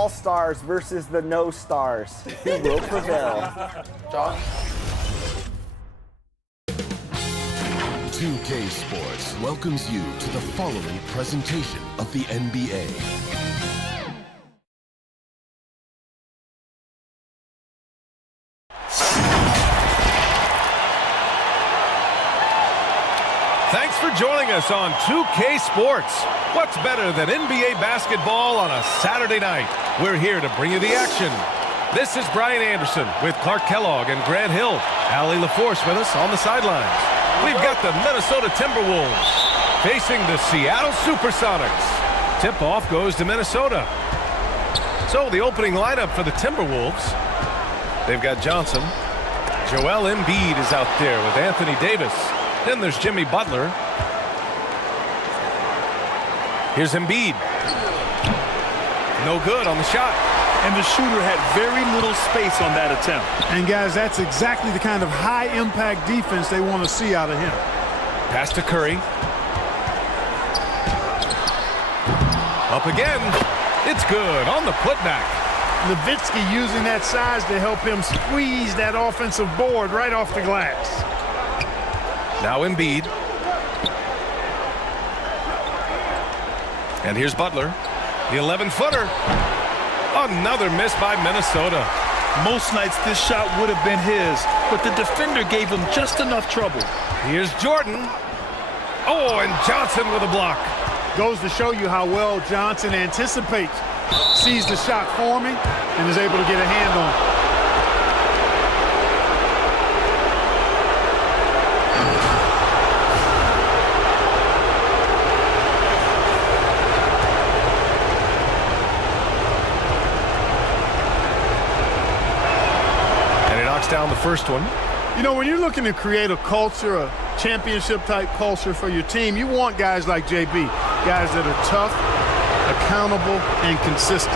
all-stars versus the no-stars. Who will prevail? Josh? 2K Sports welcomes you to the following presentation of the NBA. Thanks for joining us on 2K Sports. What's better than NBA basketball on a Saturday night? We're here to bring you the action. This is Brian Anderson with Clark Kellogg and Grant Hill. Allie LaForce with us on the sidelines. We've got the Minnesota Timberwolves facing the Seattle Supersonics. Tip-off goes to Minnesota. So the opening lineup for the Timberwolves. They've got Johnson. Joel Embiid is out there with Anthony Davis. Then there's Jimmy Butler. Here's Embiid. No good on the shot. And the shooter had very little space on that attempt. And guys, that's exactly the kind of high-impact defense they want to see out of him. Pass to Curry. Up again. It's good on the putback. Nowitzki using that size to help him squeeze that offensive board right off the glass. Now Embiid. And here's Butler. The 11-footer. Another miss by Minnesota. Most nights this shot would have been his, but the defender gave him just enough trouble. Here's Jordan. Oh, and Johnson with a block. Goes to show you how well Johnson anticipates. Sees the shot forming and is able to get a hand on it. Down the first one. You know, when you're looking to create a culture, a championship-type culture for your team, you want guys like JB, guys that are tough, accountable, and consistent.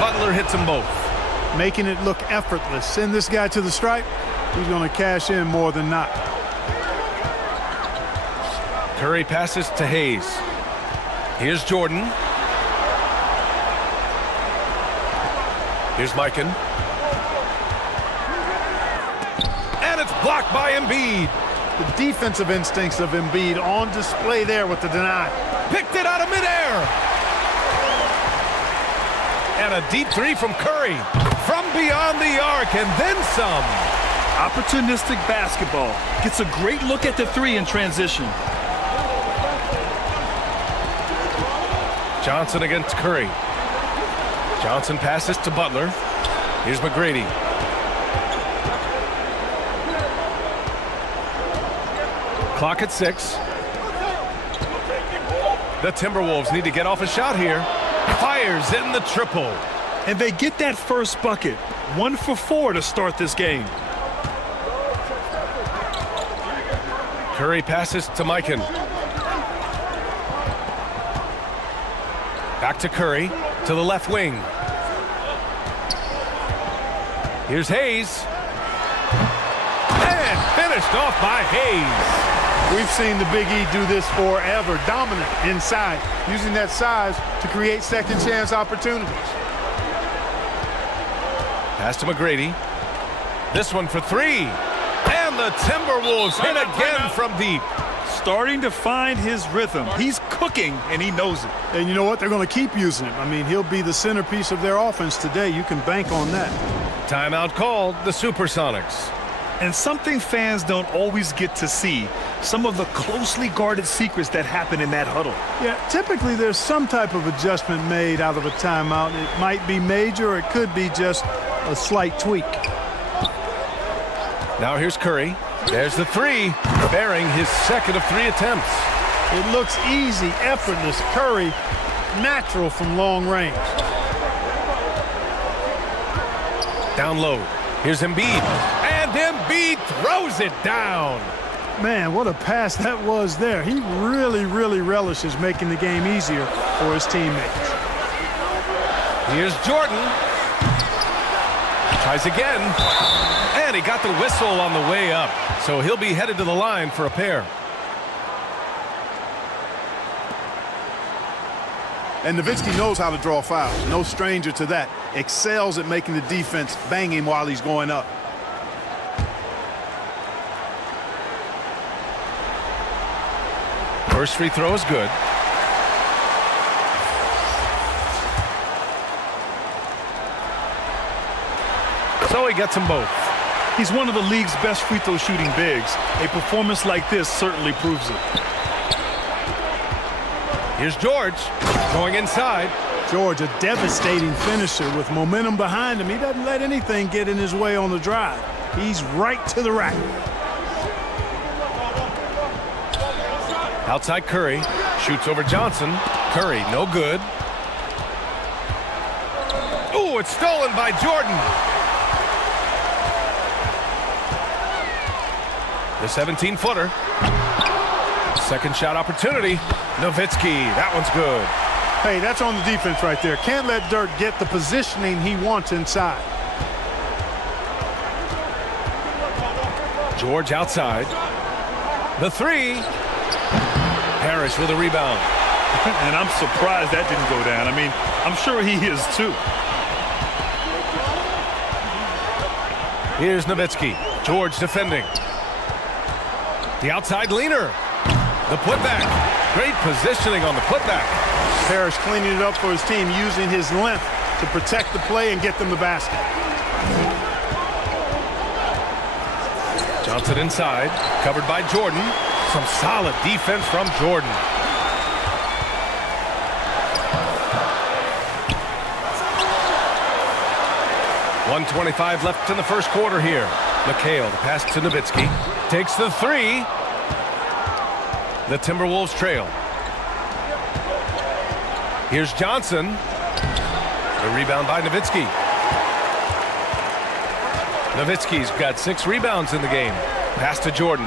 Butler hits them both. Making it look effortless. Send this guy to the stripe, he's going to cash in more than not. Curry passes to Hayes. Here's Jordan. Here's Mikan. And it's blocked by Embiid. The defensive instincts of Embiid on display there with the deny. Picked it out of midair. And a deep three from Curry. From beyond the arc and then some. Opportunistic basketball. Gets a great look at the three in transition. Johnson against Curry. Johnson passes to Butler. Here's McGrady. Clock at 6. The Timberwolves need to get off a shot here. Fires in the triple. And they get that first bucket. 1 for 4 to start this game. Curry passes to Mikan. Back to Curry. To the left wing. Here's Hayes. And finished off by Hayes. We've seen the Big E do this forever. Dominant inside, using that size to create second chance opportunities. Pass to McGrady. This one for 3. And the Timberwolves hit again from deep. Starting to find his rhythm. He's cooking, and he knows it. And you know what? They're going to keep using him. I mean, he'll be the centerpiece of their offense today. You can bank on that. Timeout called, the Supersonics. And something fans don't always get to see, some of the closely guarded secrets that happen in that huddle. Yeah, typically there's some type of adjustment made out of a timeout. It might be major, or it could be just a slight tweak. Now here's Curry. There's the 3, bearing his second of 3 attempts. It looks easy, effortless. Curry, natural from long range. Down low. Here's Embiid. And Embiid throws it down. Man, what a pass that was there. He really, really relishes making the game easier for his teammates. Here's Jordan. Tries again. And he got the whistle on the way up. So he'll be headed to the line for a pair. And Nowitzki knows how to draw fouls. No stranger to that. Excels at making the defense bang him while he's going up. First free throw is good. So he gets them both. He's one of the league's best free throw shooting bigs. A performance like this certainly proves it. Here's George going inside. George, a devastating finisher with momentum behind him. He doesn't let anything get in his way on the drive. He's right to the rack. Outside Curry. Shoots over Johnson. Curry, no good. Ooh, it's stolen by Jordan. The 17-footer. Second shot opportunity. Nowitzki, that one's good. Hey, that's on the defense right there. Can't let Dirk get the positioning he wants inside. George outside. The three. Parrish with a rebound. And I'm surprised that didn't go down. I mean, I'm sure he is too. Here's Nowitzki. George defending. The outside leaner. The putback. Great positioning on the putback. Parrish cleaning it up for his team, using his length to protect the play and get them the basket. Johnson inside. Covered by Jordan. Some solid defense from Jordan. .125 left in the first quarter here. McHale, the pass to Nowitzki. Takes the three. The Timberwolves trail. Here's Johnson. The rebound by Nowitzki. Nowitzki's got 6 rebounds in the game. Pass to Jordan.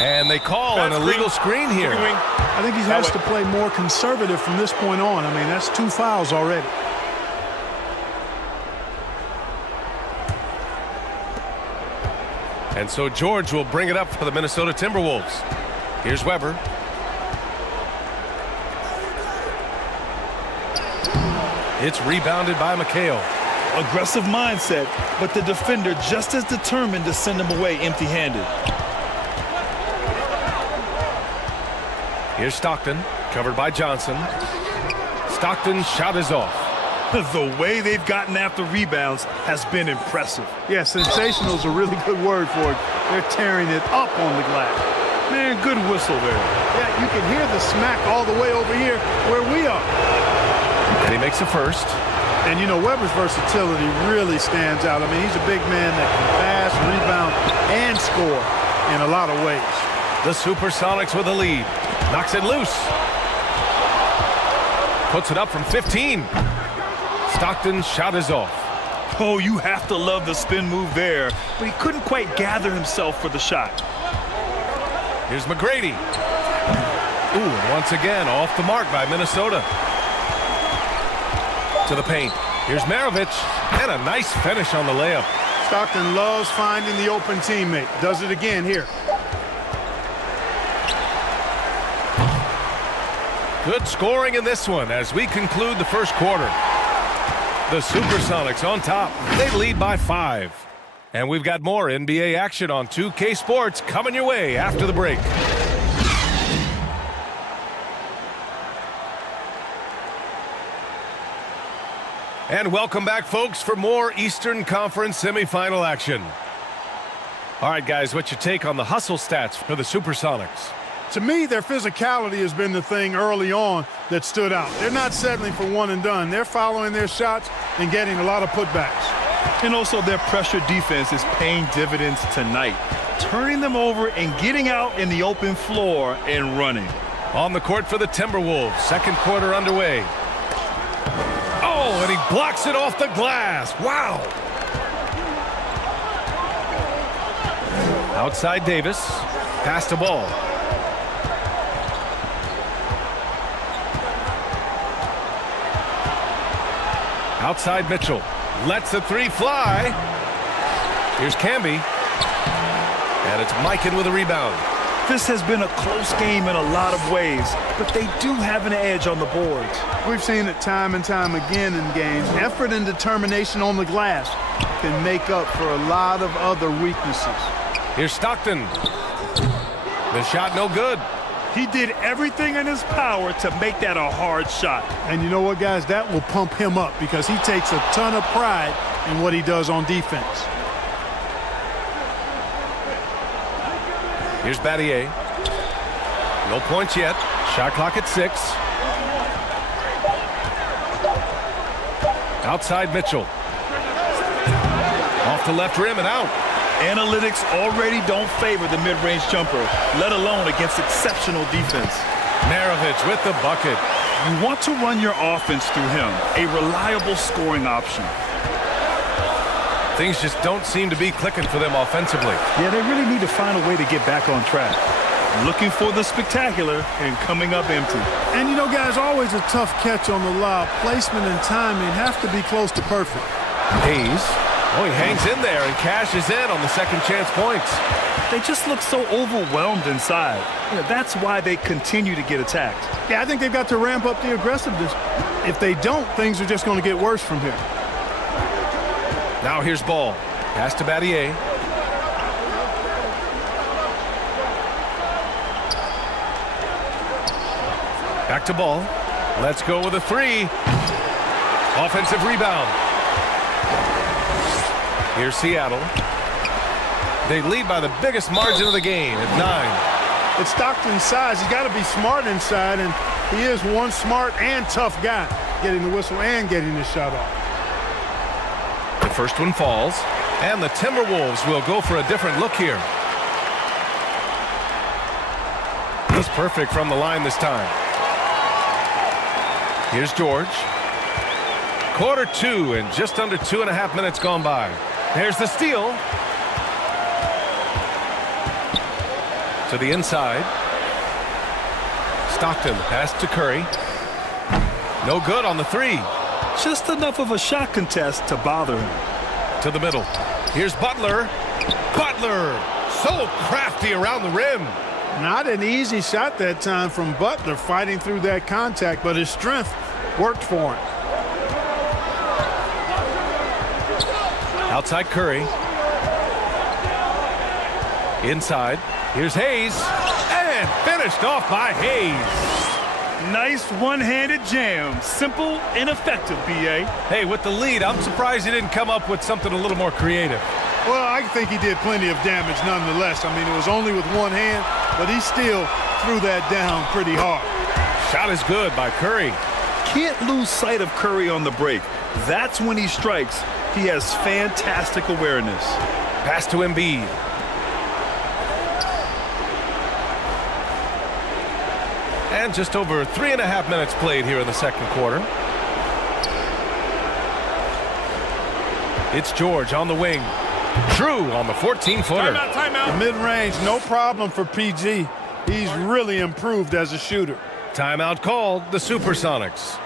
And they call an illegal screen here. I think he has to play more conservative from this point on. I mean, that's 2 fouls already. And so George will bring it up for the Minnesota Timberwolves. Here's Weber. It's rebounded by McHale. Aggressive mindset, but the defender just as determined to send him away empty-handed. Here's Stockton, covered by Johnson. Stockton's shot is off. The way they've gotten after rebounds has been impressive. Yeah, sensational is a really good word for it. They're tearing it up on the glass. Man, good whistle there. Yeah, you can hear the smack all the way over here where we are. And he makes a first. And, you know, Weber's versatility really stands out. I mean, he's a big man that can pass, rebound, and score in a lot of ways. The Supersonics with a lead. Knocks it loose. Puts it up from 15. Stockton's shot is off. Oh, you have to love the spin move there, but he couldn't quite gather himself for the shot. Here's McGrady. Ooh, and once again, off the mark by Minnesota. To the paint. Here's Maravich, and a nice finish on the layup. Stockton loves finding the open teammate. Does it again here. Good scoring in this one as we conclude the first quarter. The Supersonics on top. They lead by 5. And we've got more NBA action on 2K Sports coming your way after the break. And welcome back, folks, for more Eastern Conference semifinal action. All right, guys, what's your take on the hustle stats for the Supersonics? To me, their physicality has been the thing early on that stood out. They're not settling for one and done. They're following their shots and getting a lot of putbacks. And also their pressure defense is paying dividends tonight, turning them over and getting out in the open floor and running. On the court for the Timberwolves, second quarter underway. Oh, and he blocks it off the glass. Wow. Outside Davis, pass the ball. Outside Mitchell, lets the three fly. Here's Camby. And it's Mikan with a rebound. This has been a close game in a lot of ways, but they do have an edge on the boards. We've seen it time and time again in games. Effort and determination on the glass can make up for a lot of other weaknesses. Here's Stockton. The shot no good. He did everything in his power to make that a hard shot. And you know what, guys? That will pump him up because he takes a ton of pride in what he does on defense. Here's Battier. No points yet. Shot clock at 6. Outside Mitchell. Off the left rim and out. Analytics already don't favor the mid-range jumper, let alone against exceptional defense. Maravich with the bucket. You want to run your offense through him, a reliable scoring option. Things just don't seem to be clicking for them offensively. Yeah, they really need to find a way to get back on track. Looking for the spectacular and coming up empty. And you know, guys, always a tough catch on the lob. Placement and timing have to be close to perfect. Hayes. Oh, he hangs in there and cashes in on the second chance points. They just look so overwhelmed inside. That's why they continue to get attacked. Yeah, I think they've got to ramp up the aggressiveness. If they don't, things are just going to get worse from here. Now here's Ball. Pass to Battier. Back to Ball. Let's go with a 3. Offensive rebound. Here's Seattle. They lead by the biggest margin of the game at 9. It's Stockton's size. He's got to be smart inside, and he is one smart and tough guy, getting the whistle and getting the shot off. The first one falls, and the Timberwolves will go for a different look here. He's perfect from the line this time. Here's George. Quarter 2 and just under 2.5 minutes gone by. There's the steal. To the inside. Stockton pass to Curry. No good on the 3. Just enough of a shot contest to bother him. To the middle. Here's Butler. Butler, so crafty around the rim. Not an easy shot that time from Butler, fighting through that contact, but his strength worked for him. Outside Curry. Inside. Here's Hayes. And finished off by Hayes. Nice one-handed jam. Simple and effective, B.A. Hey, with the lead, I'm surprised he didn't come up with something a little more creative. Well, I think he did plenty of damage nonetheless. I mean, it was only with one hand, but he still threw that down pretty hard. Shot is good by Curry. Can't lose sight of Curry on the break. That's when he strikes. He has fantastic awareness. Pass to Embiid. And just over 3.5 minutes played here in the second quarter. It's George on the wing. Drew on the 14-footer. The mid-range, no problem for PG. He's really improved as a shooter. Timeout called, the Supersonics.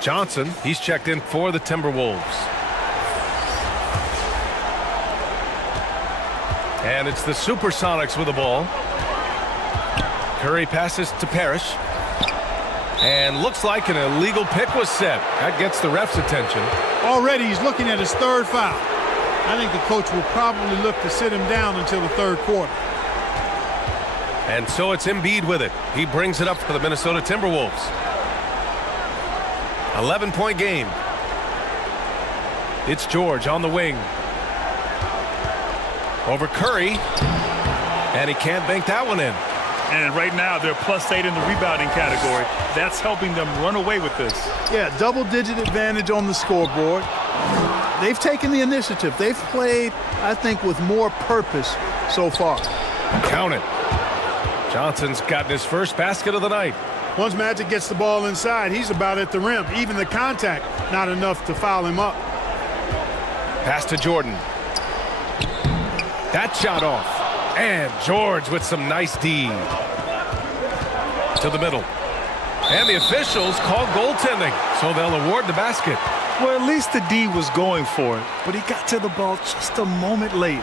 Johnson, he's checked in for the Timberwolves. And it's the Supersonics with the ball. Curry passes to Parrish. And looks like an illegal pick was set. That gets the ref's attention. Already he's looking at his third foul. I think the coach will probably look to sit him down until the third quarter. And so it's Embiid with it. He brings it up for the Minnesota Timberwolves. 11-point game. It's George on the wing. Over Curry. And he can't bank that one in. And right now, they're +8 in the rebounding category. That's helping them run away with this. Yeah, double-digit advantage on the scoreboard. They've taken the initiative. They've played, I think, with more purpose so far. Count it. Johnson's gotten his first basket of the night. Once Magic gets the ball inside, he's about at the rim. Even the contact, not enough to foul him up. Pass to Jordan. That shot off. And George with some nice D. To the middle. And the officials call goaltending, so they'll award the basket. Well, at least the D was going for it, but he got to the ball just a moment late.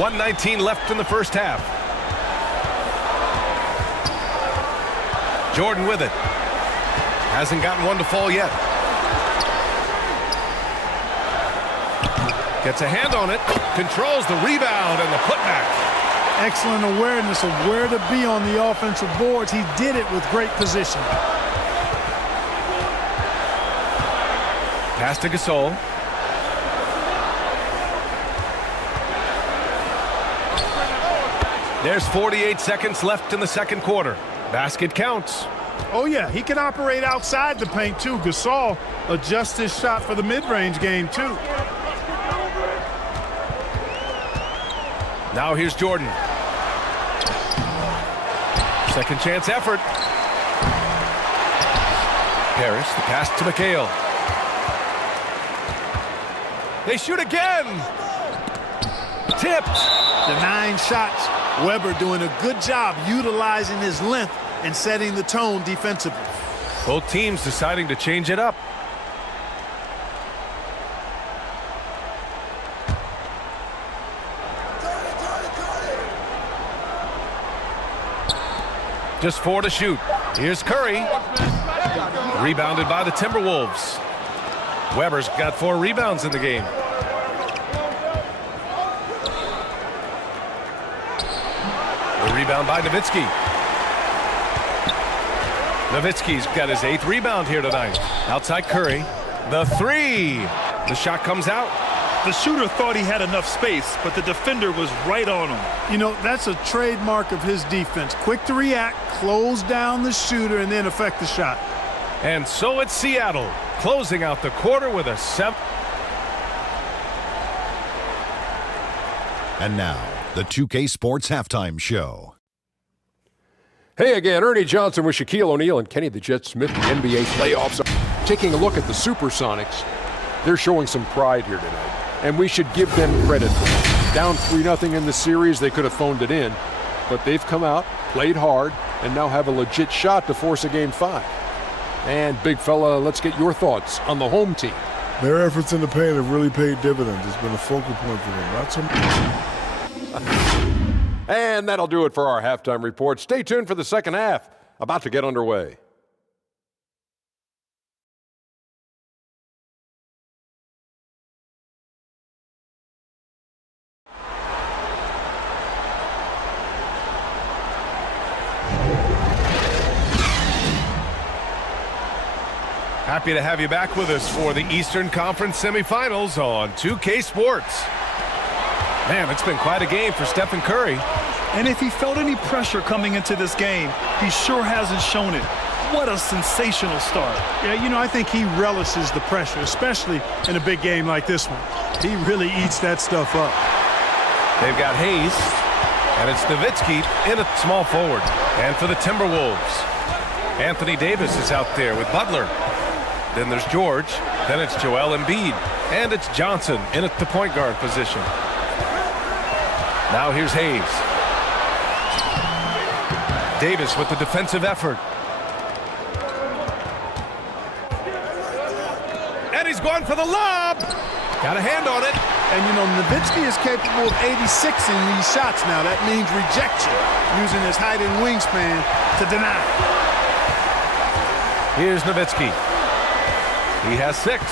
1:19 left in the first half. Jordan with it. Hasn't gotten one to fall yet. Gets a hand on it. Controls the rebound and the putback. Excellent awareness of where to be on the offensive boards. He did it with great position. Pass to Gasol. There's 48 seconds left in the second quarter. Basket counts. Oh, yeah, he can operate outside the paint, too. Gasol adjusts his shot for the mid-range game, too. Now here's Jordan. Second chance effort. Harris, the pass to McHale. They shoot again. Tipped. The 9 shots. Weber doing a good job utilizing his length and setting the tone defensively. Both teams deciding to change it up. Just 4 to shoot. Here's Curry. Rebounded by the Timberwolves. Weber's got 4 rebounds in the game. The rebound by Nowitzki. Nowitzki's got his 8th rebound here tonight. Outside Curry. The 3. The shot comes out. The shooter thought he had enough space, but the defender was right on him. You know, that's a trademark of his defense. Quick to react, close down the shooter, and then affect the shot. And so it's Seattle, closing out the quarter with a 7. And now, the 2K Sports Halftime Show. Hey again, Ernie Johnson with Shaquille O'Neal and Kenny the Jet Smith. The NBA playoffs. Taking a look at the Supersonics, they're showing some pride here tonight, and we should give them credit. Down 3-0 in the series, they could have phoned it in, but they've come out, played hard, and now have a legit shot to force a Game 5. And big fella, let's get your thoughts on the home team. Their efforts in the paint have really paid dividends. It's been a focal point for them. Not so much. And that'll do it for our halftime report. Stay tuned for the second half, about to get underway. Happy to have you back with us for the Eastern Conference semifinals on 2K Sports. Man, it's been quite a game for Stephen Curry. And if he felt any pressure coming into this game, he sure hasn't shown it. What a sensational start. Yeah, you know, I think he relishes the pressure, especially in a big game like this one. He really eats that stuff up. They've got Hayes, and it's Nowitzki in at small forward. And for the Timberwolves, Anthony Davis is out there with Butler. Then there's George, then it's Joel Embiid, and it's Johnson in at the point guard position. Now here's Hayes. Davis with the defensive effort. And he's going for the lob. Got a hand on it. And, you know, Nowitzki is capable of 86ing these shots now. That means rejection, using his height and wingspan to deny. Here's Nowitzki. He has 6.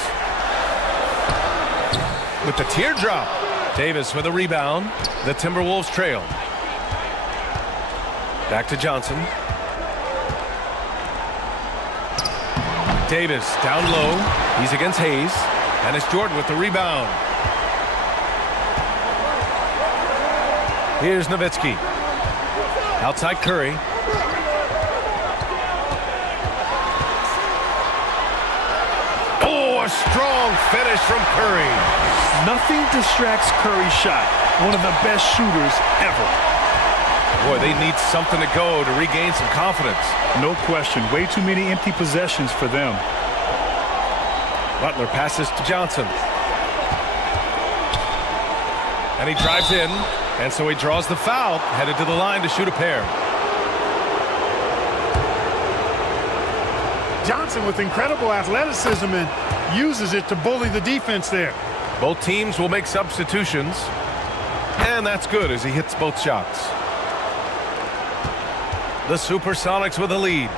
With the teardrop. Davis with a rebound. The Timberwolves trail. Back to Johnson. Davis down low. He's against Hayes. And it's Jordan with the rebound. Here's Nowitzki. Outside Curry. Oh, a strong finish from Curry. Nothing distracts Curry's shot. One of the best shooters ever. Boy, they need something to go to regain some confidence. No question. Way too many empty possessions for them. Butler passes to Johnson. And he drives in. And so he draws the foul, headed to the line to shoot a pair. Johnson with incredible athleticism and uses it to bully the defense there. Both teams will make substitutions. And that's good as he hits both shots. The Supersonics with a lead.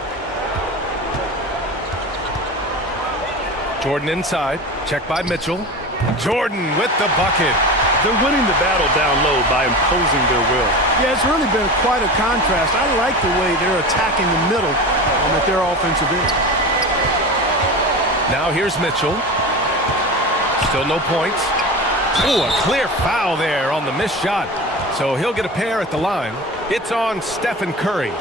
Jordan inside. Check by Mitchell. Jordan with the bucket. They're winning the battle down low by imposing their will. Yeah, it's really been quite a contrast. I like the way they're attacking the middle at their offensive end. Now here's Mitchell. Still no points. Ooh, a clear foul there on the missed shot. So he'll get a pair at the line. It's on Stephen Curry.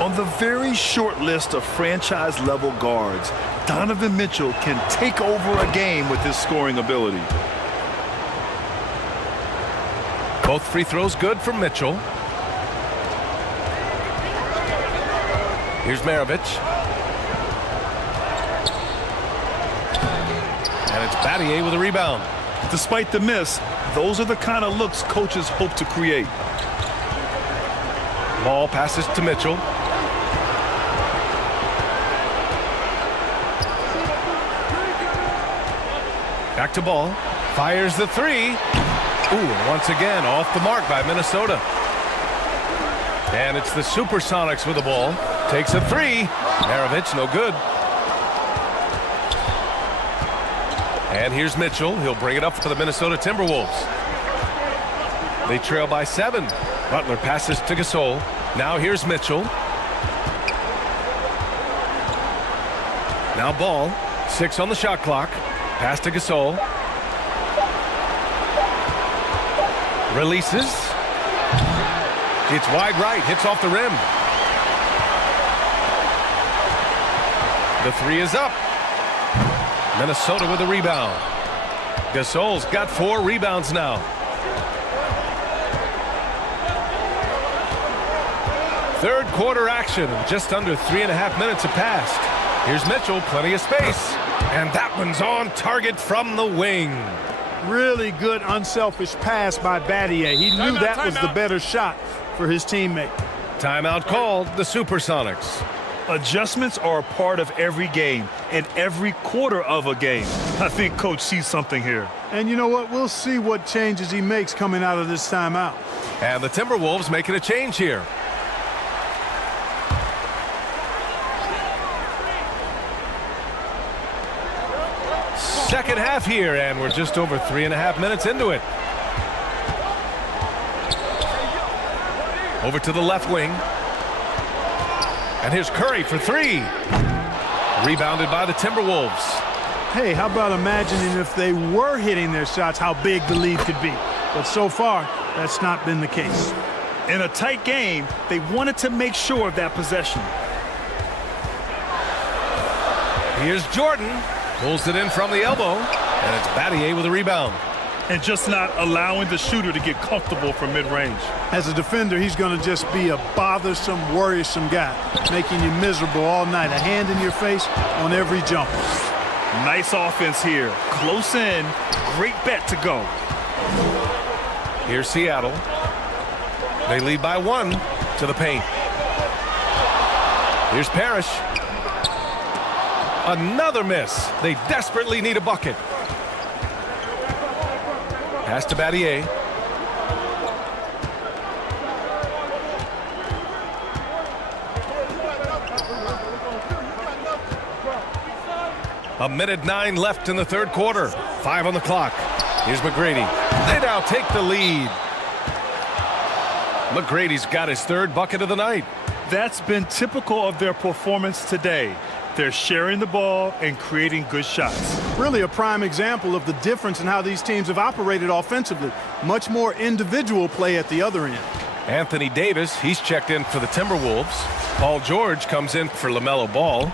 On the very short list of franchise-level guards, Donovan Mitchell can take over a game with his scoring ability. Both free throws good for Mitchell. Here's Maravich. And it's Battier with a rebound. Despite the miss, those are the kind of looks coaches hope to create. Ball passes to Mitchell. Back to Ball. Fires the three. Ooh, once again off the mark by Minnesota. And it's the Supersonics with the ball. Takes a three. Maravich, no good. And here's Mitchell. He'll bring it up for the Minnesota Timberwolves. They trail by 7. Butler passes to Gasol. Now here's Mitchell. Now Ball. 6 on the shot clock. Pass to Gasol. Releases. It's wide right. Hits off the rim. The three is up. Minnesota with a rebound. Gasol's got 4 rebounds now. Third quarter action. Just under 3.5 minutes have passed. Here's Mitchell. Plenty of space. And that one's on target from the wing. Really good unselfish pass by Battier. He knew that was the better shot for his teammate. Timeout called. The Supersonics. Adjustments are a part of every game and every quarter of a game. I think Coach sees something here. And you know what? We'll see what changes he makes coming out of this timeout. And the Timberwolves making a change here. Second half here, and we're just over 3.5 minutes into it. Over to the left wing. And here's Curry for 3. Rebounded by the Timberwolves. Hey, how about imagining if they were hitting their shots, how big the lead could be. But so far, that's not been the case. In a tight game, they wanted to make sure of that possession. Here's Jordan. Pulls it in from the elbow, and it's Battier with a rebound. And just not allowing the shooter to get comfortable from mid-range. As a defender, he's going to just be a bothersome, worrisome guy, making you miserable all night. A hand in your face on every jumper. Nice offense here. Close in. Great bet to go. Here's Seattle. They lead by 1 to the paint. Here's Parrish. Another miss. They desperately need a bucket. Pass to Battier. A minute 9 left in the third quarter. 5 on the clock. Here's McGrady. They now take the lead. McGrady's got his 3rd bucket of the night. That's been typical of their performance today. They're sharing the ball and creating good shots. Really a prime example of the difference in how these teams have operated offensively. Much more individual play at the other end. Anthony Davis, he's checked in for the Timberwolves. Paul George comes in for LaMelo Ball.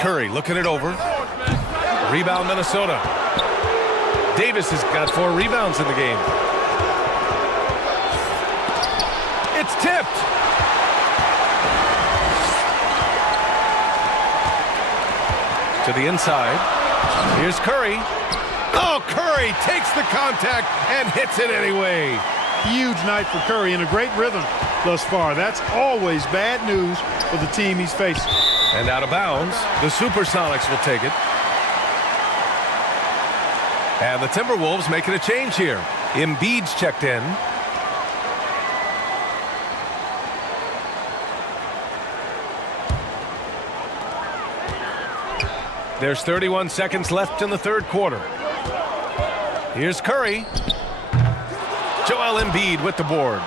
Curry looking it over. Rebound Minnesota. Davis has got 4 rebounds in the game. It's tipped. To the inside. Here's Curry. Oh, Curry takes the contact and hits it anyway. huge night for Curry and a great rhythm thus far. That's always bad news for the team he's facing. And out of bounds, the Supersonics will take it. And the Timberwolves making a change here. Embiid's checked in. There's 31 seconds left in the third quarter. Here's Curry. Joel Embiid with the board.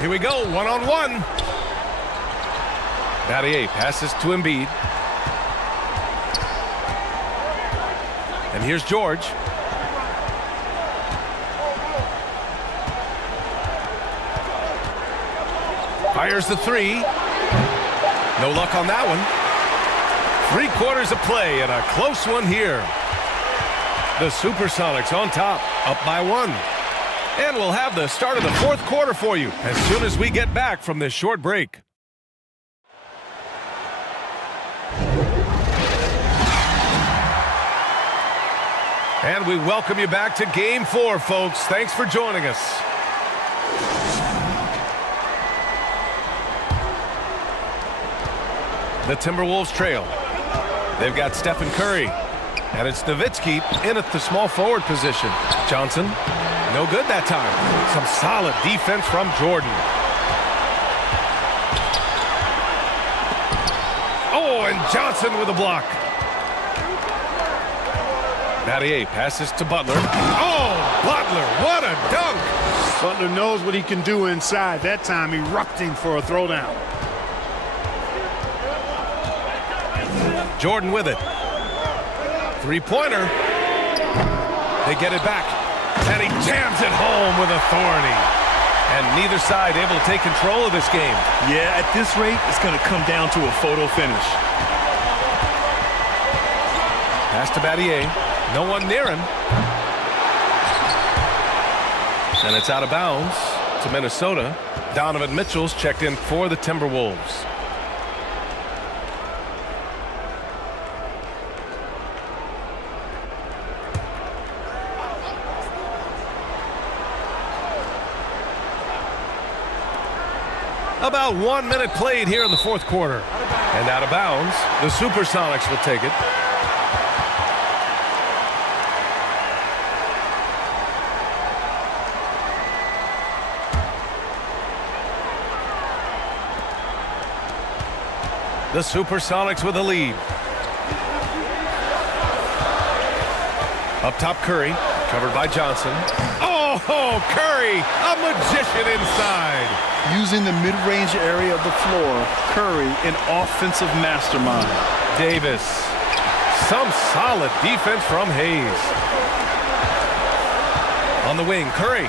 Here we go, one-on-one. Battier passes to Embiid. And here's George. Fires the three. No luck on that one. 3/4 of play and a close one here. The Supersonics on top, up by 1. And we'll have the start of the fourth quarter for you as soon as we get back from this short break. And we welcome you back to Game 4, folks. Thanks for joining us. The Timberwolves trail. They've got Stephen Curry. And it's Nowitzki in at the small forward position. Johnson, no good that time. Some solid defense from Jordan. Oh, and Johnson with a block. Battier passes to Butler. Oh, Butler, what a dunk! Butler knows what he can do inside. That time erupting for a throwdown. Jordan with it. Three-pointer. They get it back. And he jams it home with authority. And neither side able to take control of this game. Yeah, at this rate, it's going to come down to a photo finish. Pass to Battier. No one near him. And it's out of bounds to Minnesota. Donovan Mitchell's checked in for the Timberwolves. About 1 minute played here in the fourth quarter. And out of bounds, the Supersonics will take it. The Supersonics with a lead. Up top, Curry, covered by Johnson. Oh, Curry, a magician inside. Using the mid-range area of the floor, Curry, an offensive mastermind. Davis. Some solid defense from Hayes. On the wing, Curry.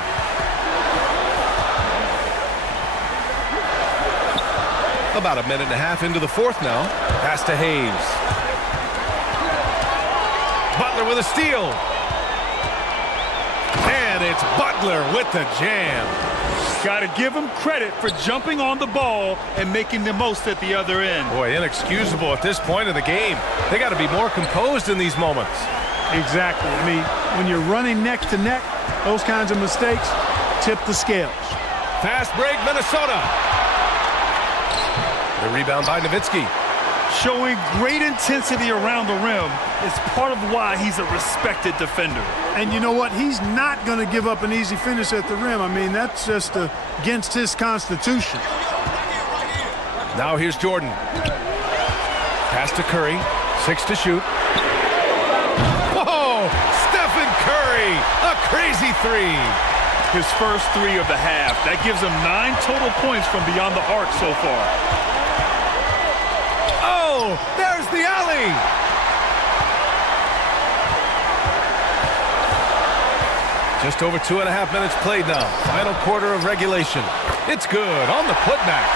About a minute and a half into the fourth now. Pass to Hayes. Butler with a steal. And it's Butler with the jam. Got to give him credit for jumping on the ball and making the most at the other end. Boy, inexcusable at this point of the game. They got to be more composed in these moments. Exactly. I mean, when you're running neck to neck, those kinds of mistakes tip the scales. Fast break, Minnesota. The rebound by Nowitzki. Showing great intensity around the rim is part of why he's a respected defender. And you know what? He's not going to give up an easy finish at the rim. I mean, that's just against his constitution. Now here's Jordan. Pass to Curry. 6 to shoot. Whoa! Stephen Curry! A crazy three. His first three of the half. That gives him 9 total points from beyond the arc so far. Oh, there's the alley. Just over 2.5 minutes played now. Final quarter of regulation. It's good on the putback.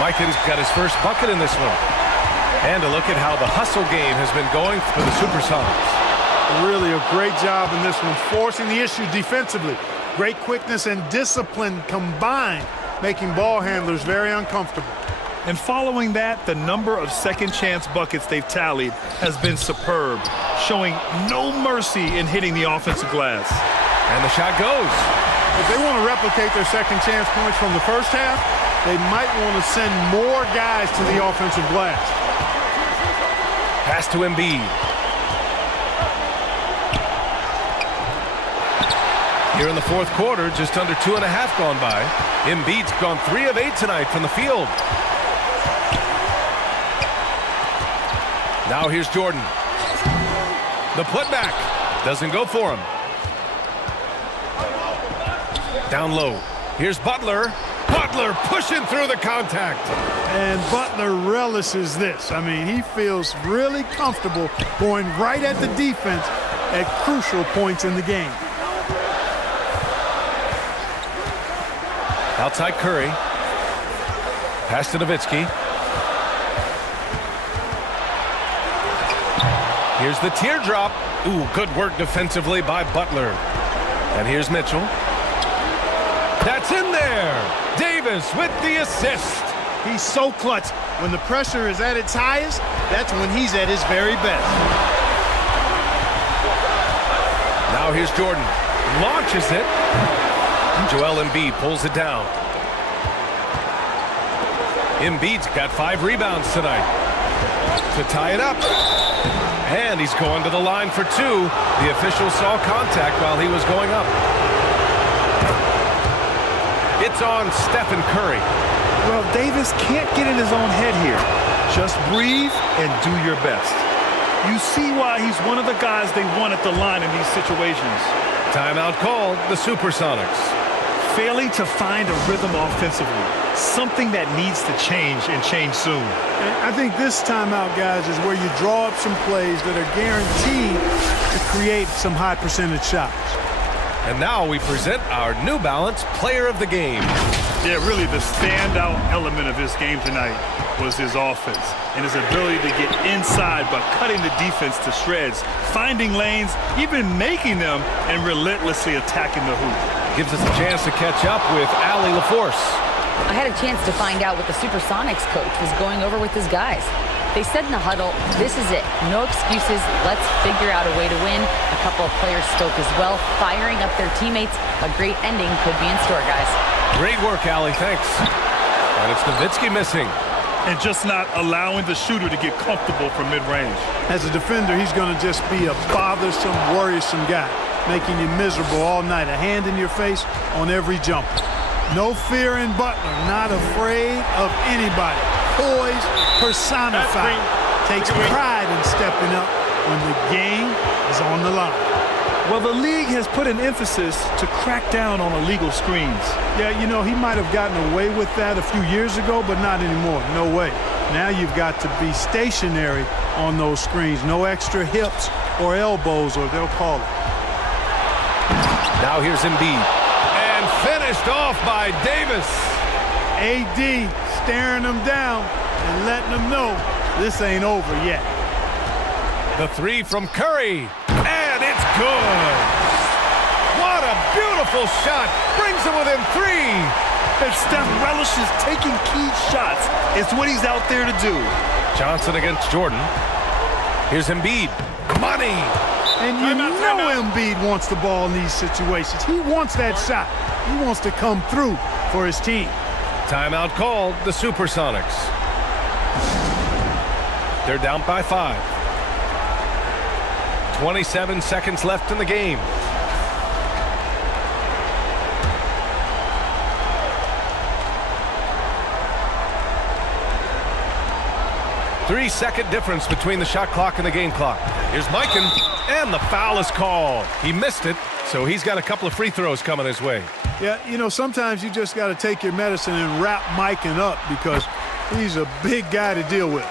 Mikan's got his first bucket in this one. And a look at how the hustle game has been going for the Supersonics. Really a great job in this one, forcing the issue defensively. Great quickness and discipline combined, making ball handlers very uncomfortable. And following that, the number of second-chance buckets they've tallied has been superb, showing no mercy in hitting the offensive glass. And the shot goes. If they want to replicate their second chance points from the first half, they might want to send more guys to the offensive glass. Pass to Embiid. Here in the fourth quarter, just under 2.5 gone by. Embiid's gone 3 of 8 tonight from the field. Now here's Jordan. The putback doesn't go for him. Down low. Here's Butler. Butler pushing through the contact. And Butler relishes this. I mean, he feels really comfortable going right at the defense at crucial points in the game. Outside Curry. Pass to Nowitzki. Here's the teardrop. Ooh, good work defensively by Butler. And here's Mitchell. That's in there. Davis with the assist. He's so clutch. When the pressure is at its highest, that's when he's at his very best. Now here's Jordan. Launches it. Joel Embiid pulls it down. Embiid's got 5 rebounds tonight to tie it up. And he's going to the line for 2. The official saw contact while he was going up. It's on Stephen Curry. Well, Davis can't get in his own head here. Just breathe and do your best. You see why he's one of the guys they want at the line in these situations. Timeout called, the Supersonics. Failing to find a rhythm offensively. Something that needs to change and change soon. And I think this timeout, guys, is where you draw up some plays that are guaranteed to create some high percentage shots. And now we present our New Balance Player of the Game. Yeah, really the standout element of his game tonight was his offense and his ability to get inside by cutting the defense to shreds, finding lanes, even making them, and relentlessly attacking the hoop. Gives us a chance to catch up with Allie LaForce. I had a chance to find out what the Supersonics coach was going over with his guys. They said in the huddle, this is it. No excuses. Let's figure out a way to win. A couple of players spoke as well, firing up their teammates. A great ending could be in store, guys. Great work, Allie. Thanks. And it's Nowitzki missing. And just not allowing the shooter to get comfortable from mid-range. As a defender, he's going to just be a bothersome, worrisome guy, making you miserable all night. A hand in your face on every jump. No fear in Butler. Not afraid of anybody. Poise personified. Takes pride in stepping up when the game is on the line. Well, the league has put an emphasis to crack down on illegal screens. Yeah, you know, he might have gotten away with that a few years ago, but not anymore. No way. Now you've got to be stationary on those screens. No extra hips or elbows, or they'll call it. Now here's Embiid. And finished off by Davis. AD staring them down and letting them know this ain't over yet. The 3 from Curry. And it's good. What a beautiful shot. Brings them within 3. And Steph relishes taking key shots. It's what he's out there to do. Johnson against Jordan. Here's Embiid. Money. And you know Embiid wants the ball in these situations. He wants that shot. He wants to come through for his team. Timeout called, the Supersonics. They're down by 5. 27 seconds left in the game. Three-second difference between the shot clock and the game clock. Here's Mikan, and the foul is called. He missed it, so he's got a couple of free throws coming his way. Yeah, you know, sometimes you just got to take your medicine and wrap Mikan up because he's a big guy to deal with.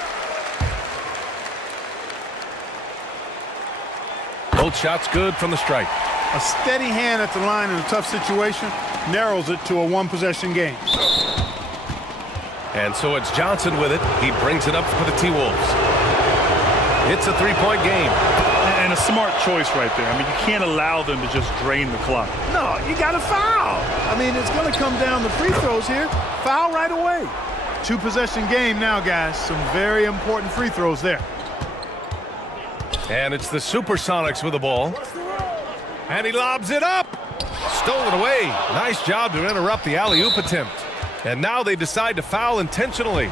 Both shots good from the stripe. A steady hand at the line in a tough situation narrows it to a one-possession game. And so it's Johnson with it. He brings it up for the T-Wolves. It's a three-point game. And a smart choice right there. I mean, you can't allow them to just drain the clock. No, you got to foul. I mean, it's going to come down to free throws here. Foul right away. two-possession game now, guys. Some very important free throws there. And it's the Supersonics with the ball. And he lobs it up. Stolen away. Nice job to interrupt the alley-oop attempt. And now they decide to foul intentionally.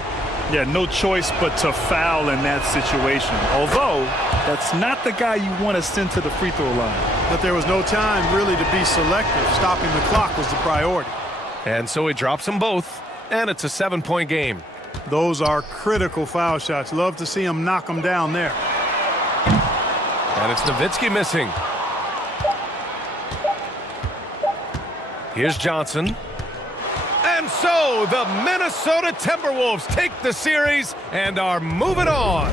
Yeah, no choice but to foul in that situation. Although, that's not the guy you want to send to the free throw line. But there was no time really to be selective. Stopping the clock was the priority. And so he drops them both, and it's a 7-point game. Those are critical foul shots. Love to see him knock them down there. And it's Nowitzki missing. Here's Johnson. And so the Minnesota Timberwolves take the series and are moving on.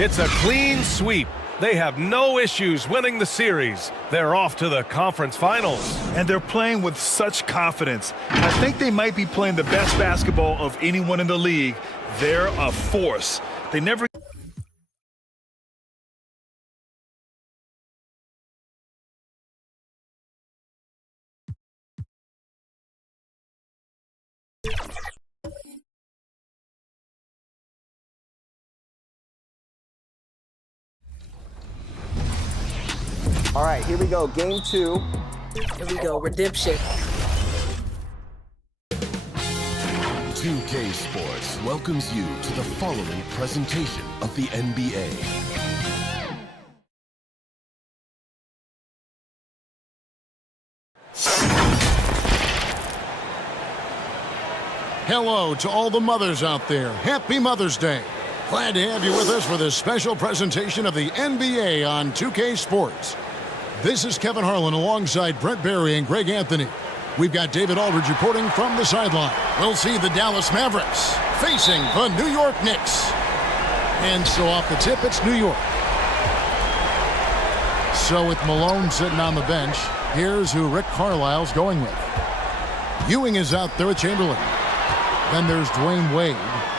It's a clean sweep. They have no issues winning the series. They're off to the conference finals. And they're playing with such confidence. I think they might be playing the best basketball of anyone in the league. They're a force. They never... All right, here we go. Game 2. Here we go. Redemption. 2K Sports welcomes you to the following presentation of the NBA. Hello to all the mothers out there. Happy Mother's Day. Glad to have you with us for this special presentation of the NBA on 2K Sports. This is Kevin Harlan alongside Brent Barry and Greg Anthony. We've got David Aldridge reporting from the sideline. We'll see the Dallas Mavericks facing the New York Knicks. And so off the tip, it's New York. So with Malone sitting on the bench, here's who Rick Carlisle's going with. Ewing is out there with Chamberlain. Then there's Dwayne Wade.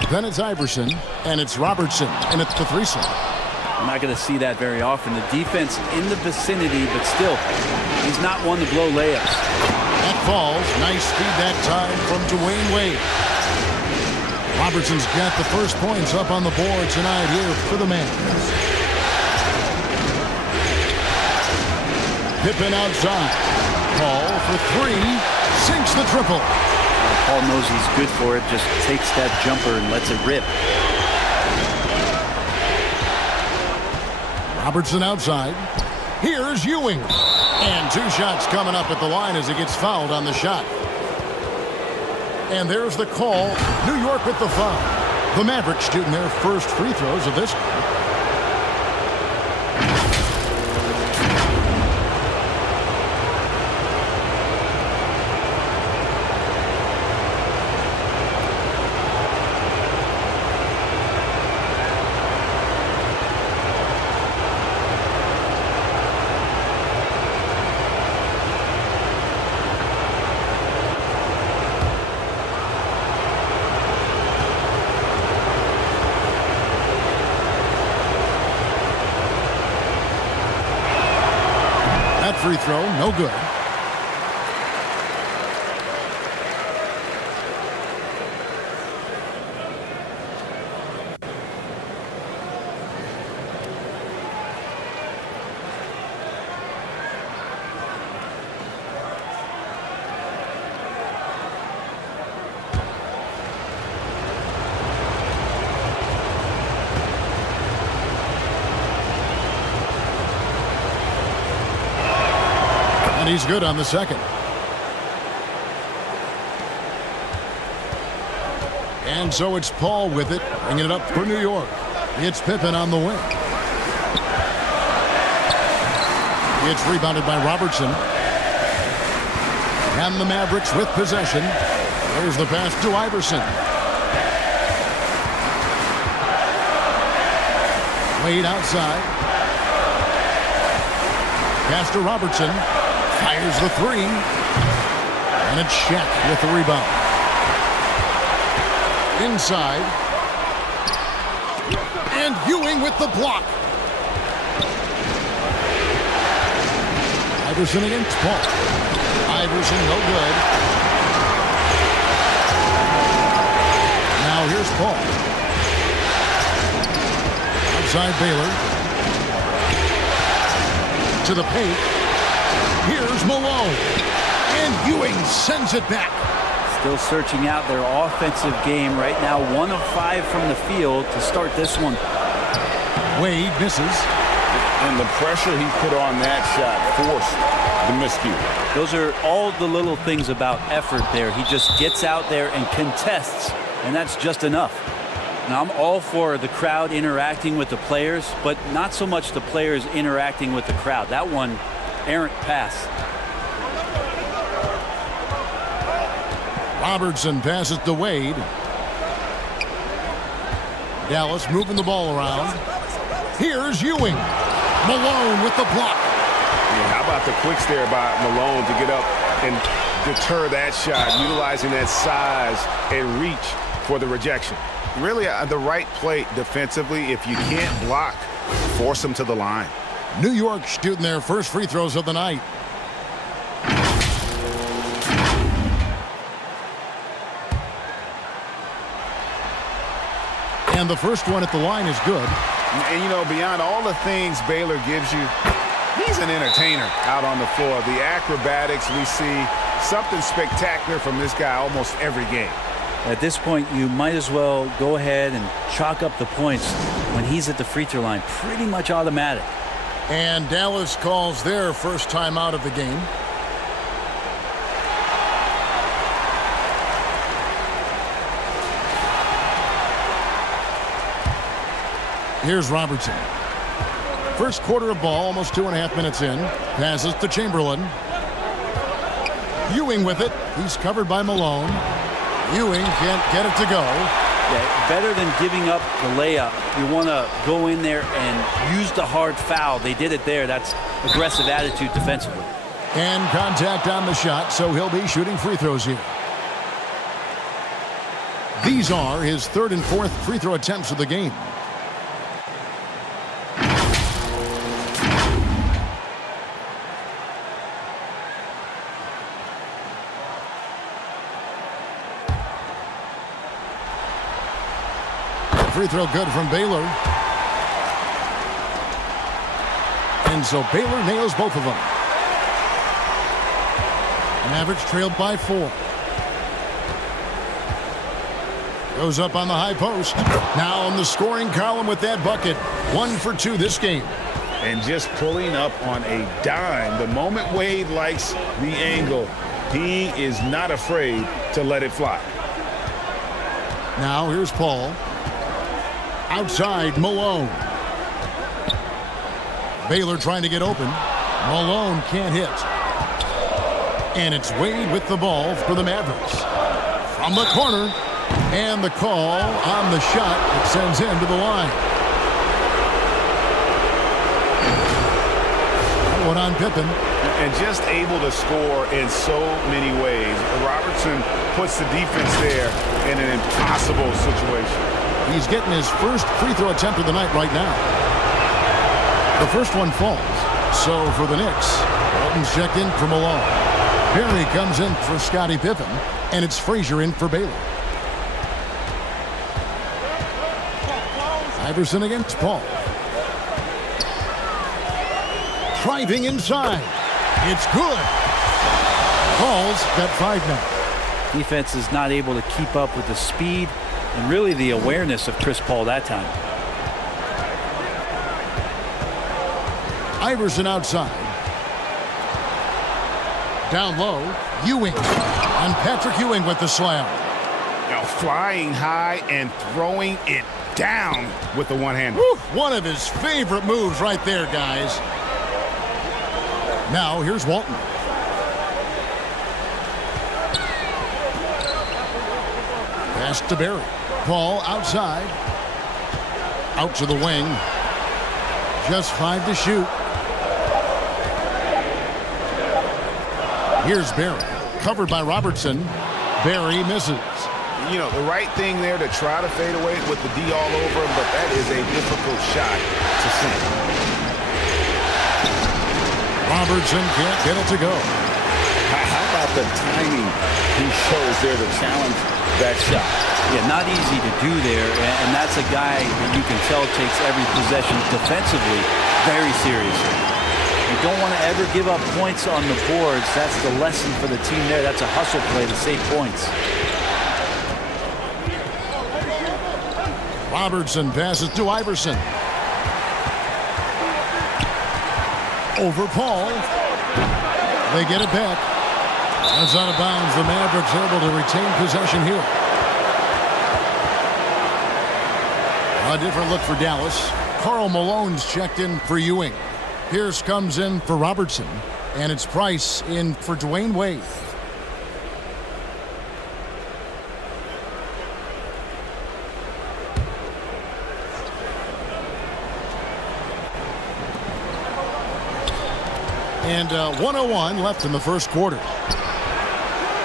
Then it's Iverson. And it's Robertson. And it's the threesome. I'm not going to see that very often. The defense in the vicinity, but still, he's not one to blow layups. That falls. Nice speed that time from Dwayne Wade. Robertson's got the first points up on the board tonight here for the Mavs. Pippen outside. Paul for three. Sinks the triple. Paul knows he's good for it. Just takes that jumper and lets it rip. Robertson outside. Here's Ewing. And two shots coming up at the line as he gets fouled on the shot. And there's the call. New York with the foul. The Mavericks shooting their first free throws of this game. Free throw, no good. And he's good on the second. And so it's Paul with it, bringing it up for New York. It's Pippen on the wing. It's rebounded by Robertson. And the Mavericks with possession. There's the pass to Iverson. Wade outside. Pass to Robertson. Fires the three. And it's Shaq with the rebound. Inside. And Ewing with the block. Iverson against Paul. Iverson no good. Now Now here's Paul. Outside Baylor. To the paint. Here's Malone. And Ewing sends it back. Still searching out their offensive game right now. 1 of 5 from the field to start this one. Wade misses. And the pressure he put on that shot forced the miscue. Those are all the little things about effort there. He just gets out there and contests, and that's just enough. Now, I'm all for the crowd interacting with the players, but not so much the players interacting with the crowd. That one, errant pass. Robertson passes to Wade. Dallas moving the ball around. Here's Ewing. Malone with the block. Yeah, how about the quicks there by Malone to get up and deter that shot, utilizing that size and reach for the rejection. Really the right play defensively. If you can't block, force them to the line. New York shooting their first free throws of the night. And the first one at the line is good. And, you know, beyond all the things Baylor gives you, he's an entertainer out on the floor. The acrobatics we see, something spectacular from this guy almost every game. At this point, you might as well go ahead and chalk up the points when he's at the free throw line. Pretty much automatic. And Dallas calls their first time out of the game. Here's Robertson. First quarter of ball, almost 2.5 minutes in. Passes to Chamberlain. Ewing with it. He's covered by Malone. Ewing can't get it to go. Yeah, better than giving up the layup. You want to go in there and use the hard foul. They did it there. That's aggressive attitude defensively. And contact on the shot, so he'll be shooting free throws here. These are his third and fourth free throw attempts of the game. Free throw good from Baylor. And so Baylor nails both of them. Mavericks trailed by 4. Goes up on the high post. Now on the scoring column with that bucket. 1 for 2 this game. And just pulling up on a dime. The moment Wade likes the angle, he is not afraid to let it fly. Now here's Paul. Outside, Malone. Baylor trying to get open. Malone can't hit. And it's Wade with the ball for the Mavericks. From the corner. And the call on the shot that sends him to the line. One on Pippen. And just able to score in so many ways. Robertson puts the defense there in an impossible situation. He's getting his first free throw attempt of the night right now. The first one falls. So for the Knicks, Walton's checked in for Malone. Perry comes in for Scottie Pippen, and it's Frazier in for Baylor. Iverson against Paul. Driving inside. It's good. Paul's got 5 now. Defense is not able to keep up with the speed and really the awareness of Chris Paul that time. Iverson outside. Down low, Ewing. And Patrick Ewing with the slam. Now flying high and throwing it down with the one-hander. One of his favorite moves right there, guys. Now here's Walton. Pass to Barry. Paul outside. Out to the wing. Just 5 to shoot. Here's Barry. Covered by Robertson. Barry misses. You know, the right thing there to try to fade away with the D all over him, but that is a difficult shot to sink. Robertson can't get it to go. How about the timing he shows there to challenge that shot. Yeah, not easy to do there, and that's a guy that you can tell takes every possession defensively very seriously. You don't want to ever give up points on the boards. That's the lesson for the team there. That's a hustle play to save points. Robertson passes to Iverson. Over Paul. They get it back. That's out of bounds. The Mavericks able to retain possession here. A different look for Dallas. Karl Malone's checked in for Ewing. Pierce comes in for Robertson. And it's Price in for Dwayne Wade. And 1:01 left in the first quarter.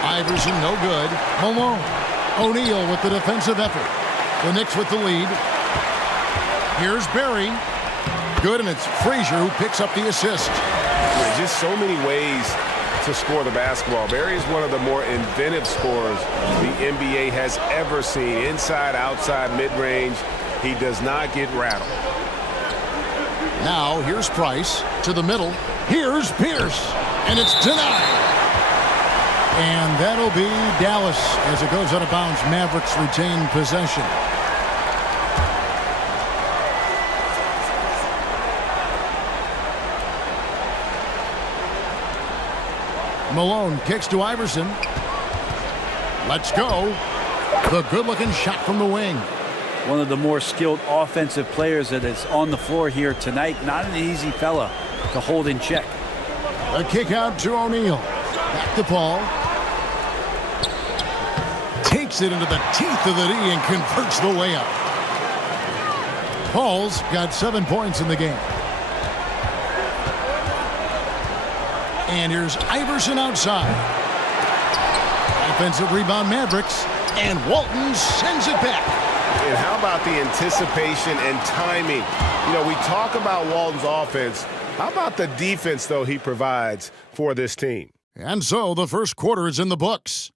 Iverson, no good. Malone. O'Neal with the defensive effort. The Knicks with the lead. Here's Barry. Good, and it's Frazier who picks up the assist. There's just so many ways to score the basketball. Barry is one of the more inventive scorers the NBA has ever seen. Inside, outside, mid-range. He does not get rattled. Now, here's Price to the middle. Here's Pierce, and it's denied. And that'll be Dallas as it goes out of bounds. Mavericks retain possession. Malone kicks to Iverson. Let's go. The good-looking shot from the wing. One of the more skilled offensive players that is on the floor here tonight. Not an easy fella to hold in check. A kick out to O'Neal. Back to Paul. Takes it into the teeth of the D and converts the layup. Paul's got 7 points in the game. And here's Iverson outside. Offensive rebound Mavericks. And Walton sends it back. And how about the anticipation and timing? You know, we talk about Walton's offense. How about the defense, though, he provides for this team? And so the first quarter is in the books.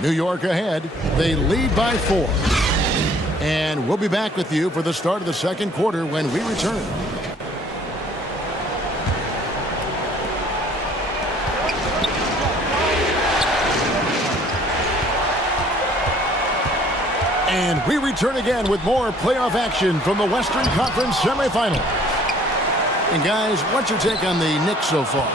New York ahead. They lead by 4. And we'll be back with you for the start of the second quarter when we return. And we return again with more playoff action from the Western Conference semifinal. And guys, what's your take on the Knicks so far?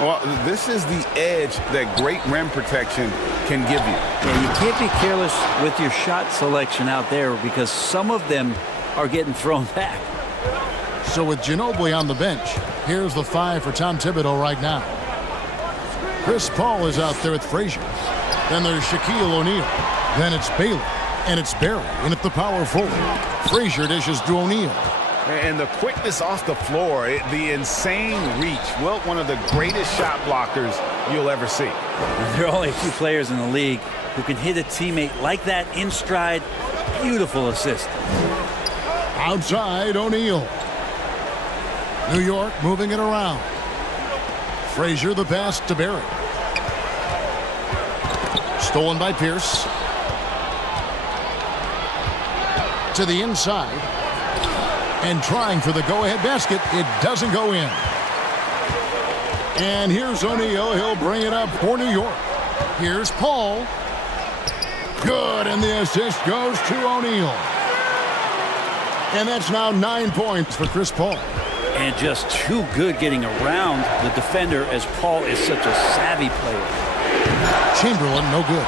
Well, this is the edge that great rim protection can give you. Yeah, you can't be careless with your shot selection out there because some of them are getting thrown back. So with Ginobili on the bench, here's the 5 for Tom Thibodeau right now. Chris Paul is out there with Frazier. Then there's Shaquille O'Neal. Then it's Bailey. And it's Barry in at the power forward. Frazier dishes to O'Neal. And the quickness off the floor, the insane reach. Well, one of the greatest shot blockers you'll ever see. There are only a few players in the league who can hit a teammate like that in stride. Beautiful assist. Outside, O'Neal. New York moving it around. Frazier the pass to Barry. Stolen by Pierce. To the inside. And trying for the go-ahead basket. It doesn't go in. And here's O'Neal. He'll bring it up for New York. Here's Paul. Good, and the assist goes to O'Neal. And that's now 9 points for Chris Paul. And just too good getting around the defender as Paul is such a savvy player. Chamberlain, no good.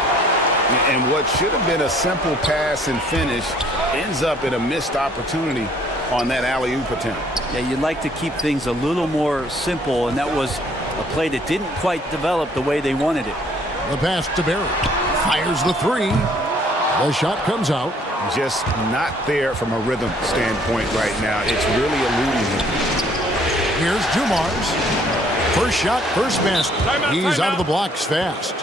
And what should have been a simple pass and finish ends up in a missed opportunity on that alley-oop attempt. Yeah, you'd like to keep things a little more simple, and that was a play that didn't quite develop the way they wanted it. The pass to Barry. Fires the 3. The shot comes out. Just not there from a rhythm standpoint right now. It's really eluding him. Here's Dumars. First shot, first basket. He's out of the blocks fast.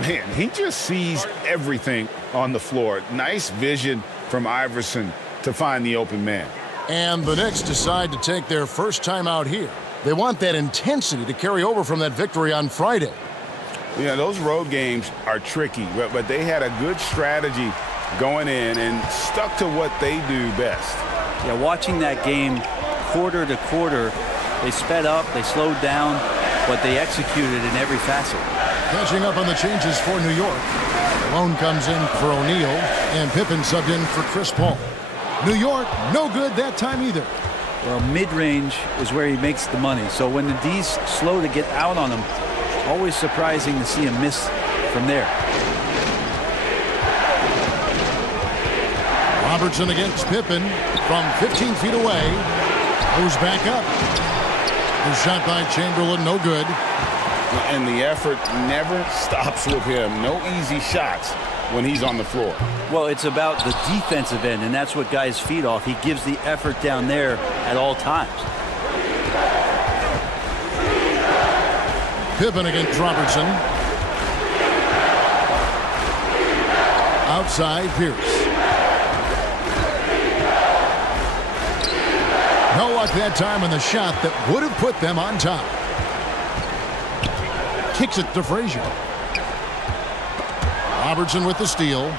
Man, he just sees everything on the floor. Nice vision from Iverson to find the open man. And the Knicks decide to take their first time out here. They want that intensity to carry over from that victory on Friday. Yeah, those road games are tricky, but they had a good strategy going in and stuck to what they do best. Yeah, watching that game quarter to quarter, they sped up, they slowed down, but they executed in every facet. Catching up on the changes for New York. Malone comes in for O'Neal, and Pippen subbed in for Chris Paul. New York, no good that time either. Well, mid-range is where he makes the money. So when the D's slow to get out on him, always surprising to see him miss from there. Robertson against Pippen from 15 feet away. Goes back up. The shot by Chamberlain, no good. And the effort never stops with him. No easy shots when he's on the floor. Well, it's about the defensive end, and that's what guys feed off. He gives the effort down there at all times. Pippen against Robertson. Outside, Pierce. No luck that time on the shot that would have put them on top. Kicks it to Frazier. Robertson with the steal.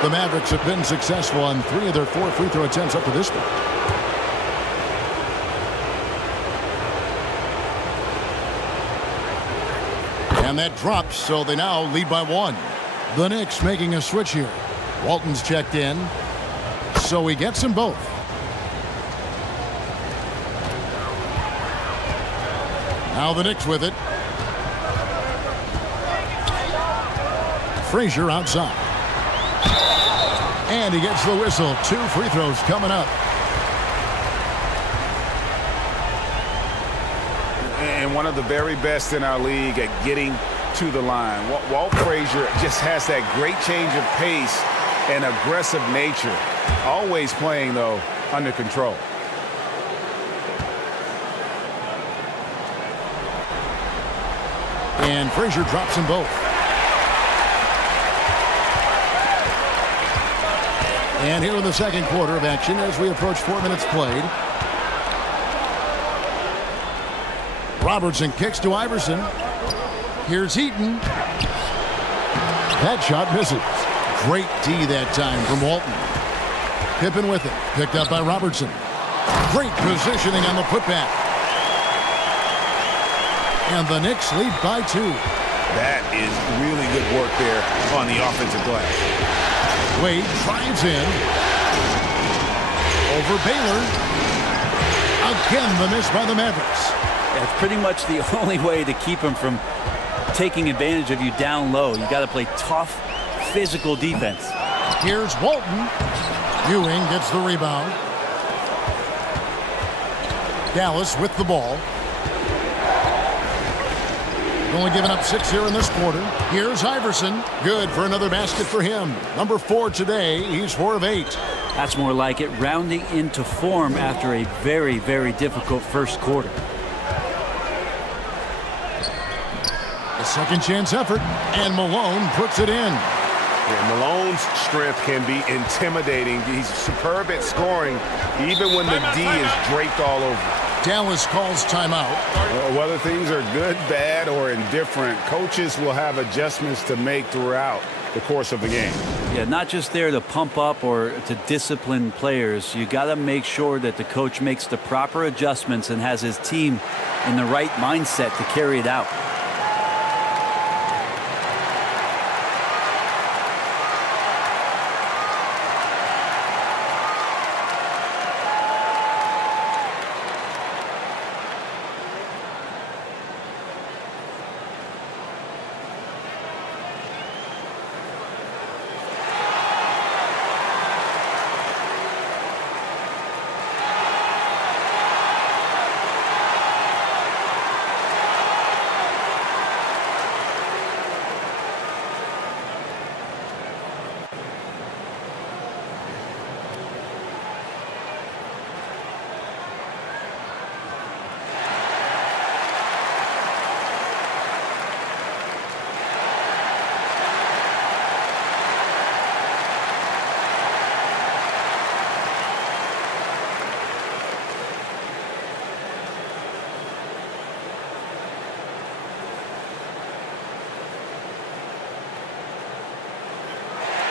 The Mavericks have been successful on 3 of their 4 free throw attempts up to this point. And that drops, so they now lead by 1. The Knicks making a switch here. Walton's checked in, so he gets them both. Now the Knicks with it. Frazier outside. And he gets the whistle. 2 free throws coming up. And one of the very best in our league at getting to the line. Walt Frazier just has that great change of pace and aggressive nature. Always playing, though, under control. And Frazier drops them both. And here in the second quarter of action as we approach 4 minutes played. Robertson kicks to Iverson. Here's Heaton. That shot misses. Great D that time from Walton. Pippen with it. Picked up by Robertson. Great positioning on the putback. And the Knicks lead by 2. That is really good work there on the offensive glass. Wade drives in. Over Baylor. Again, the miss by the Mavericks. It's pretty much the only way to keep him from taking advantage of you down low. You got to play tough, physical defense. Here's Walton. Ewing gets the rebound. Dallas with the ball. Only giving up 6 here in this quarter. Here's Iverson. Good for another basket for him. Number 4 today. He's 4 of 8. That's more like it, rounding into form after a very, very difficult first quarter. A second chance effort, and Malone puts it in. Yeah, Malone's strength can be intimidating. He's superb at scoring, even when the D is draped all over. Dallas calls timeout. Whether things are good, bad, or indifferent, coaches will have adjustments to make throughout the course of the game. Yeah, not just there to pump up or to discipline players. You got to make sure that the coach makes the proper adjustments and has his team in the right mindset to carry it out.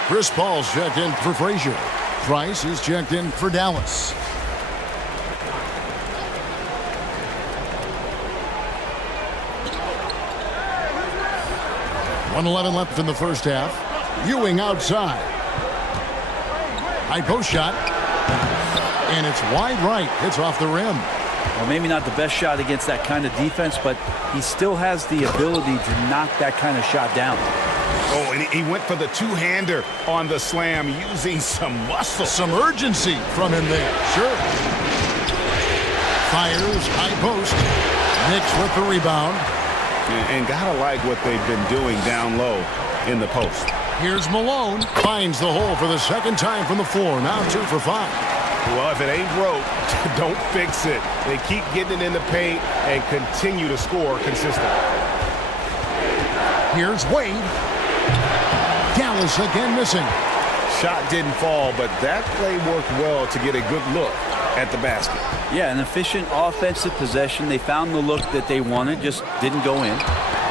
Chris Paul's checked in for Frazier. Price is checked in for Dallas. .111 left in the first half. Ewing outside. High post shot. And it's wide right. It's off the rim. Well, maybe not the best shot against that kind of defense, but he still has the ability to knock that kind of shot down. Oh, and he went for the two-hander on the slam using some muscle. Some urgency from him there. Sure. Fires, high post. Knicks with the rebound. And gotta like what they've been doing down low in the post. Here's Malone. Finds the hole for the second time from the floor. Now 2 for 5. Well, if it ain't broke, don't fix it. They keep getting it in the paint and continue to score consistently. Here's Wade. Dallas again missing. Shot didn't fall, but that play worked well to get a good look at the basket. Yeah, an efficient offensive possession. They found the look that they wanted, just didn't go in.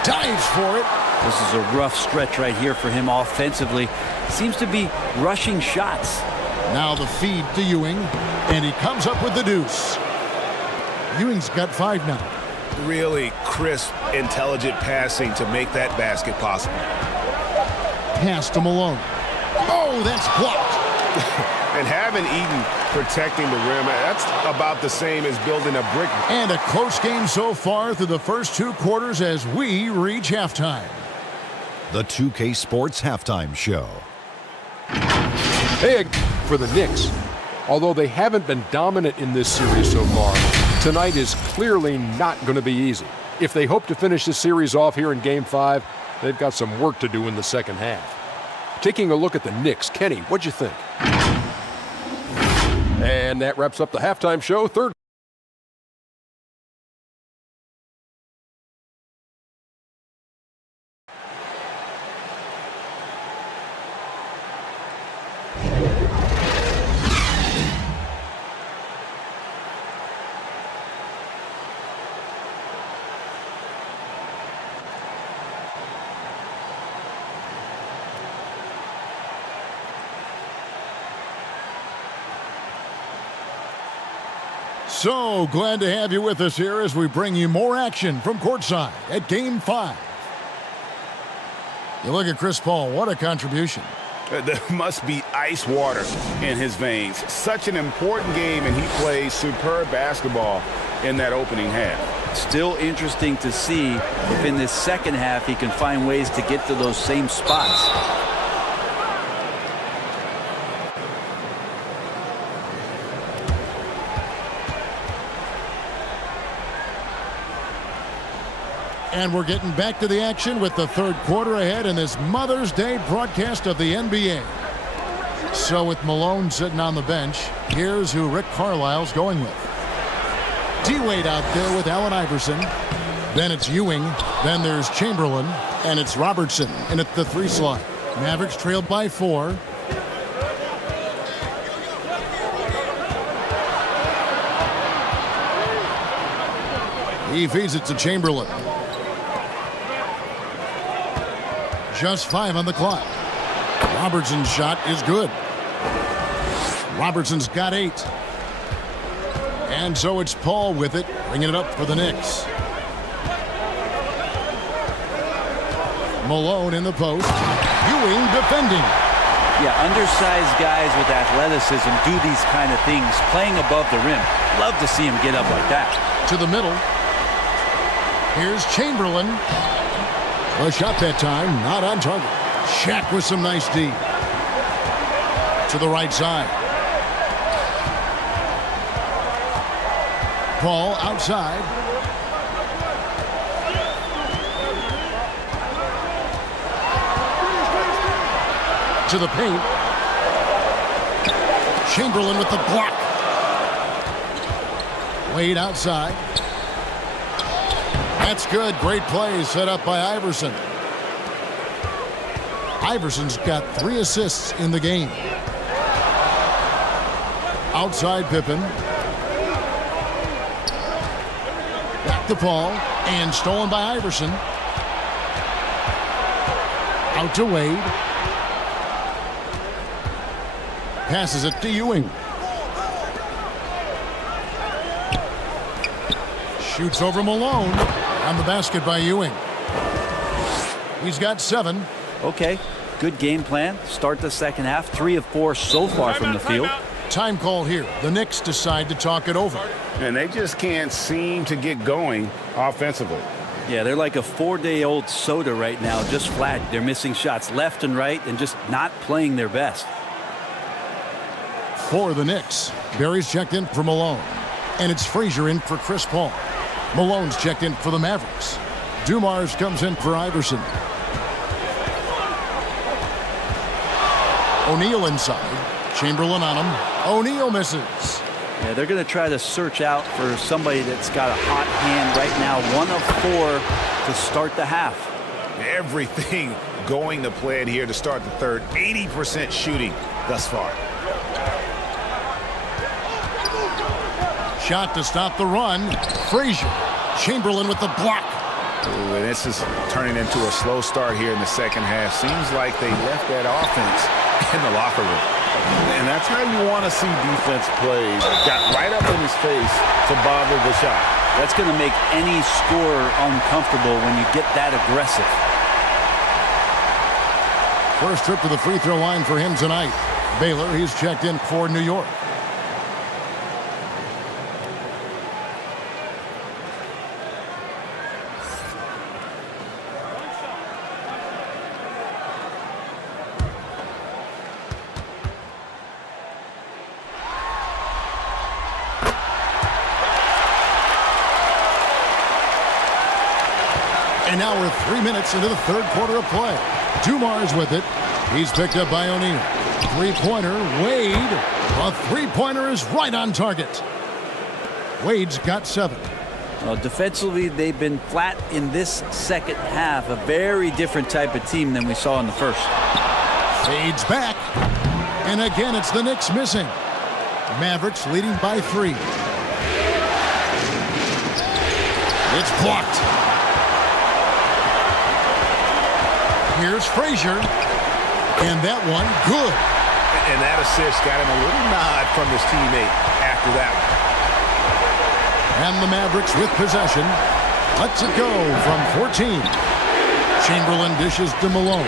Dives for it. This is a rough stretch right here for him offensively. Seems to be rushing shots. Now the feed to Ewing, and he comes up with the deuce. Ewing's got 5 now. Really crisp, intelligent passing to make that basket possible. Pass to Malone. Oh, that's blocked. And having Eden protecting the rim, that's about the same as building a brick. And a close game so far through the first 2 quarters as we reach halftime. The 2K Sports Halftime Show. Hey, for the Knicks. Although they haven't been dominant in this series so far, tonight is clearly not going to be easy. If they hope to finish this series off here in Game 5, they've got some work to do in the second half. Taking a look at the Knicks, Kenny, what'd you think? And that wraps up the halftime show. Third. So glad to have you with us here as we bring you more action from courtside at Game 5. You look at Chris Paul, what a contribution. There must be ice water in his veins. Such an important game, and he plays superb basketball in that opening half. Still interesting to see if in this second half he can find ways to get to those same spots. And we're getting back to the action with the third quarter ahead in this Mother's Day broadcast of the NBA. So with Malone sitting on the bench, here's who Rick Carlisle's going with. D-Wade out there with Allen Iverson. Then it's Ewing. Then there's Chamberlain. And it's Robertson in at the 3 slot. Mavericks trailed by 4. He feeds it to Chamberlain. Just 5 on the clock. Robertson's shot is good. Robertson's got 8. And so it's Paul with it, bringing it up for the Knicks. Malone in the post. Ewing defending. Yeah, undersized guys with athleticism do these kind of things, playing above the rim. Love to see him get up like that. To the middle. Here's Chamberlain. A shot that time, not on target. Shaq with some nice D. To the right side. Paul outside. To the paint. Chamberlain with the block. Wade outside. That's good. Great play set up by Iverson. Iverson's got 3 assists in the game. Outside Pippen. Back to Paul. And stolen by Iverson. Out to Wade. Passes it to Ewing. Shoots over Malone. On the basket by Ewing. He's got 7. Okay, good game plan. Start the second half. 3 of 4 so far from the field. Time call here. The Knicks decide to talk it over. And they just can't seem to get going offensively. Yeah, they're like a 4-day-old soda right now, just flat. They're missing shots left and right and just not playing their best. For the Knicks, Barry's checked in for Malone. And it's Frazier in for Chris Paul. Malone's checked in for the Mavericks. Dumars comes in for Iverson. O'Neal inside. Chamberlain on him. O'Neal misses. Yeah, they're going to try to search out for somebody that's got a hot hand right now. 1 of 4 to start the half. Everything going to plan here to start the third. 80% shooting thus far. Shot to stop the run. Frazier. Chamberlain with the block. Ooh, and this is turning into a slow start here in the second half. Seems like they left that offense in the locker room. And that's how you want to see defense played. Got right up in his face to bother the shot. That's going to make any scorer uncomfortable when you get that aggressive. First trip to the free throw line for him tonight. Baylor, he's checked in for New York. And now we're 3 minutes into the third quarter of play. Dumars with it. He's picked up by O'Neal. Three-pointer, Wade. A three-pointer is right on target. Wade's got 7. Well, defensively, they've been flat in this second half. A very different type of team than we saw in the first. Fades back. And again, it's the Knicks missing. Mavericks leading by 3. It's blocked. Here's Frazier. And that one, good. And that assist got him a little nod from his teammate after that one. And the Mavericks with possession. Lets it go from 14. Chamberlain dishes to Malone.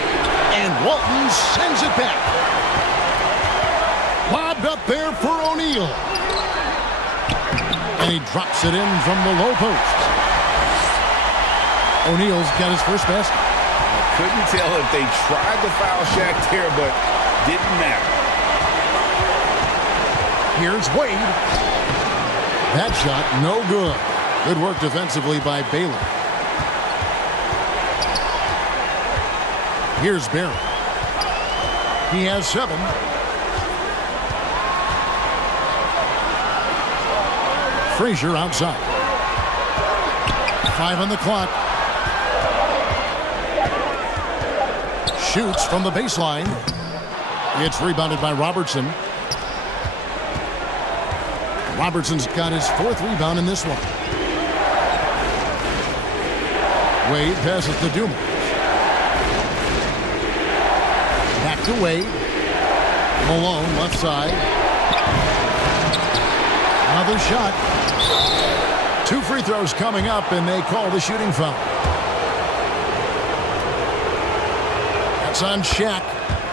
And Walton sends it back. Lobbed up there for O'Neal. And he drops it in from the low post. O'Neal's got his first basket. Couldn't tell if they tried to foul Shaq there, but didn't matter. Here's Wade. That shot, no good. Good work defensively by Baylor. Here's Barry. He has 7. Frazier outside. 5 on the clock. Shoots from the baseline. It's rebounded by Robertson. Robertson's got his 4th rebound in this one. Wade passes to Dumars. Back to Wade. Malone left side. Another shot. 2 free throws coming up, and they call the shooting foul. That's on Shaq.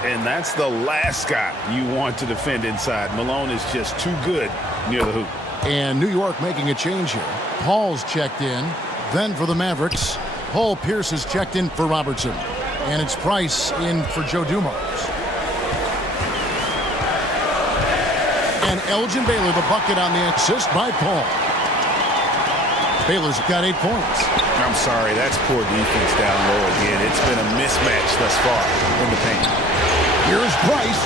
And that's the last guy you want to defend inside. Malone is just too good near the hoop. And New York making a change here. Hall's checked in. Then for the Mavericks, Paul Pierce is checked in for Robertson. And it's Price in for Joe Dumars. And Elgin Baylor, the bucket on the assist by Paul. Baylor's got 8 points. I'm sorry, that's poor defense down low again. It's been a mismatch thus far in the paint. Here's Price.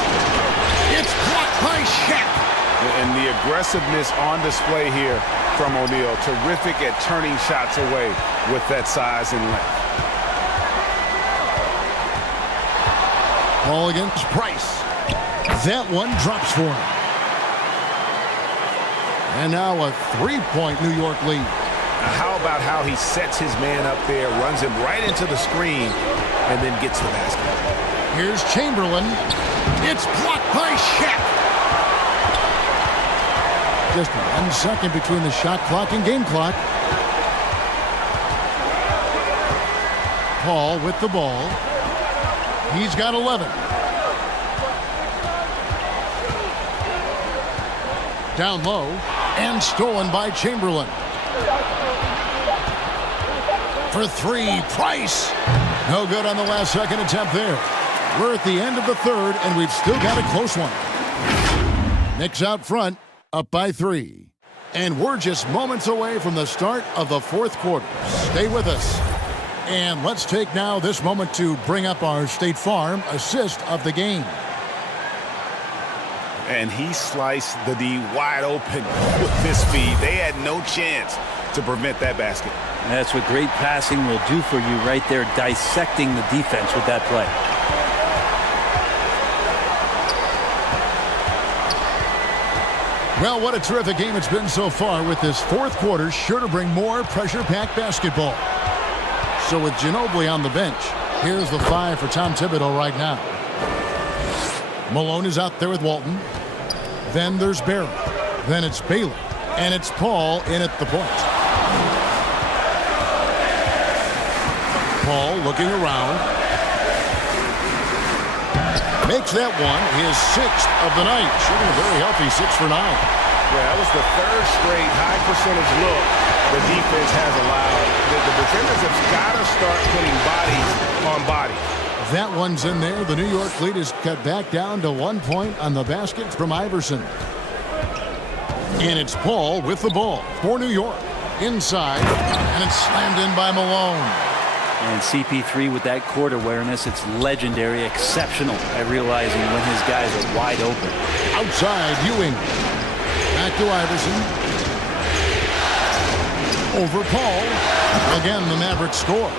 It's blocked by Shaq. And the aggressiveness on display here from O'Neal. Terrific at turning shots away with that size and length. Ball against Price. That one drops for him. And now a 3-point New York lead. Now how about how he sets his man up there, runs him right into the screen, and then gets the basket. Here's Chamberlain. It's blocked by Shaq. just 1 second between the shot clock and game clock. Paul with the ball. He's got 11. Down low and stolen by Chamberlain. For three, Price. No good on the last second attempt there. We're at the end of the third, and we've still got a close one. Knicks out front, up by 3. And we're just moments away from the start of the fourth quarter. Stay with us. And let's take now this moment to bring up our State Farm assist of the game. And he sliced the D wide open with his speed. They had no chance to prevent that basket. And that's what great passing will do for you right there, dissecting the defense with that play. Well, what a terrific game it's been so far, with this fourth quarter sure to bring more pressure-packed basketball. So with Ginobili on the bench, here's the 5 for Tom Thibodeau right now. Malone is out there with Walton. Then there's Barry. Then it's Bailey. And it's Paul in at the point. Paul looking around. Makes that one his 6th of the night. Shooting a very healthy 6 for 9. Yeah, that was the third straight high percentage look the defense has allowed. The defenders have got to start putting bodies on bodies. That one's in there. The New York lead is cut back down to 1 point on the basket from Iverson. And it's Paul with the ball for New York. Inside, and it's slammed in by Malone. And CP3 with that court awareness, it's legendary, exceptional at realizing when his guys are wide open. Outside, Ewing. Back to Iverson. Over Paul. Again, the Mavericks score.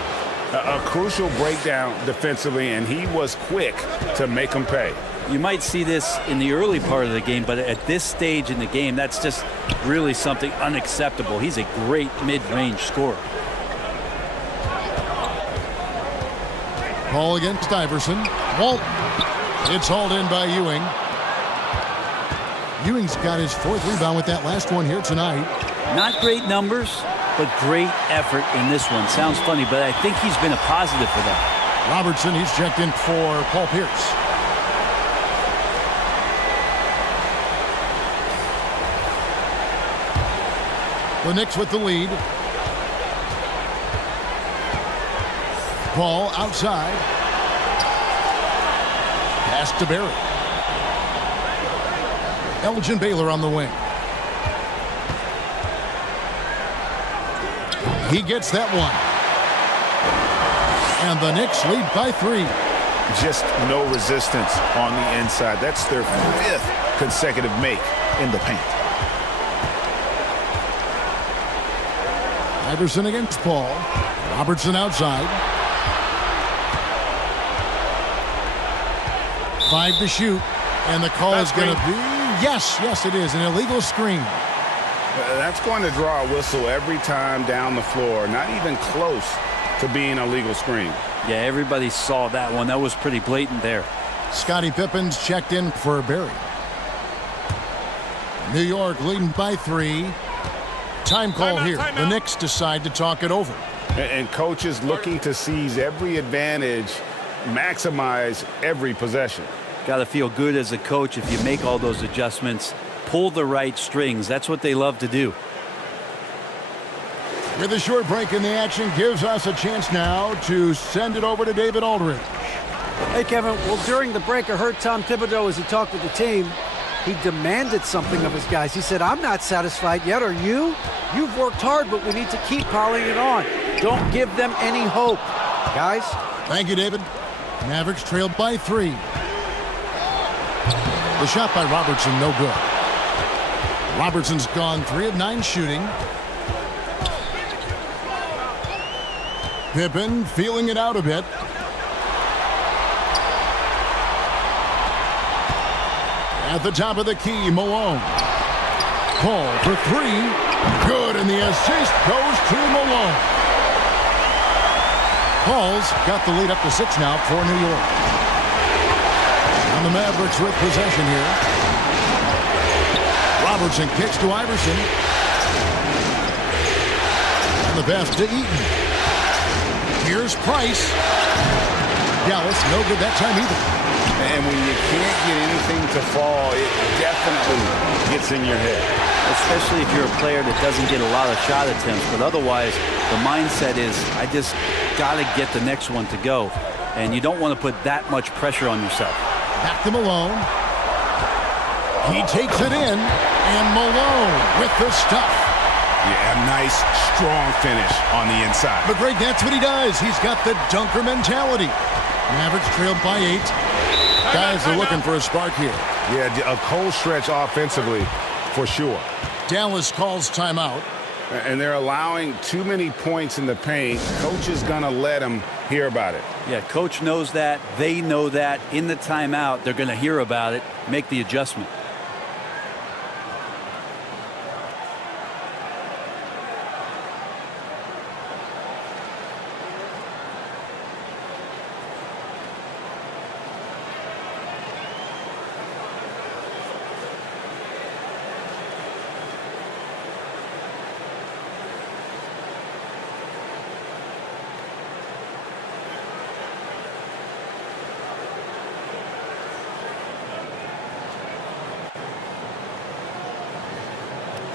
A crucial breakdown defensively, and he was quick to make them pay. You might see this in the early part of the game, but at this stage in the game, that's just really something unacceptable. He's a great mid-range scorer. Paul against Iverson. Walt. It's hauled in by Ewing. Ewing's got his 4th rebound with that last one here tonight. Not great numbers, but great effort in this one. Sounds funny, but I think he's been a positive for them. Robertson, he's checked in for Paul Pierce. The Knicks with the lead. Paul outside. Pass to Barry. Elgin Baylor on the wing. He gets that one. And the Knicks lead by 3. Just no resistance on the inside. That's their 5th consecutive make in the paint. Iverson against Paul. Robertson outside. 5 to shoot. And the call is going to be, yes, it is, an illegal screen. That's going to draw a whistle every time down the floor. Not even close to being a legal screen. Yeah, everybody saw that one. That was pretty blatant there. Scottie Pippen's checked in for Barry. New York leading by 3. Time call here. The Knicks decide to talk it over. And coaches looking to seize every advantage, maximize every possession. Got to feel good as a coach if you make all those adjustments. Pull the right strings. That's what they love to do. With a short break in the action, gives us a chance now to send it over to David Aldridge. Hey, Kevin. Well, during the break, I heard Tom Thibodeau as he talked with the team. He demanded something of his guys. He said, I'm not satisfied yet. Are you? You've worked hard, but we need to keep piling it on. Don't give them any hope. Guys? Thank you, David. Mavericks trailed by 3. The shot by Robertson, no good. Robertson's gone 3 of 9 shooting. Pippen feeling it out a bit. At the top of the key, Malone. Paul for 3. Good, and the assist goes to Malone. Paul's got the lead up to 6 now for New York. And the Mavericks with possession here. Robertson kicks to Iverson. And the pass to Eaton. Here's Price. Dallas, no good that time either. And when you can't get anything to fall, it definitely gets in your head. Especially if you're a player that doesn't get a lot of shot attempts. But otherwise, the mindset is, I just got to get the next one to go. And you don't want to put that much pressure on yourself. Back to Malone. He takes it in. And Malone with the stuff. Yeah, nice, strong finish on the inside. But Greg, that's what he does. He's got the dunker mentality. Mavericks trailed by 8. Guys are looking for a spark here. Yeah, a cold stretch offensively for sure. Dallas calls timeout. And they're allowing too many points in the paint. Coach is going to let them hear about it. Yeah, coach knows that. They know that. In the timeout, they're going to hear about it, make the adjustment.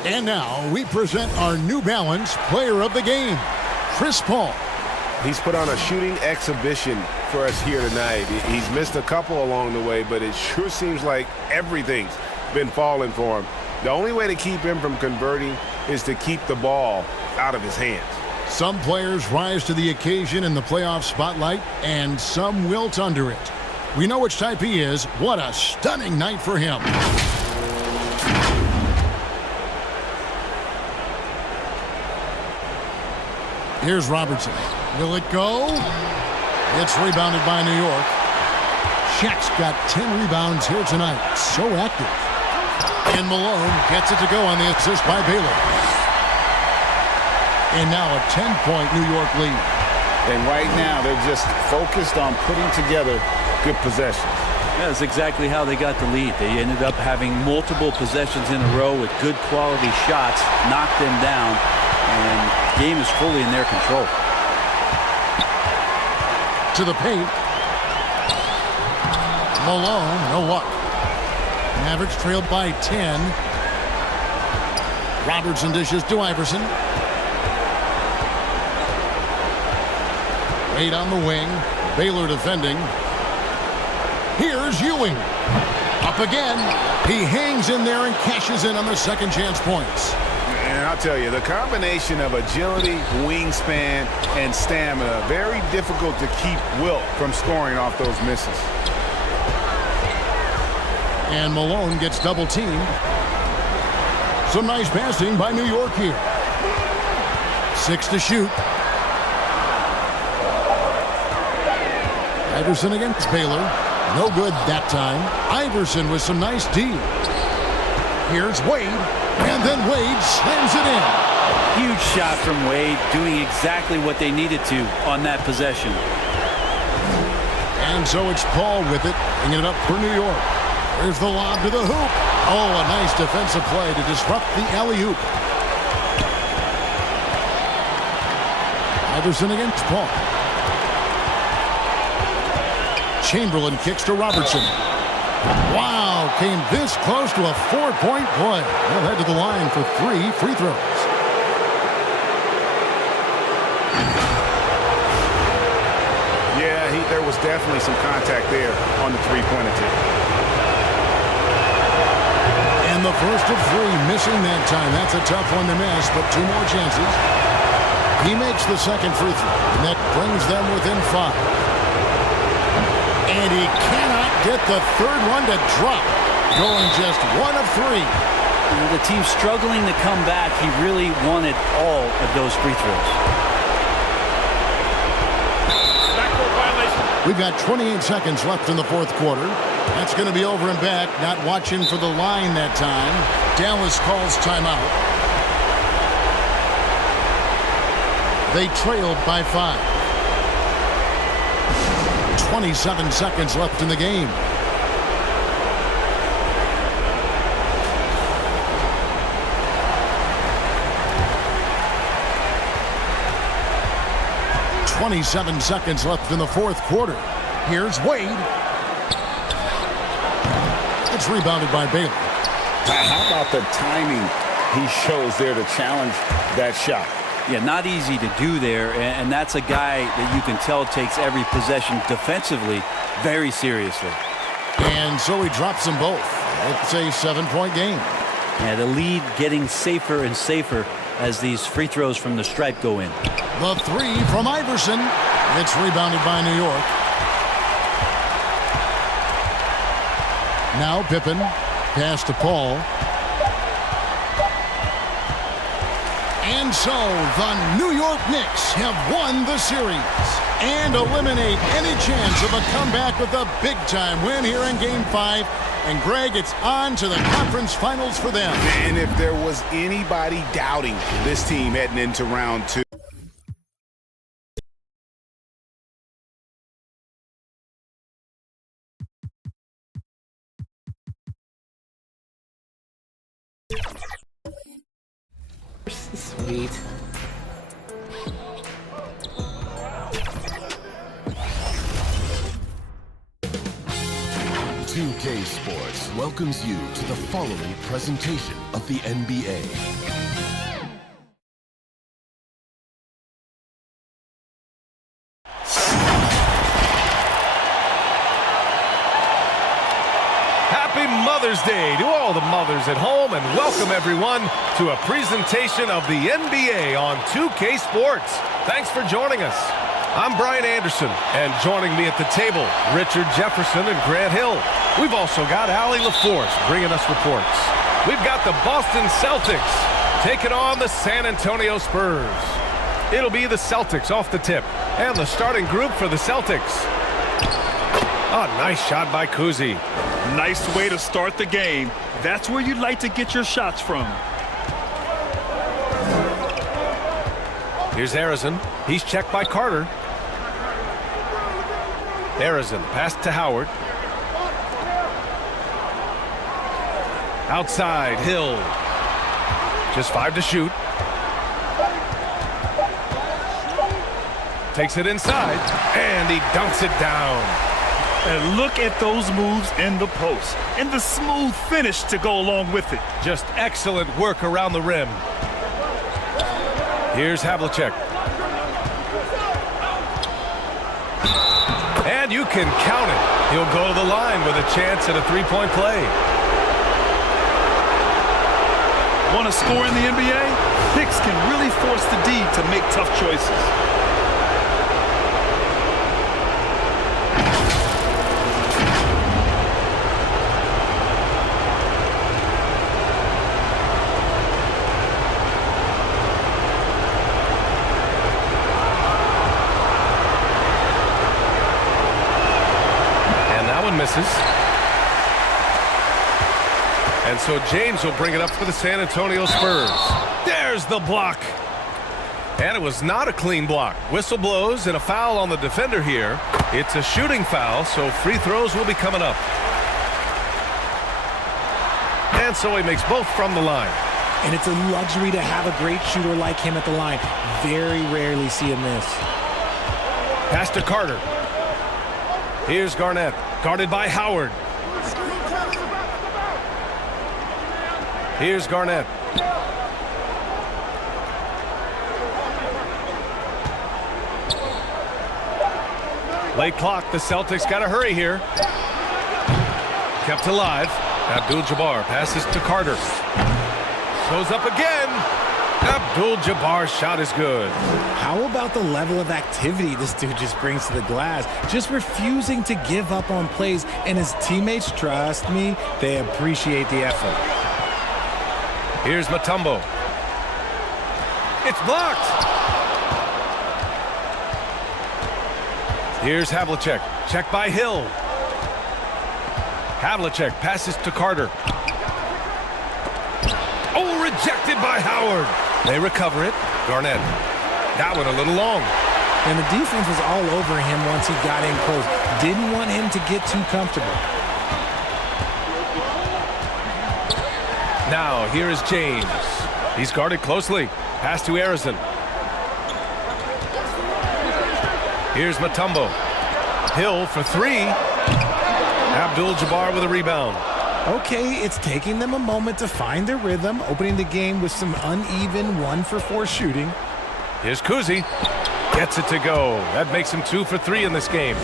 And now we present our New Balance Player of the Game, Chris Paul. He's put on a shooting exhibition for us here tonight. He's missed a couple along the way, but it sure seems like everything's been falling for him. The only way to keep him from converting is to keep the ball out of his hands. Some players rise to the occasion in the playoff spotlight, and some wilt under it. We know which type he is. What a stunning night for him. Here's Robertson. Will it go? It's rebounded by New York. Shaq's got 10 rebounds here tonight. So active. And Malone gets it to go on the assist by Baylor. And now a 10-point New York lead. And right now, they're just focused on putting together good possessions. Yeah, that's exactly how they got the lead. They ended up having multiple possessions in a row with good quality shots, knocked them down, and the game is fully in their control. To the paint. Malone, no luck. Mavericks trailed by 10. Robertson dishes to Iverson. Wade on the wing. Baylor defending. Here's Ewing. Up again. He hangs in there and cashes in on the second chance points. And I'll tell you, the combination of agility, wingspan, and stamina, very difficult to keep Wilt from scoring off those misses. And Malone gets double teamed. Some nice passing by New York here. 6 to shoot. Iverson against Baylor. No good that time. Iverson with some nice D. Here's Wade. And then Wade slams it in. Huge shot from Wade, doing exactly what they needed to on that possession. And so it's Paul with it, bringing it up for New York. There's the lob to the hoop. Oh, a nice defensive play to disrupt the alley-oop. Iverson against Paul. Chamberlain kicks to Robertson. Wow, came this close to a 4-point play. They'll head to the line for 3 free throws. Yeah, there was definitely some contact there on the three-point attempt. And the first of 3 missing that time. That's a tough one to miss, but 2 more chances. He makes the second free throw, and that brings them within 5. And he cannot get the third one to drop. Going just 1 of 3. The team's struggling to come back. He really wanted all of those free throws. We've got 28 seconds left in the fourth quarter. That's going to be over and back. Not watching for the line that time. Dallas calls timeout. They trailed by 5. 27 seconds left in the game. 27 seconds left in the fourth quarter. Here's Wade. It's rebounded by Bailey. How about the timing he shows there to challenge that shot? Yeah, not easy to do there, and that's a guy that you can tell takes every possession defensively very seriously. And so he drops them both. It's a 7-point game. Yeah, the lead getting safer and safer as these free throws from the stripe go in. The three from Iverson. It's rebounded by New York. Now Pippen. Pass to Paul. And so the New York Knicks have won the series and eliminate any chance of a comeback with a big-time win here in Game 5. And, Greg, it's on to the conference finals for them. And if there was anybody doubting this team heading into round 2. Sweet. K Sports welcomes you to the following presentation of the NBA. Happy Mother's Day to all the mothers at home, and welcome everyone to a presentation of the NBA on 2K Sports. Thanks for joining us. I'm Brian Anderson, and joining me at the table, Richard Jefferson and Grant Hill. We've also got Allie LaForce bringing us reports. We've got the Boston Celtics taking on the San Antonio Spurs. It'll be the Celtics off the tip, and the starting group for the Celtics. Oh, nice shot by Kuzi. Nice way to start the game. That's where you'd like to get your shots from. Here's Harrison. He's checked by Carter. Harrison, pass to Howard. Outside, Hill. Just 5 to shoot. Takes it inside, and he dunks it down. And look at those moves in the post, and the smooth finish to go along with it. Just excellent work around the rim. Here's Havlicek. And you can count it. He'll go to the line with a chance at a three-point play. Want to score in the NBA? Picks can really force the D to make tough choices. Misses. And so James will bring it up for the San Antonio Spurs. There's the block. And it was not a clean block. Whistle blows and a foul on the defender here. It's a shooting foul, so free throws will be coming up. And so he makes both from the line. And it's a luxury to have a great shooter like him at the line. Very rarely see him miss. Pass to Carter. Here's Garnett. Guarded by Howard. Here's Garnett. Late clock. The Celtics got to hurry here. Kept alive. Abdul-Jabbar passes to Carter. Goes up again. Abdul-Jabbar's shot is good. How about the level of activity this dude just brings to the glass? Just refusing to give up on plays, and his teammates, trust me, they appreciate the effort. Here's Mutombo. It's blocked. Here's Havlicek. Check by Hill. Havlicek passes to Carter. Oh, rejected by Howard. They recover it. Garnett. That one a little long. And the defense was all over him once he got in close. Didn't want him to get too comfortable. Now, here is James. He's guarded closely. Pass to Harrison. Here's Mutombo. Hill for three. Abdul-Jabbar with a rebound. Okay, it's taking them a moment to find their rhythm, opening the game with some uneven 1-for-4 shooting. Here's Kuzi. Gets it to go. That makes him 2 for 3 in this game.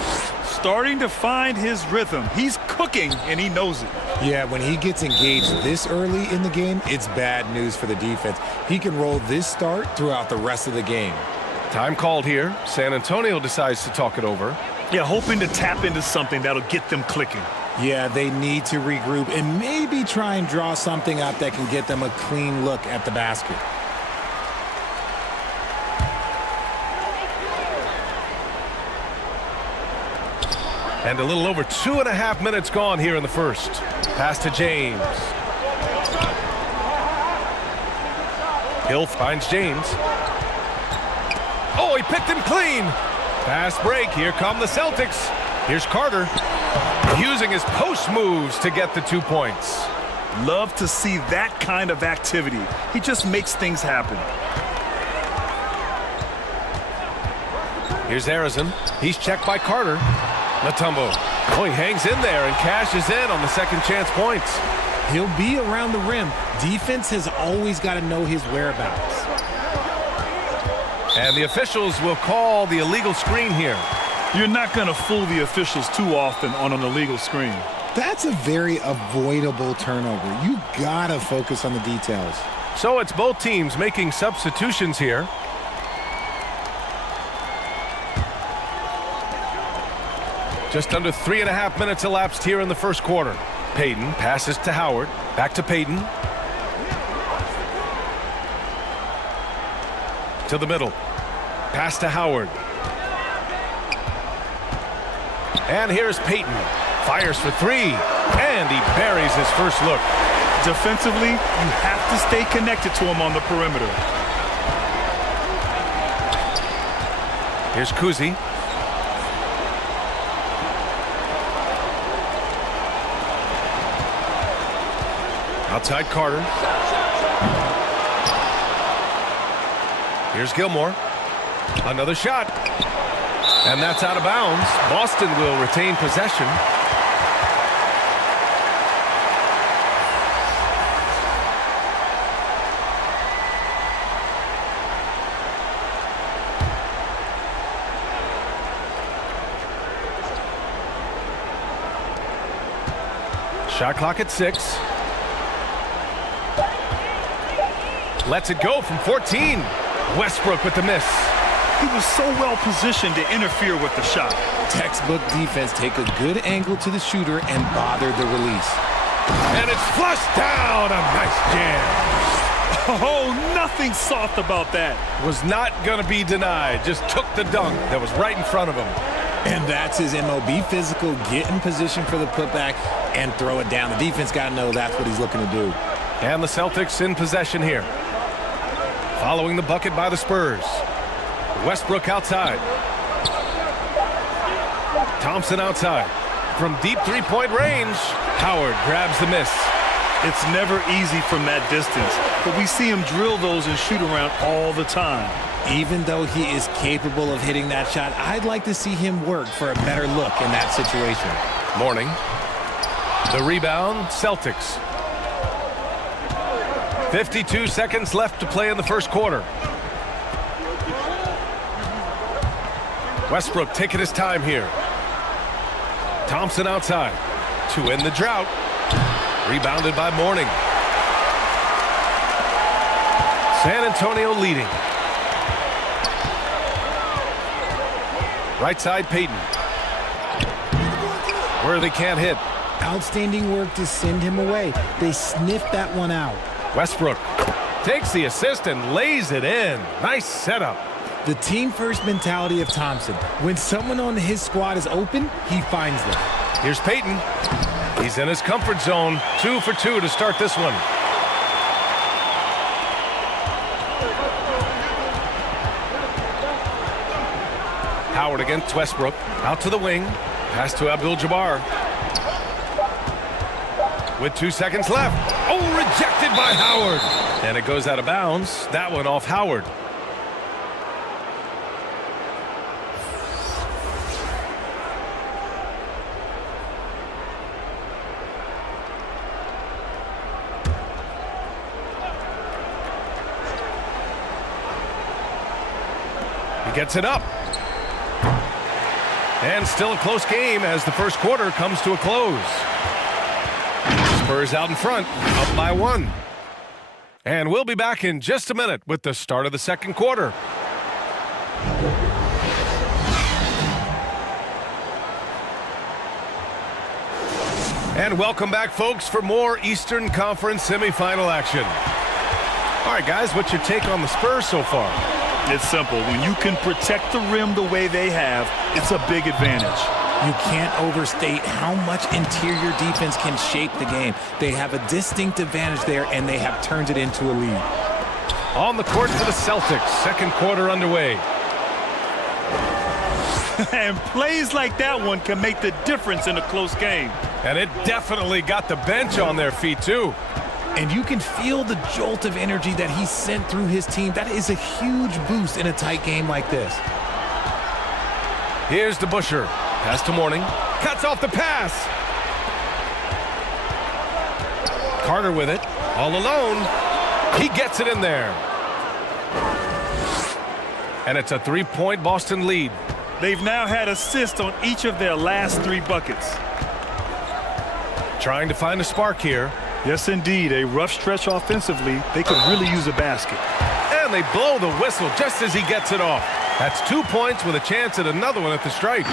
Starting to find his rhythm. He's cooking, and he knows it. Yeah, when he gets engaged this early in the game, it's bad news for the defense. He can roll this start throughout the rest of the game. Time called here. San Antonio decides to talk it over. Yeah, hoping to tap into something that'll get them clicking. Yeah, they need to regroup and maybe try and draw something up that can get them a clean look at the basket. And a little over 2.5 minutes gone here in the first. Pass to James. Hill finds James. Oh, he picked him clean. Fast break. Here come the Celtics. Here's Carter. Using his post moves to get the 2 points. Love to see that kind of activity. He just makes things happen. Here's Arizon. He's checked by Carter. Mutombo. Oh, he hangs in there and cashes in on the second chance points. He'll be around the rim. Defense has always got to know his whereabouts. And the officials will call the illegal screen here. You're not going to fool the officials too often on an illegal screen. That's a very avoidable turnover. You got to focus on the details. So it's both teams making substitutions here. Just under 3.5 minutes elapsed here in the first quarter. Payton passes to Howard. Back to Payton. To the middle. Pass to Howard. And here's Payton. Fires for three. And he buries his first look. Defensively, you have to stay connected to him on the perimeter. Here's Kuzi. Outside Carter. Here's Gilmore. Another shot. And that's out of bounds. Boston will retain possession. Shot clock at 6. Lets it go from 14. Westbrook with the miss. He was so well positioned to interfere with the shot. Textbook defense. Take a good angle to the shooter and bother the release. And it's flushed down. A nice jam. Oh, nothing soft about that. Was not going to be denied. Just took the dunk that was right in front of him. And that's his MO. Be physical, get in position for the putback, and throw it down. The defense got to know that's what he's looking to do. And the Celtics in possession here. Following the bucket by the Spurs. Westbrook outside. Thompson outside. From deep three-point range, Howard grabs the miss. It's never easy from that distance, but we see him drill those and shoot around all the time. Even though he is capable of hitting that shot, I'd like to see him work for a better look in that situation. Morning. The rebound, Celtics. 52 seconds left to play in the first quarter. Westbrook taking his time here. Thompson outside to end the drought. Rebounded by Mourning. San Antonio leading. Right side, Payton. Worthy can't hit. Outstanding work to send him away. They sniffed that one out. Westbrook takes the assist and lays it in. Nice setup. The team-first mentality of Thompson. When someone on his squad is open, he finds them. Here's Payton. He's in his comfort zone. 2 for 2 to start this one. Howard against Westbrook. Out to the wing. Pass to Abdul-Jabbar. With 2 seconds left. Oh, rejected by Howard. And it goes out of bounds. That one off Howard. He gets it up. And still a close game as the first quarter comes to a close. Spurs out in front, up by 1. And we'll be back in just a minute with the start of the second quarter. And welcome back, folks, for more Eastern Conference semifinal action. All right, guys, what's your take on the Spurs so far? It's simple. When you can protect the rim the way they have, it's a big advantage. You can't overstate how much interior defense can shape the game. They have a distinct advantage there, and they have turned it into a lead. On the court for the Celtics, second quarter underway. And plays like that one can make the difference in a close game. And it definitely got the bench on their feet, too. And you can feel the jolt of energy that he sent through his team. That is a huge boost in a tight game like this. Here's DeBusschere. Pass to Mourning. Cuts off the pass. Carter with it. All alone. He gets it in there. And it's a 3-point Boston lead. They've now had assists on each of their last 3 buckets. Trying to find a spark here. Yes, indeed. A rough stretch offensively. They could really use a basket. And they blow the whistle just as he gets it off. That's 2 points with a chance at another one at the stripe.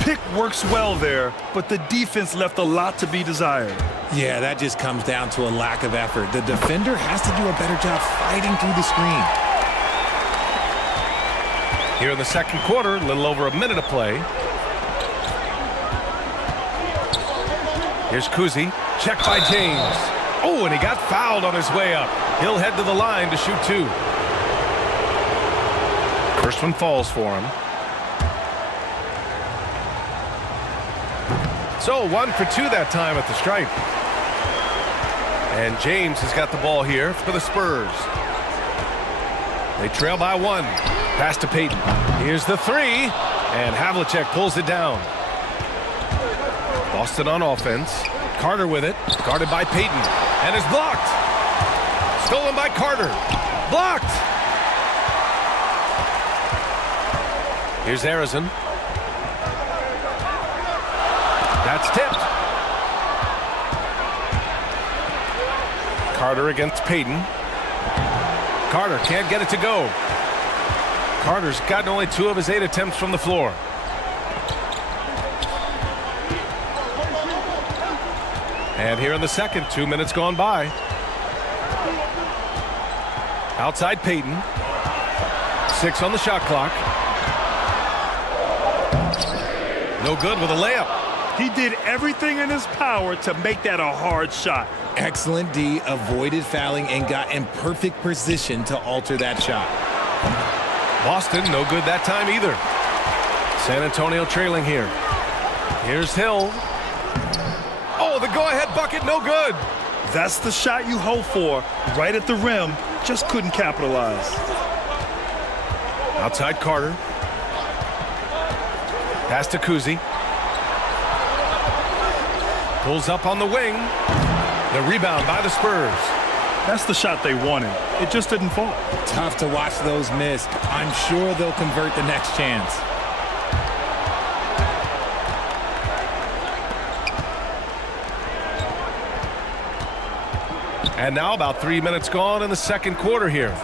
Pick works well there, but the defense left a lot to be desired. Yeah, that just comes down to a lack of effort. The defender has to do a better job fighting through the screen. Here in the second quarter, a little over a minute of play. Here's Kuzi. Check by James. Oh, and he got fouled on his way up. He'll head to the line to shoot 2. First one falls for him. So 1 for 2 that time at the stripe. And James has got the ball here for the Spurs. They trail by 1. Pass to Payton. Here's the 3. And Havlicek pulls it down. Boston on offense. Carter with it. Guarded by Payton. And is blocked. Stolen by Carter. Blocked. Here's Arizon. That's tipped. Carter against Payton. Carter can't get it to go. Carter's gotten only 2 of his 8 attempts from the floor. And here in the second, 2 minutes gone by. Outside Payton. 6 on the shot clock. No good with a layup. He did everything in his power to make that a hard shot. Excellent D, avoided fouling and got in perfect position to alter that shot. Boston, no good that time either. San Antonio trailing here. Here's Hill. Oh, the go-ahead bucket, no good. That's the shot you hope for. Right at the rim, just couldn't capitalize. Outside Carter. Pass to Kuzi. Pulls up on the wing. The rebound by the Spurs. That's the shot they wanted. It just didn't fall. Tough to watch those miss. I'm sure they'll convert the next chance. And now about 3 minutes gone in the second quarter here.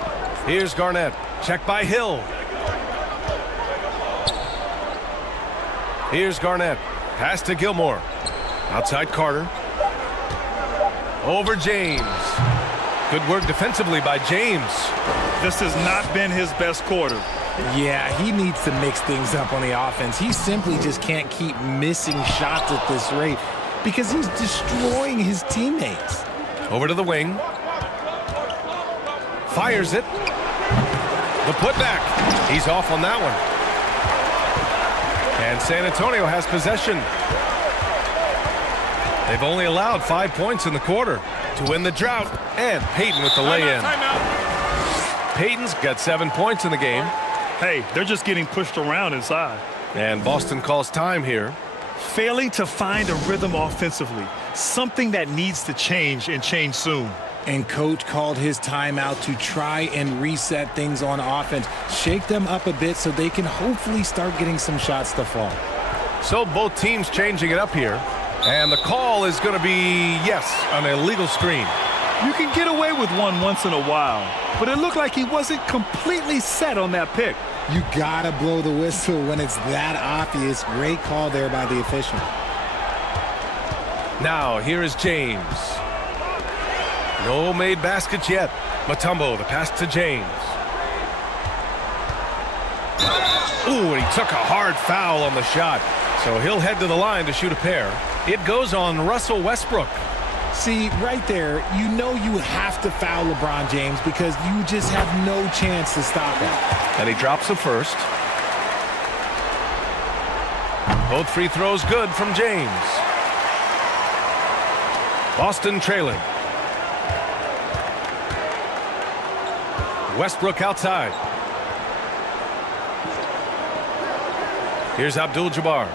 Here's Garnett. Check by Hill. Here's Garnett. Pass to Gilmore. Outside Carter. Over James. Good work defensively by James. This has not been his best quarter. Yeah, he needs to mix things up on the offense. He simply just can't keep missing shots at this rate because he's destroying his teammates. Over to the wing. Fires it. The putback. He's off on that one. And San Antonio has possession. They've only allowed 5 points in the quarter to win the drought. And Payton with the lay-in. Payton's got 7 points in the game. Hey, they're just getting pushed around inside. And Boston calls time here. Failing to find a rhythm offensively. Something that needs to change and change soon. And coach called his timeout to try and reset things on offense, shake them up a bit so they can hopefully start getting some shots to fall. So both teams changing it up here. And the call is going to be, yes, an illegal screen. You can get away with one once in a while, but it looked like he wasn't completely set on that pick. You gotta blow the whistle when it's that obvious. Great call there by the official. Now here is James. No made baskets yet. Mutombo, the pass to James. Ooh, and he took a hard foul on the shot. So he'll head to the line to shoot a pair. It goes on Russell Westbrook. See, right there, you know you have to foul LeBron James because you just have no chance to stop him. And he drops the first. Both free throws good from James. Boston trailing. Westbrook outside. Here's Abdul-Jabbar.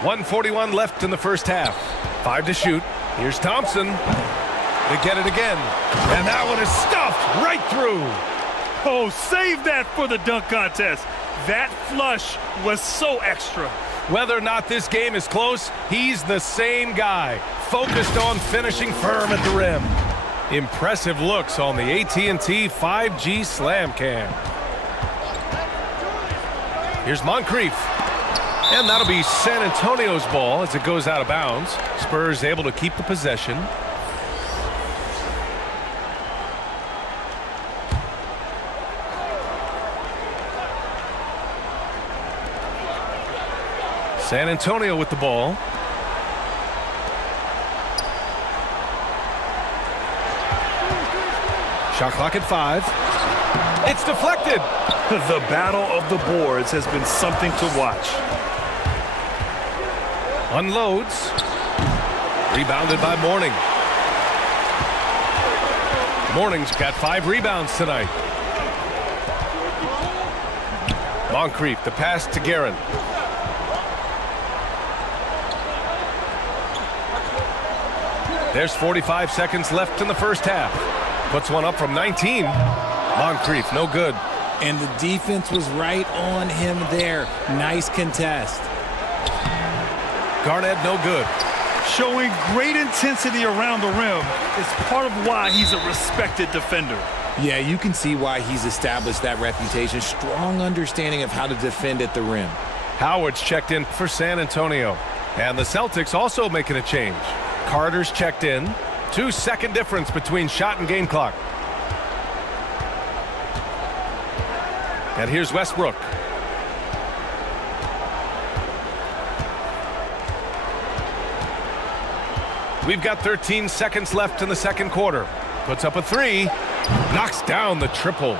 .141 left in the first half. 5 to shoot. Here's Thompson. They get it again. And that one is stuffed right through. Oh, save that for the dunk contest. That flush was so extra. Whether or not this game is close, he's the same guy, focused on finishing firm at the rim. Impressive looks on the AT&T 5G Slam Cam. Here's Moncrief. And that'll be San Antonio's ball as it goes out of bounds. Spurs able to keep the possession. San Antonio with the ball. Shot clock at 5. It's deflected. The battle of the boards has been something to watch. Unloads. Rebounded by Mourning. Mourning's got 5 rebounds tonight. Moncrief, the pass to Guerin. There's 45 seconds left in the first half. Puts one up from 19. Moncrief, no good. And the defense was right on him there. Nice contest. Garnett, no good. Showing great intensity around the rim is part of why he's a respected defender. Yeah, you can see why he's established that reputation. Strong understanding of how to defend at the rim. Howard's checked in for San Antonio. And the Celtics also making a change. Carter's checked in. 2-second difference between shot and game clock. And here's Westbrook. We've got 13 seconds left in the second quarter. Puts up a 3. Knocks down the triple.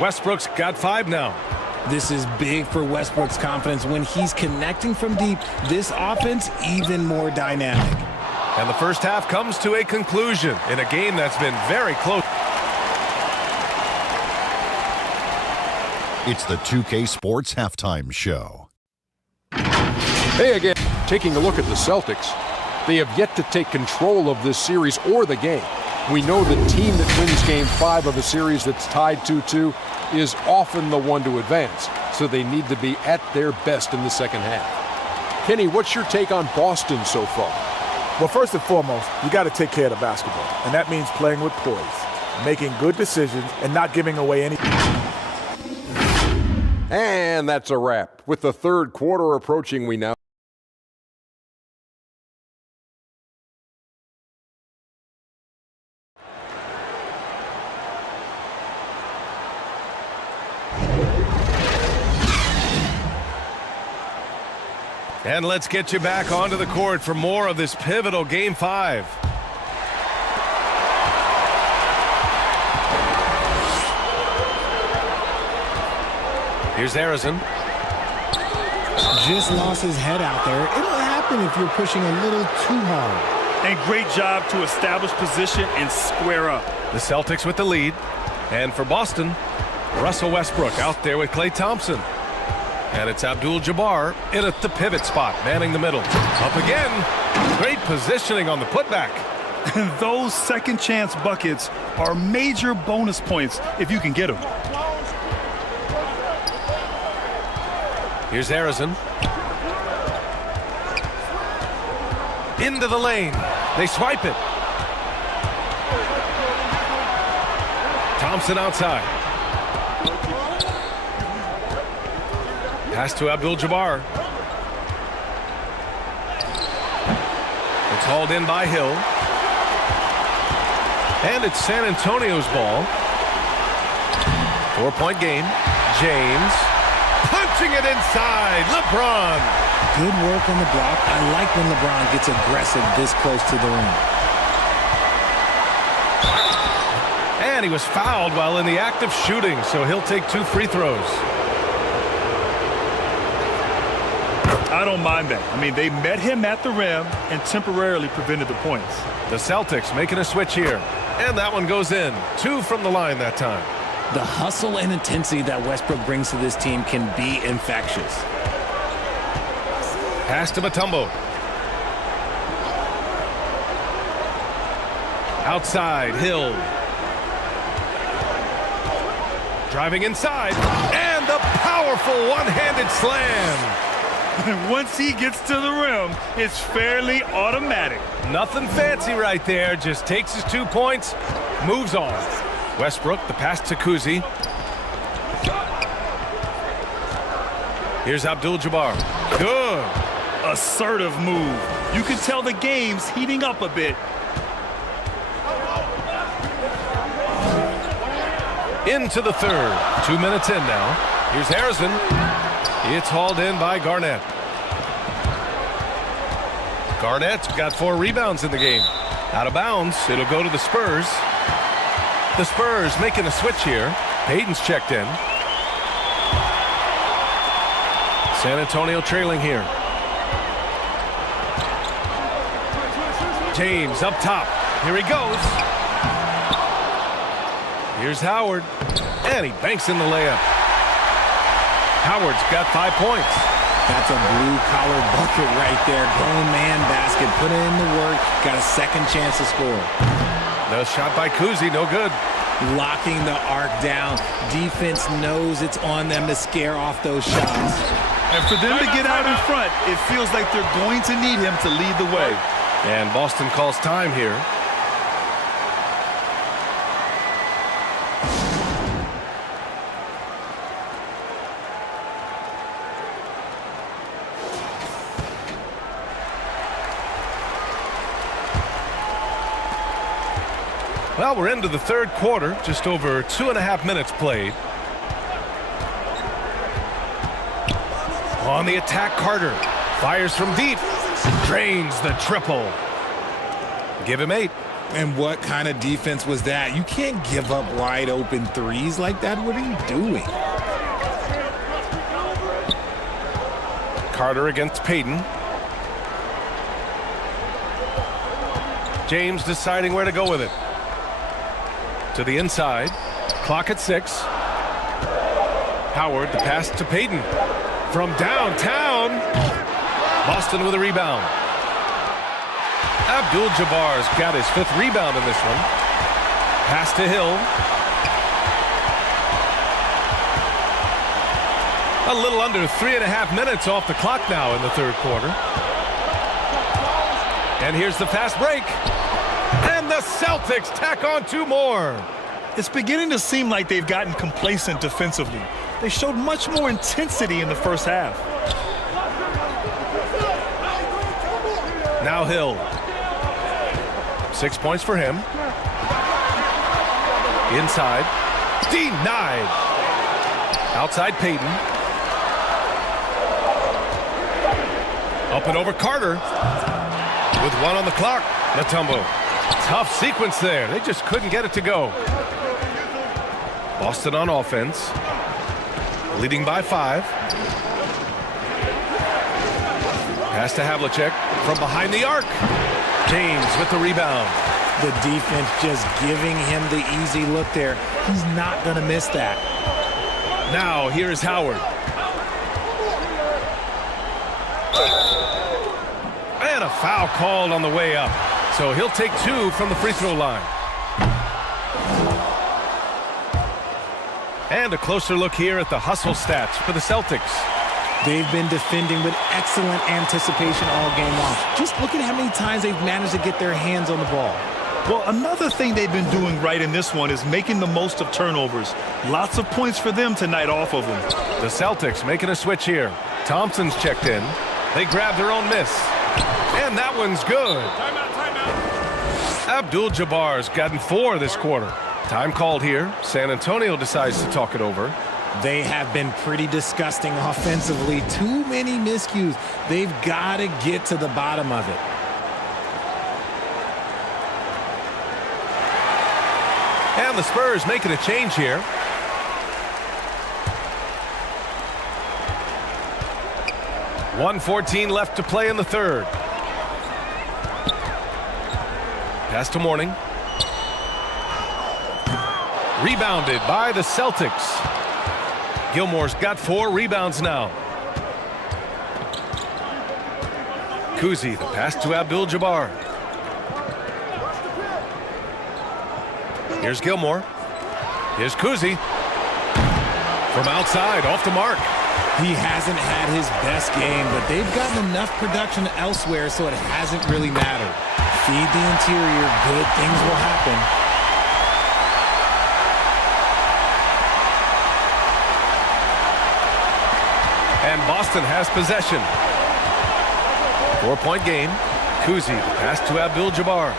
Westbrook's got 5 now. This is big for Westbrook's confidence. When he's connecting from deep, this offense even more dynamic. And the first half comes to a conclusion in a game that's been very close. It's the 2K Sports Halftime Show. Hey again, taking a look at the Celtics. They have yet to take control of this series or the game. We know the team that wins Game 5 of a series that's tied 2-2 is often the one to advance, so they need to be at their best in the second half. Kenny, what's your take on Boston so far? Well, first and foremost, you got to take care of the basketball, and that means playing with poise, making good decisions, and not giving away any. And that's a wrap. With the third quarter approaching, we now And let's get you back onto the court for more of this pivotal Game 5. Here's Harrison. Just lost his head out there. It'll happen if you're pushing a little too hard. And great job to establish position and square up. The Celtics with the lead. And for Boston, Russell Westbrook out there with Klay Thompson. And it's Abdul-Jabbar in at the pivot spot, manning the middle. Up again. Great positioning on the putback. Those second chance buckets are major bonus points if you can get them. Here's Harrison. Into the lane. They swipe it. Thompson outside. Pass to Abdul-Jabbar. It's hauled in by Hill. And it's San Antonio's ball. 4-point game. James punching it inside. LeBron. Good work on the block. I like when LeBron gets aggressive this close to the rim. And he was fouled while in the act of shooting, so he'll take 2 free throws. I don't mind that. I mean, they met him at the rim and temporarily prevented the points. The Celtics making a switch here. And that one goes in. 2 from the line that time. The hustle and intensity that Westbrook brings to this team can be infectious. Pass to Mutombo. Outside, Hill. Driving inside. And the powerful one-handed slam. Once he gets to the rim, it's fairly automatic. Nothing fancy right there. Just takes his 2 points, moves on. Westbrook, the pass to Kuzi. Here's Abdul-Jabbar. Good. Assertive move. You can tell the game's heating up a bit. Into the third. 2 minutes in now. Here's Harrison. It's hauled in by Garnett. Garnett's got 4 rebounds in the game. Out of bounds. It'll go to the Spurs. The Spurs making a switch here. Payton's checked in. San Antonio trailing here. James up top. Here he goes. Here's Howard. And he banks in the layup. Howard's got 5 points. That's a blue-collar bucket right there. Grown man basket. Put in the work. Got a second chance to score. No shot by Kuzi. No good. Locking the arc down. Defense knows it's on them to scare off those shots. And for them to get out in front, it feels like they're going to need him to lead the way. And Boston calls time here. Well, we're into the third quarter, just over 2.5 minutes played. On the attack, Carter fires from deep, drains the triple. Give him 8. And what kind of defense was that? You can't give up wide open threes like that. What are you doing? Carter against Payton. James deciding where to go with it. To the inside. Clock at 6. Howard, the pass to Payton. From downtown. Boston with a rebound. Abdul-Jabbar's got his 5th rebound in this one. Pass to Hill. A little under 3.5 minutes off the clock now in the third quarter. And here's the fast break. And the Celtics tack on 2 more. It's beginning to seem like they've gotten complacent defensively. They showed much more intensity in the first half. Now Hill. 6 points for him. Inside. Denied. Outside Payton. Up and over Carter. With 1 on the clock. Mutombo. Tough sequence there. They just couldn't get it to go. Boston on offense. Leading by 5. Pass to Havlicek from behind the arc. James with the rebound. The defense just giving him the easy look there. He's not going to miss that. Now here's Howard. And a foul called on the way up. So he'll take 2 from the free throw line. And a closer look here at the hustle stats for the Celtics. They've been defending with excellent anticipation all game long. Just look at how many times they've managed to get their hands on the ball. Well, another thing they've been doing right in this one is making the most of turnovers. Lots of points for them tonight off of them. The Celtics making a switch here. Thompson's checked in. They grab their own miss. And that one's good. Abdul-Jabbar's gotten 4 this quarter. Time called here. San Antonio decides to talk it over. They have been pretty disgusting offensively. Too many miscues. They've got to get to the bottom of it. And the Spurs making a change here. .114 left to play in the third. Pass to Mourning. Rebounded by the Celtics. Gilmore's got 4 rebounds now. Kuzi, the pass to Abdul-Jabbar. Here's Gilmore. Here's Kuzi. From outside, off the mark. He hasn't had his best game, but they've gotten enough production elsewhere, so it hasn't really mattered. Feed the interior, good things will happen. And Boston has possession. 4-point game. Kuzi, the pass to Abdul-Jabbar.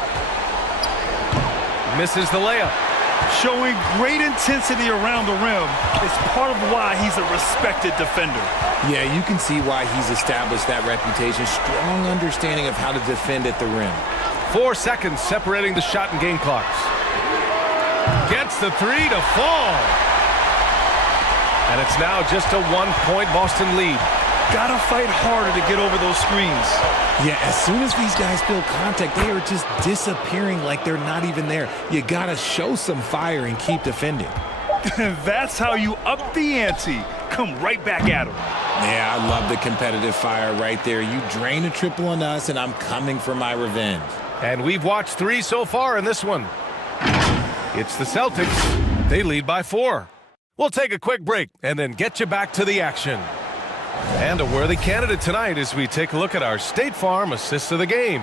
Misses the layup. Showing great intensity around the rim is part of why he's a respected defender. Yeah, you can see why he's established that reputation. Strong understanding of how to defend at the rim. 4 seconds separating the shot and game clocks. Gets the 3 to fall. And it's now just a 1-point Boston lead. Gotta fight harder to get over those screens. Yeah, as soon as these guys feel contact, they are just disappearing like they're not even there. You gotta show some fire and keep defending. That's how you up the ante. Come right back at them. Yeah, I love the competitive fire right there. You drain a triple on us, and I'm coming for my revenge. And we've watched 3 so far in this one. It's the Celtics. They lead by 4. We'll take a quick break and then get you back to the action. And a worthy candidate tonight as we take a look at our State Farm assist of the game.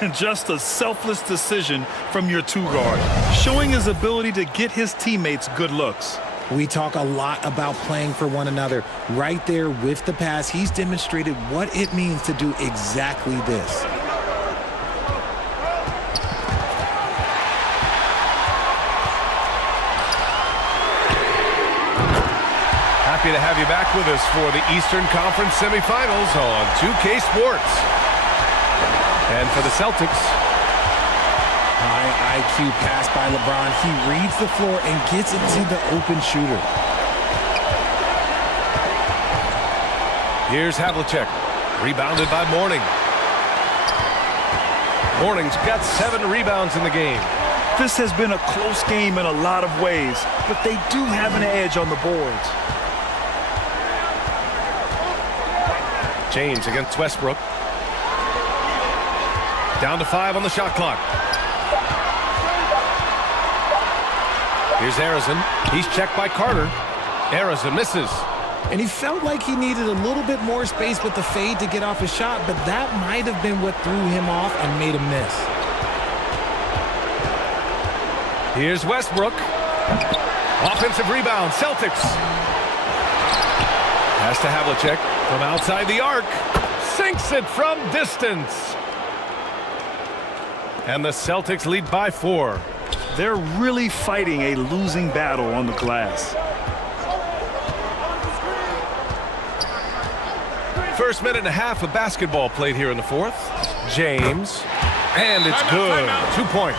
And just a selfless decision from your 2-guard, showing his ability to get his teammates good looks. We talk a lot about playing for one another. Right there with the pass, he's demonstrated what it means to do exactly this. Happy to have you back with us for the Eastern Conference semifinals on 2K Sports. And for the Celtics. High IQ pass by LeBron. He reads the floor and gets it to the open shooter. Here's Havlicek. Rebounded by Mourning. Mourning's got 7 rebounds in the game. This has been a close game in a lot of ways, but they do have an edge on the boards. James against Westbrook. Down to 5 on the shot clock. Here's Arizin. He's checked by Carter. Arizin misses. And he felt like he needed a little bit more space with the fade to get off his shot, but that might have been what threw him off and made him miss. Here's Westbrook. Offensive rebound, Celtics. Pass to Havlicek from outside the arc. Sinks it from distance. And the Celtics lead by 4. They're really fighting a losing battle on the glass. First minute and a half of basketball played here in the fourth. James. And it's good. 2 points.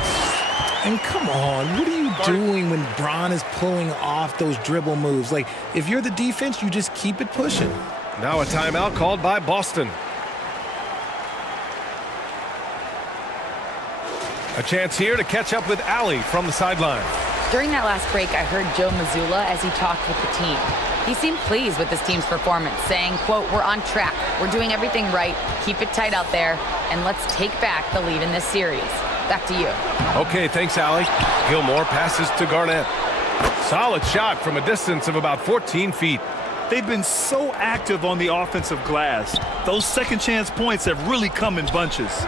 And come on, what are you doing when Bron is pulling off those dribble moves? Like, if you're the defense, you just keep it pushing. Now a timeout called by Boston. A chance here to catch up with Allie from the sideline. During that last break, I heard Joe Mazzulla as he talked with the team. He seemed pleased with his team's performance, saying, quote, "We're on track. We're doing everything right. Keep it tight out there, and let's take back the lead in this series." Back to you. Okay, thanks, Allie. Gilmore passes to Garnett. Solid shot from a distance of about 14 feet. They've been so active on the offensive glass. Those second chance points have really come in bunches.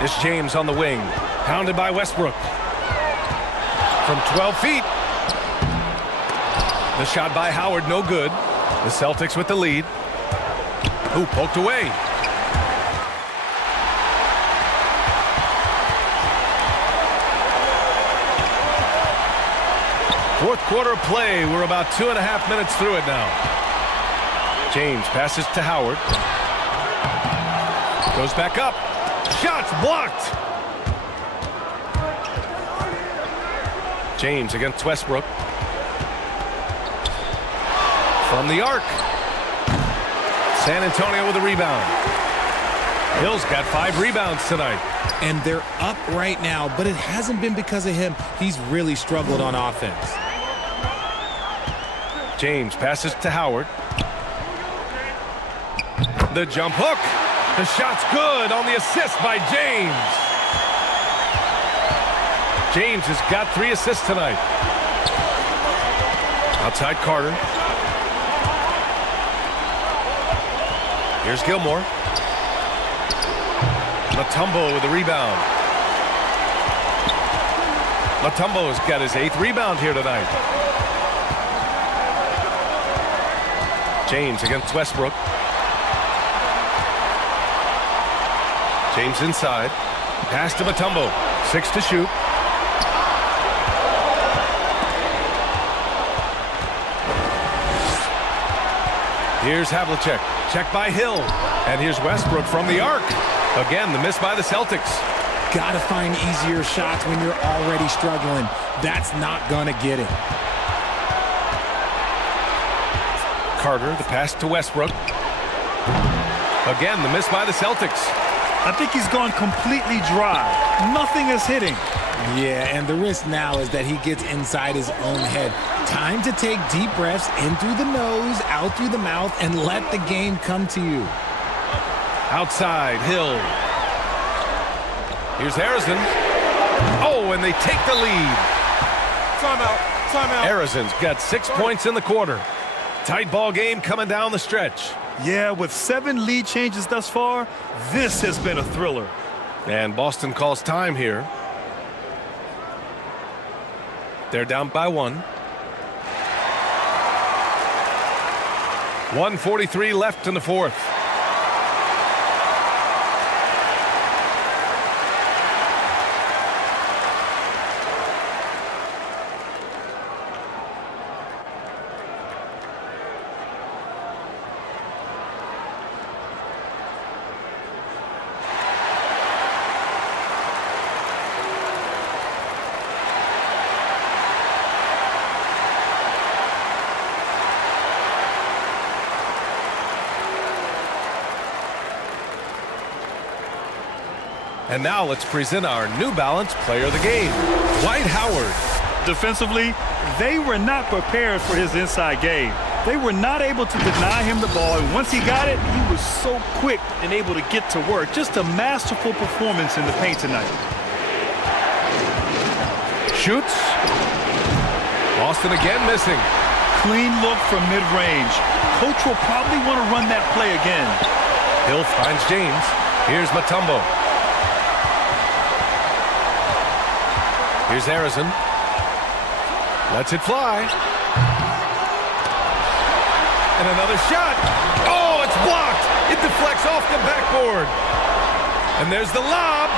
It's James on the wing. Pounded by Westbrook. From 12 feet. The shot by Howard, no good. The Celtics with the lead. Ooh, poked away. Fourth quarter of play. We're about 2.5 minutes through it now. James passes to Howard. Goes back up. Shots blocked. James against Westbrook. From the arc. San Antonio with a rebound. Hill's got 5 rebounds tonight. And they're up right now, but it hasn't been because of him. He's really struggled on offense. James passes to Howard. The jump hook. The shot's good on the assist by James. James has got 3 assists tonight. Outside Carter. Here's Gilmore. Mutombo with the rebound. Mutombo's got his 8th rebound here tonight. James against Westbrook. James inside. Pass to Mutombo. 6 to shoot. Here's Havlicek. Check by Hill. And here's Westbrook from the arc. Again, the miss by the Celtics. Gotta find easier shots when you're already struggling. That's not gonna get it. Carter, the pass to Westbrook. Again, the miss by the Celtics. I think he's gone completely dry. Nothing is hitting. Yeah, and the risk now is that he gets inside his own head. Time to take deep breaths in through the nose, out through the mouth, and let the game come to you. Outside, Hill. Here's Harrison. Oh, and they take the lead. Timeout. Timeout. Harrison's got 6 points in the quarter. Tight ball game coming down the stretch. Yeah, with 7 lead changes thus far, this has been a thriller. And Boston calls time here. They're down by 1. 1:43 left in the fourth. And now let's present our New Balance Player of the Game, Dwight Howard. Defensively, they were not prepared for his inside game. They were not able to deny him the ball, and once he got it, he was so quick and able to get to work. Just a masterful performance in the paint tonight. Shoots. Boston again missing. Clean look from mid-range. Coach will probably want to run that play again. Hill finds James. Here's Mutombo. Here's Harrison. Lets it fly. And another shot. Oh, it's blocked. It deflects off the backboard. And there's the lob.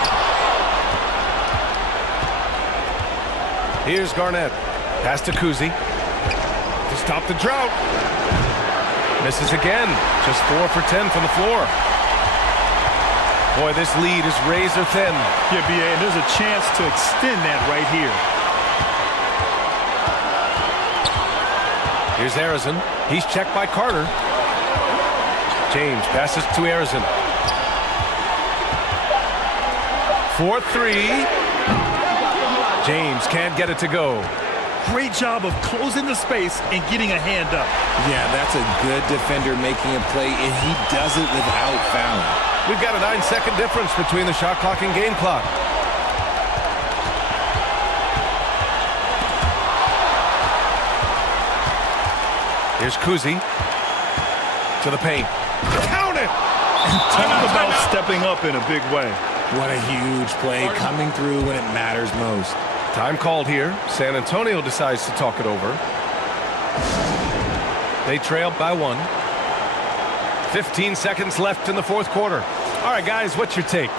Here's Garnett. Pass to Kuzi. To stop the drought. Misses again. Just 4 for 10 from the floor. Boy, this lead is razor thin. Yeah, B.A., and there's a chance to extend that right here. Here's Harrison. He's checked by Carter. James passes to Harrison. 4-3. James can't get it to go. Great job of closing the space and getting a hand up. Yeah, that's a good defender making a play, and he does it without fouling. We've got a 9-second difference between the shot clock and game clock. Here's Kuzi to the paint. Count it! Talk about stepping up in a big way. What a huge play coming through when it matters most. Time called here. San Antonio decides to talk it over. They trail by 1. 15 seconds left in the fourth quarter. All right, guys, what's your take?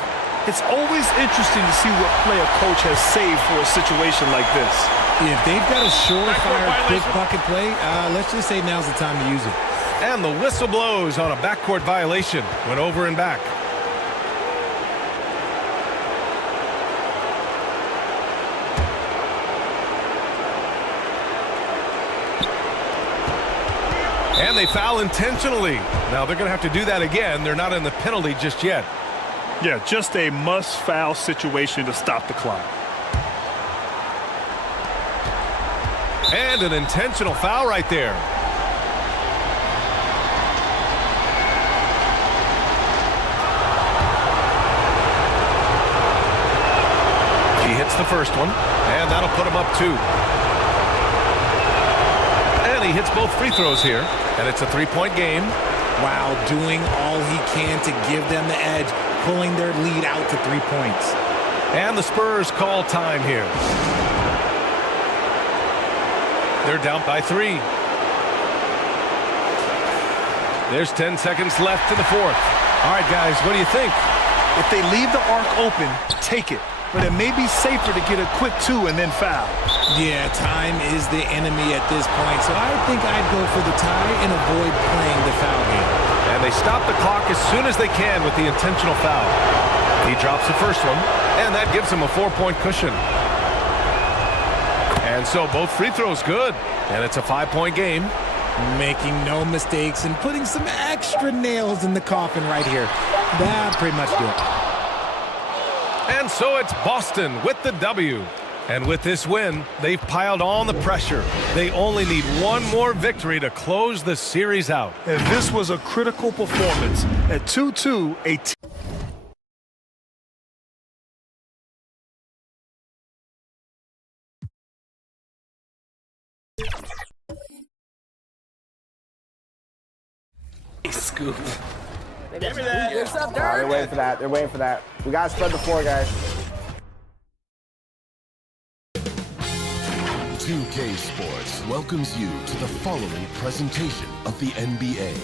It's always interesting to see what play a coach has saved for a situation like this. If they've got a surefire quick bucket play, let's just say now's the time to use it. And the whistle blows on a backcourt violation. Went over and back. And they foul intentionally. Now they're going to have to do that again. They're not in the penalty just yet. Yeah, just a must-foul situation to stop the clock. And an intentional foul right there. He hits the first one, and that'll put him up 2. And he hits both free throws here, and it's a 3-point game. Wow, doing all he can to give them the edge, pulling their lead out to 3 points. And the Spurs call time here. They're down by 3. There's 10 seconds left in the fourth. All right, guys, what do you think? If they leave the arc open, take it. But it may be safer to get a quick 2 and then foul. Yeah, time is the enemy at this point, so I think I'd go for the tie and avoid playing the foul game. And they stop the clock as soon as they can with the intentional foul. He drops the first one, and that gives him a 4-point cushion. And so both free throws good, and it's a 5-point game. Making no mistakes and putting some extra nails in the coffin right here. That pretty much do it. And so it's Boston with the W. And with this win, they've piled on the pressure. They only need one more victory to close the series out. And this was a critical performance. At 2-2, scoop. Give me that. They're waiting for that. They're waiting for that. We gotta spread the floor, guys. 2K Sports welcomes you to the following presentation of the NBA.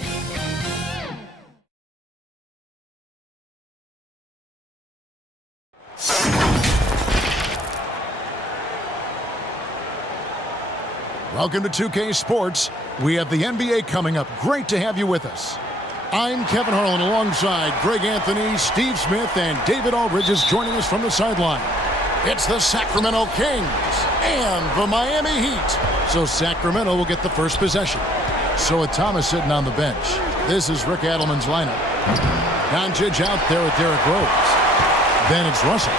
Welcome to 2K Sports. We have the NBA coming up. Great to have you with us. I'm Kevin Harlan alongside Greg Anthony, Steve Smith, and David Aldridge is joining us from the sideline. It's the Sacramento Kings and the Miami Heat. So Sacramento will get the first possession. So with Thomas sitting on the bench, this is Rick Adelman's lineup. Doncic out there with Derrick Rose. Then it's Russell.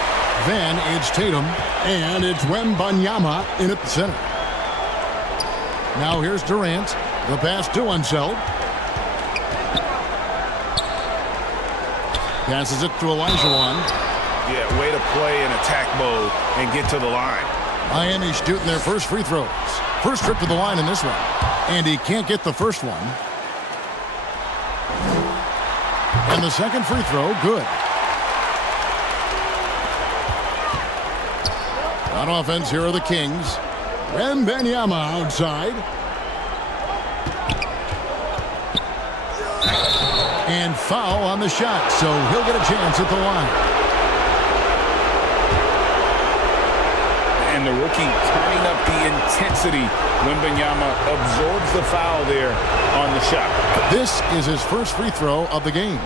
Then it's Tatum. And it's Wembanyama in at the center. Now here's Durant. The pass to Unseld. Passes it to Olajuwon. Yeah, way to play in attack mode and get to the line. Miami shooting their first free throws. First trip to the line in this one. And he can't get the first one. And the second free throw, good. On offense, here are the Kings. Wembanyama outside. And foul on the shot, so he'll get a chance at the line. And the rookie turning up the intensity. Wembanyama absorbs the foul there on the shot. This is his first free throw of the game.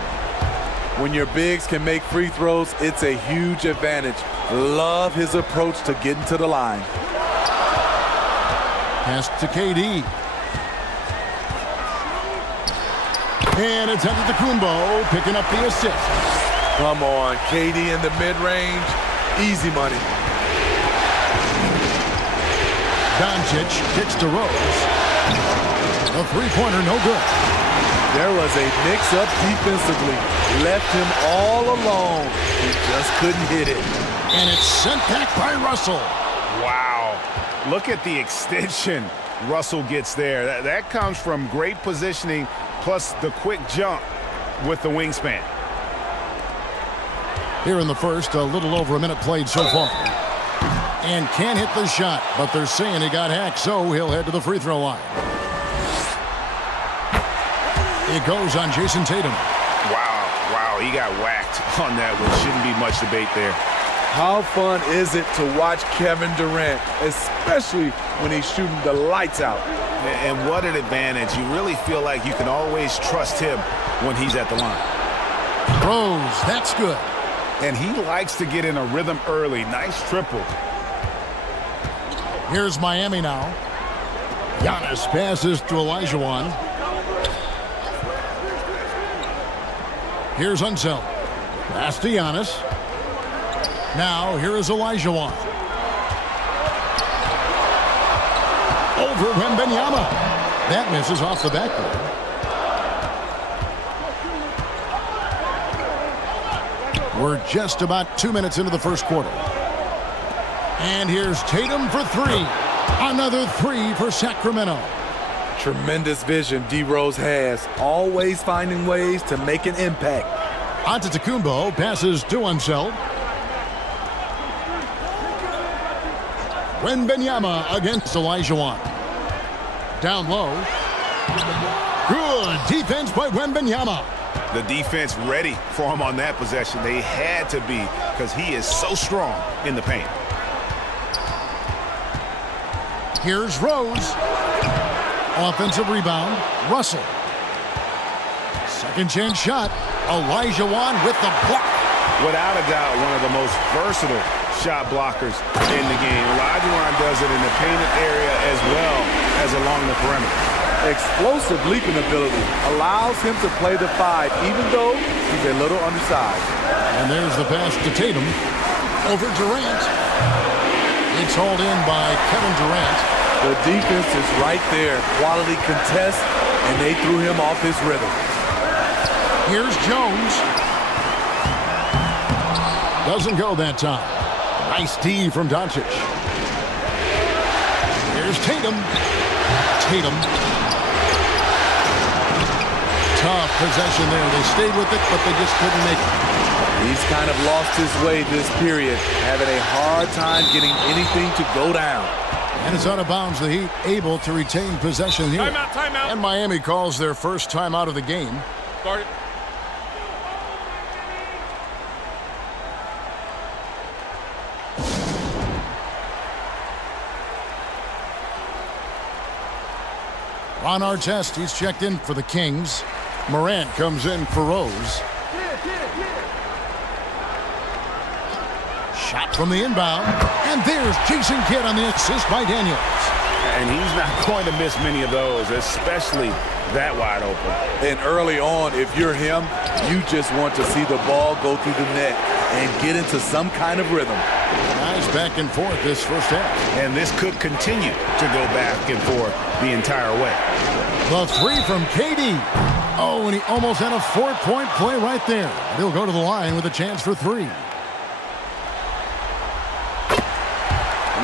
When your bigs can make free throws, it's a huge advantage. Love his approach to getting to the line. Pass to KD. And it's Antetokounmpo picking up the assist. Come on, KD in the mid-range. Easy money. Doncic kicks to Rose. A three-pointer, no good. There was a mix-up defensively. Left him all alone. He just couldn't hit it. And it's sent back by Russell. Wow. Look at the extension Russell gets there. That comes from great positioning plus the quick jump with the wingspan. Here in the first, a little over a minute played so far. And can't hit the shot, but they're saying he got hacked, so he'll head to the free throw line. It goes on Jason Tatum. Wow, he got whacked on that one. Shouldn't be much debate there. How fun is it to watch Kevin Durant, especially when he's shooting the lights out? And what an advantage. You really feel like you can always trust him when he's at the line. Rose, that's good. And he likes to get in a rhythm early. Nice triple. Here's Miami now. Giannis passes to Olajuwon. Here's Unseld. Pass to Giannis. Now, here is Olajuwon. Over Wembanyama. That misses off the backboard. We're just about 2 minutes into the first quarter. And here's Tatum for three. Another three for Sacramento. Tremendous vision D-Rose has. Always finding ways to make an impact. Antetokounmpo passes to Unseld. Wembanyama against Olajuwon. Down low. Good defense by Wembanyama. The defense ready for him on that possession. They had to be because he is so strong in the paint. Here's Rose. Offensive rebound. Russell. Second chance shot. Olajuwon with the block. Without a doubt, one of the most versatile shot blockers in the game. Olajuwon does it in the painted area as well as along the perimeter. Explosive leaping ability allows him to play the five, even though he's a little undersized. And there's the pass to Tatum. Over Durant. It's hauled in by Kevin Durant. The defense is right there. Quality contest, and they threw him off his rhythm. Here's Jones. Doesn't go that time. Nice D from Doncic. Here's Tatum. Tatum. Tough possession there. They stayed with it, but they just couldn't make it. He's kind of lost his way this period, having a hard time getting anything to go down. And it's out of bounds. The Heat able to retain possession here. Timeout. And Miami calls their first timeout of the game. Start it. Ron Artest, he's checked in for the Kings. Morant comes in for Rose. Shot from the inbound. And there's Jason Kidd on the assist by Daniels. And he's not going to miss many of those, especially that wide open. And early on, if you're him, you just want to see the ball go through the net and get into some kind of rhythm. Nice back and forth this first half. And this could continue to go back and forth the entire way. The three from KD. Oh, and he almost had a 4-point play right there. He'll go to the line with a chance for three.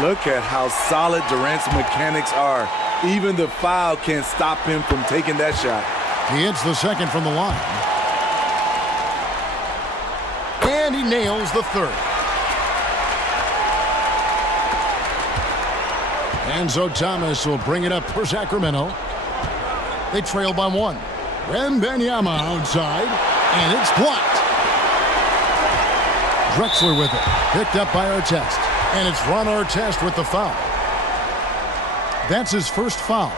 Look at how solid Durant's mechanics are. Even the foul can't stop him from taking that shot. He hits the second from the line. And he nails the third. Enzo Thomas will bring it up for Sacramento. They trail by one. Wembanyama outside, and it's blocked. Drexler with it. Picked up by Artest. And it's Ron Artest with the foul. That's his first foul.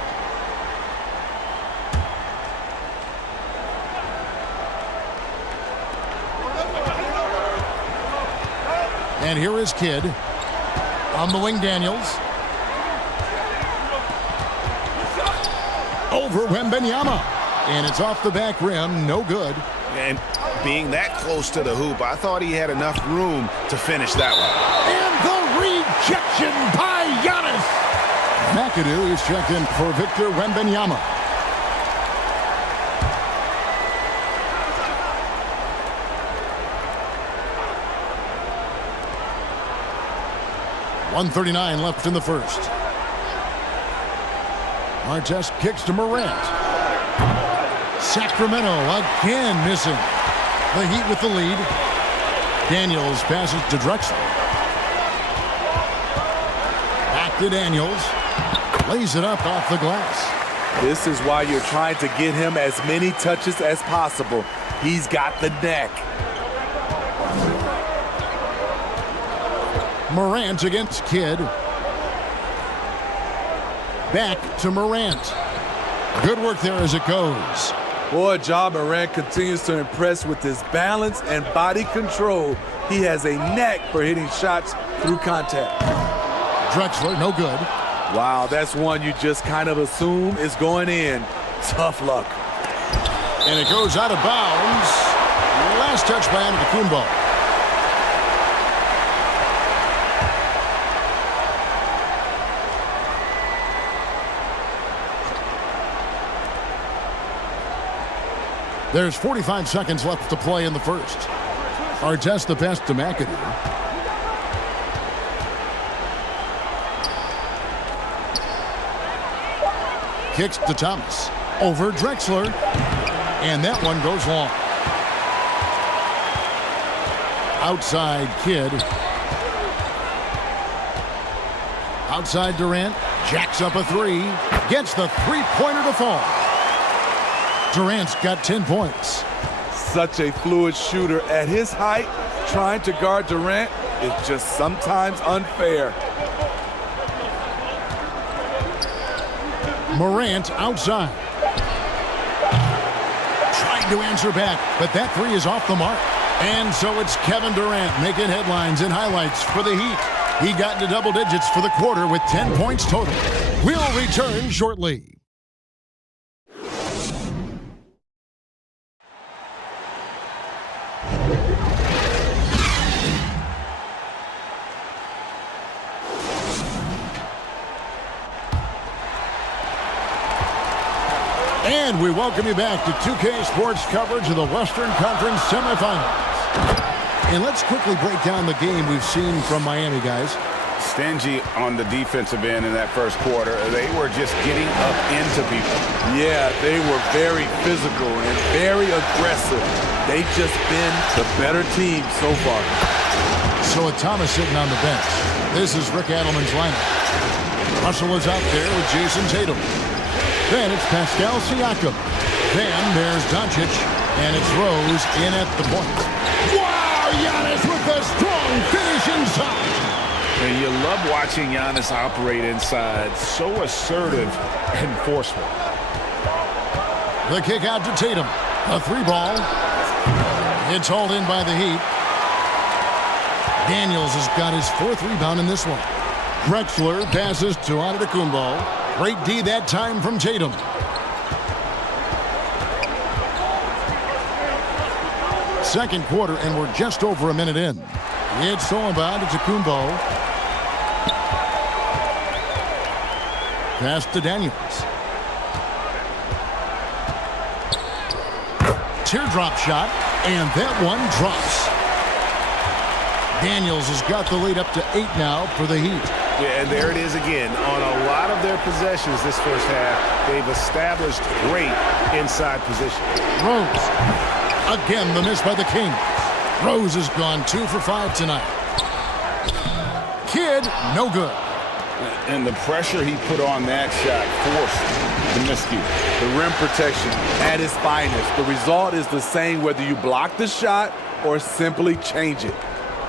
And here is Kidd. On the wing, Daniels. Over Wembanyama. And it's off the back rim. No good. And being that close to the hoop, I thought he had enough room to finish that one. And the rejection by Giannis. McAdoo is checked in for Victor Wembanyama. .139 left in the first. Artest kicks to Morant. Sacramento again missing. The Heat with the lead. Daniels passes to Drexler. Back to Daniels. Lays it up off the glass. This is why you're trying to get him as many touches as possible. He's got the neck. Morant against Kidd. Back to Morant. Good work there as it goes. Boy, Ja Morant continues to impress with his balance and body control. He has a knack for hitting shots through contact. Drexler, no good. Wow, that's one you just kind of assume is going in. Tough luck. And it goes out of bounds. Last touch by Antetokounmpo. There's 45 seconds left to play in the first. Artest the pass to McAdoo. Kicks to Thomas. Over Drexler. And that one goes long. Outside Kidd. Outside Durant. Jacks up a three. Gets the three-pointer to fall. Durant's got 10 points. Such a fluid shooter at his height. Trying to guard Durant is just sometimes unfair. Morant outside. Trying to answer back, but that three is off the mark. And so it's Kevin Durant making headlines and highlights for the Heat. He got into double digits for the quarter with 10 points total. We'll return shortly. And we welcome you back to 2K Sports coverage of the Western Conference semifinals. And let's quickly break down the game we've seen from Miami, guys. Stingy on the defensive end in that first quarter. They were just getting up into people. Yeah, they were very physical and very aggressive. They've just been the better team so far. So with Thomas sitting on the bench, this is Rick Adelman's lineup. Russell is out there with Jason Tatum. Then it's Pascal Siakam. Then there's Doncic, and it's Rose in at the point. Wow, Giannis with a strong finish inside. And you love watching Giannis operate inside. So assertive and forceful. The kick out to Tatum. A three ball. It's hauled in by the Heat. Daniels has got his fourth rebound in this one. Drexler passes to Antetokounmpo. Great D that time from Tatum. Second quarter, and we're just over a minute in. It's all about Antetokounmpo. Pass to Daniels. Teardrop shot, and that one drops. Daniels has got the lead up to 8 now for the Heat. Yeah, and there it is again. On a lot of their possessions this first half, they've established great inside position. Rose. Again, the miss by the Kings. Rose has gone 2 for 5 tonight. Kidd, no good. And the pressure he put on that shot forced the miscue. The rim protection at its finest. The result is the same whether you block the shot or simply change it.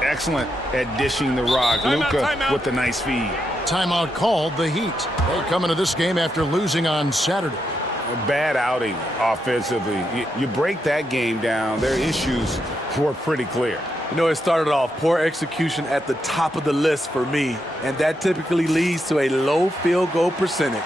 Excellent at dishing the rock. Luka with the nice feed. Timeout called the Heat. They come into this game after losing on Saturday. A bad outing offensively. You break that game down, their issues were pretty clear. You know, it started off poor execution at the top of the list for me, and that typically leads to a low field goal percentage.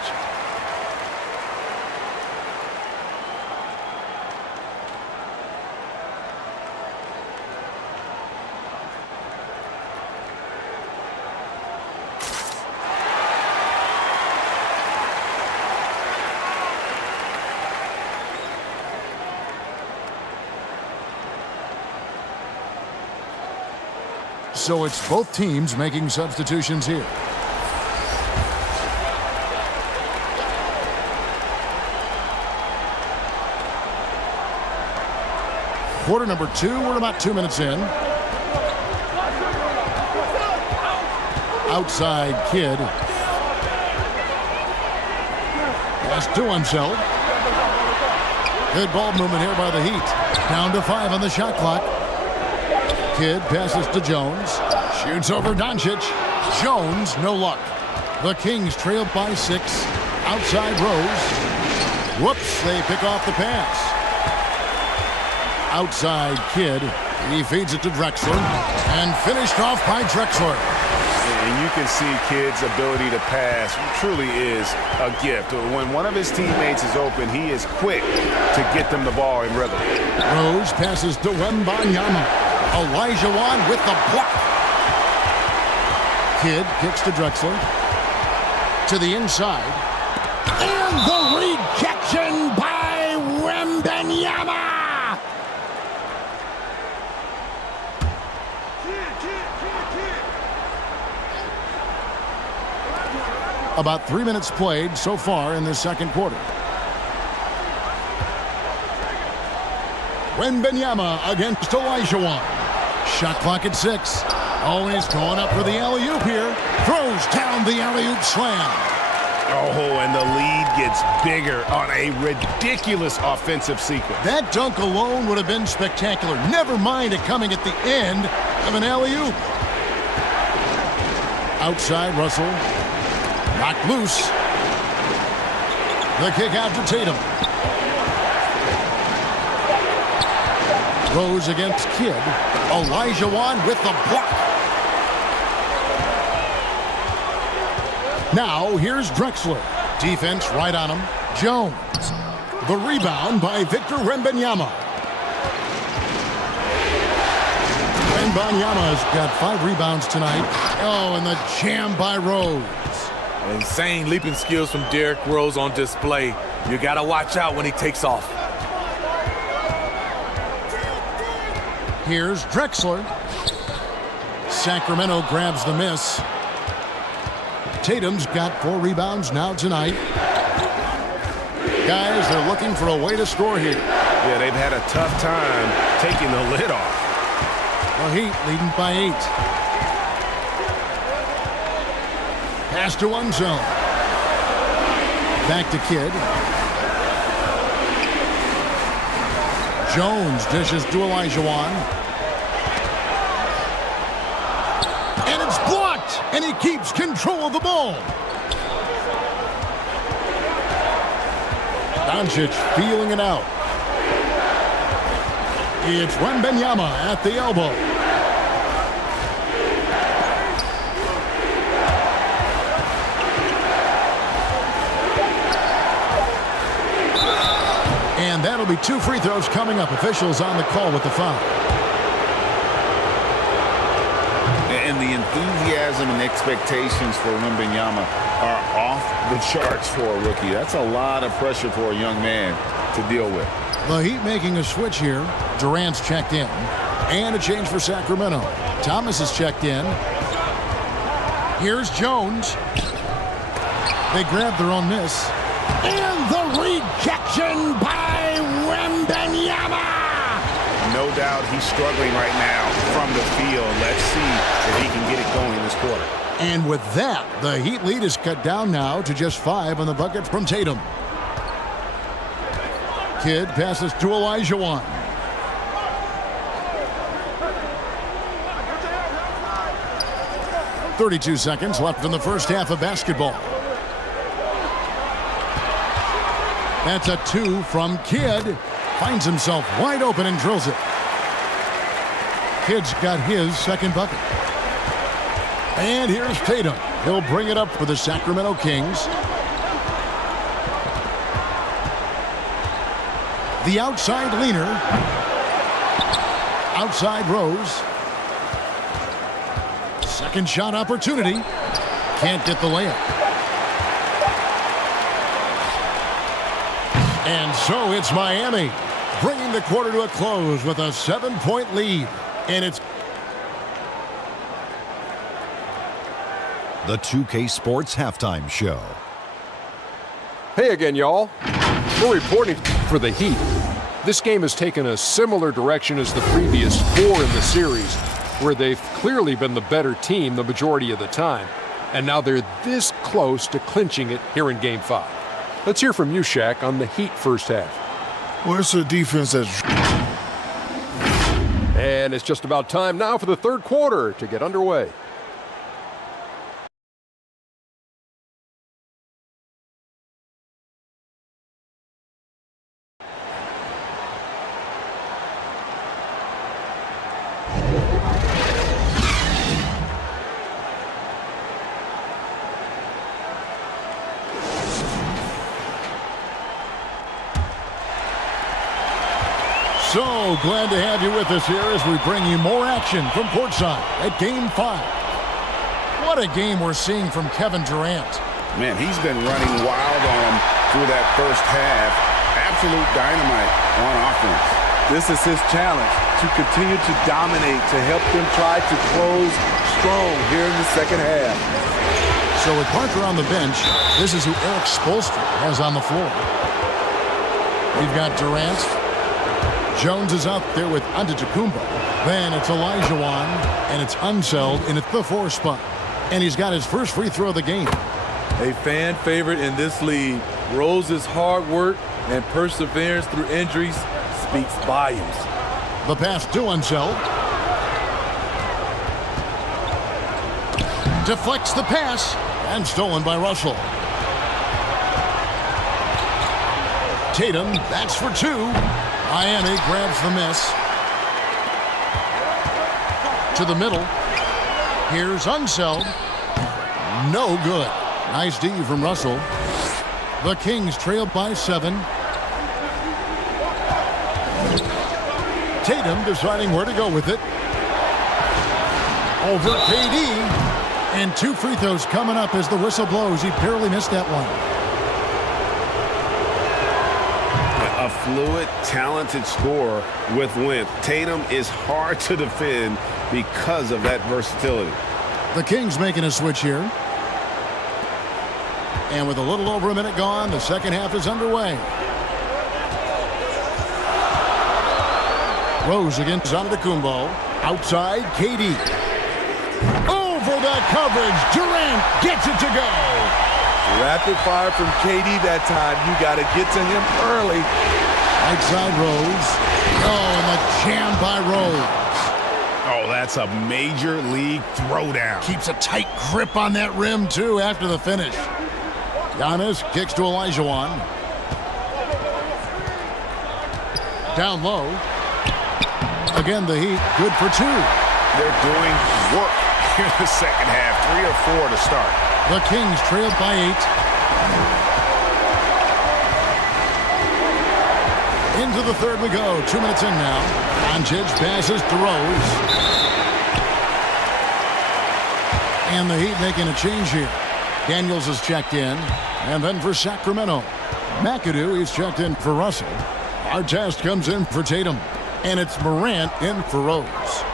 So it's both teams making substitutions here. Quarter number 2, we're about 2 minutes in. Outside Kidd. Pass to himself. Good ball movement here by the Heat. Down to 5 on the shot clock. Kidd passes to Jones. Shoots over Doncic. Jones, no luck. The Kings trail by 6. Outside Rose. Whoops, they pick off the pass. Outside Kidd. He feeds it to Drexler. And finished off by Drexler. And you can see Kidd's ability to pass truly is a gift. When one of his teammates is open, he is quick to get them the ball in rhythm. Rose passes to Wembanyama. Elijah Wan with the block. Kidd kicks to Drexler. To the inside. And the rejection by Wembanyama. About 3 minutes played so far in the second quarter. Wembanyama against Olajuwon. Shot clock at 6. Oh, and he's going up for the alley-oop here. Throws down the alley-oop slam. Oh, and the lead gets bigger on a ridiculous offensive sequence. That dunk alone would have been spectacular. Never mind it coming at the end of an alley-oop. Outside Russell. Knocked loose. The kick out to Tatum. Rose against Kidd. Olajuwon with the block. Now here's Drexler. Defense right on him. Jones. The rebound by Victor Wembanyama. Wembanyama's got 5 rebounds tonight. Oh, and the jam by Rose. Insane leaping skills from Derrick Rose on display. You got to watch out when he takes off. Here's Drexler. Sacramento grabs the miss. Tatum's got 4 rebounds now tonight. Guys, they're looking for a way to score here. Yeah, they've had a tough time taking the lid off. The Heat leading by 8. Pass to one zone. Back to Kidd. Jones dishes to Olajuwon. And it's blocked! And he keeps control of the ball. Doncic feeling it out. It's Wembanyama at the elbow. And that'll be 2 free throws coming up. Officials on the call with the foul. And the enthusiasm and expectations for Wembanyama are off the charts for a rookie. That's a lot of pressure for a young man to deal with. The Heat making a switch here. Durant's checked in. And a change for Sacramento. Thomas is checked in. Here's Jones. They grab their own miss. And the rejection by Wembanyama. No doubt he's struggling right now from the field. Let's see if he can get it going this quarter. And with that, the Heat lead is cut down now to just 5 on the bucket from Tatum. Kidd passes to Olajuwon. .32 seconds left in the first half of basketball. That's a 2 from Kidd. Finds himself wide open and drills it. Kidd's got his second bucket. And here's Tatum. He'll bring it up for the Sacramento Kings. The outside leaner. Outside Rose. Second shot opportunity. Can't get the layup. And so it's Miami, bringing the quarter to a close with a 7-point lead. And it's the 2K Sports Halftime Show. Hey again, y'all. We're reporting for the Heat. This game has taken a similar direction as the previous 4 in the series, where they've clearly been the better team the majority of the time. And now they're this close to clinching it here in Game 5. Let's hear from you, Shaq, on the Heat first half. Well, it's a defense that's... And it's just about time now for the third quarter to get underway. So glad to have you with us here as we bring you more action from courtside at Game 5. What a game we're seeing from Kevin Durant. Man, he's been running wild on him through that first half. Absolute dynamite on offense. This is his challenge, to continue to dominate, to help them try to close strong here in the second half. So with Parker on the bench, this is who Eric Spoelstra has on the floor. We've got Durant. Jones is out there with Antetokounmpo. Then it's Olajuwon, and it's Unseld in at the 4 spot. And he's got his first free throw of the game. A fan favorite in this league. Rose's hard work and perseverance through injuries speaks volumes. The pass to Unseld. Deflects the pass, and stolen by Russell. Tatum bats for 2. Miami grabs the miss. To the middle. Here's Unseld. No good. Nice D from Russell. The Kings trail by 7. Tatum deciding where to go with it. Over KD. And 2 free throws coming up as the whistle blows. He barely missed that one. A fluid, talented scorer with length. Tatum is hard to defend because of that versatility. The Kings making a switch here. And with a little over a minute gone, the second half is underway. Rose against Antetokounmpo. Outside, KD. Over the coverage. Durant gets it to go. Rapid fire from KD that time. You got to get to him early. Right side, Rose. Oh, and the jam by Rose. Oh, that's a major league throwdown. Keeps a tight grip on that rim, too, after the finish. Giannis kicks to Olajuwon. Down low. Again, the Heat, good for 2. They're doing work here in the second half. 3 or 4 to start. The Kings trailed by 8. Into the third we go. 2 minutes in now. Doncic passes to Rose. And the Heat making a change here. Daniels is checked in. And then for Sacramento, McAdoo is checked in for Russell. Artest comes in for Tatum. And it's Morant in for Rose.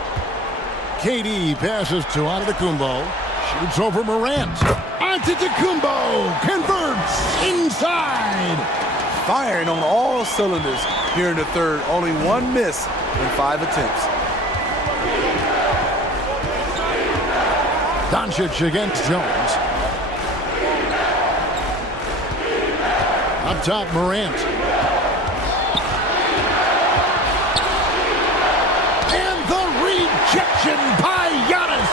KD passes to Antetokounmpo. Shoots over Morant. Antetokounmpo converts inside. Firing on all cylinders here in the third. Only 1 miss in 5 attempts. Doncic against Jones. Up top, Morant. And the rejection by Giannis.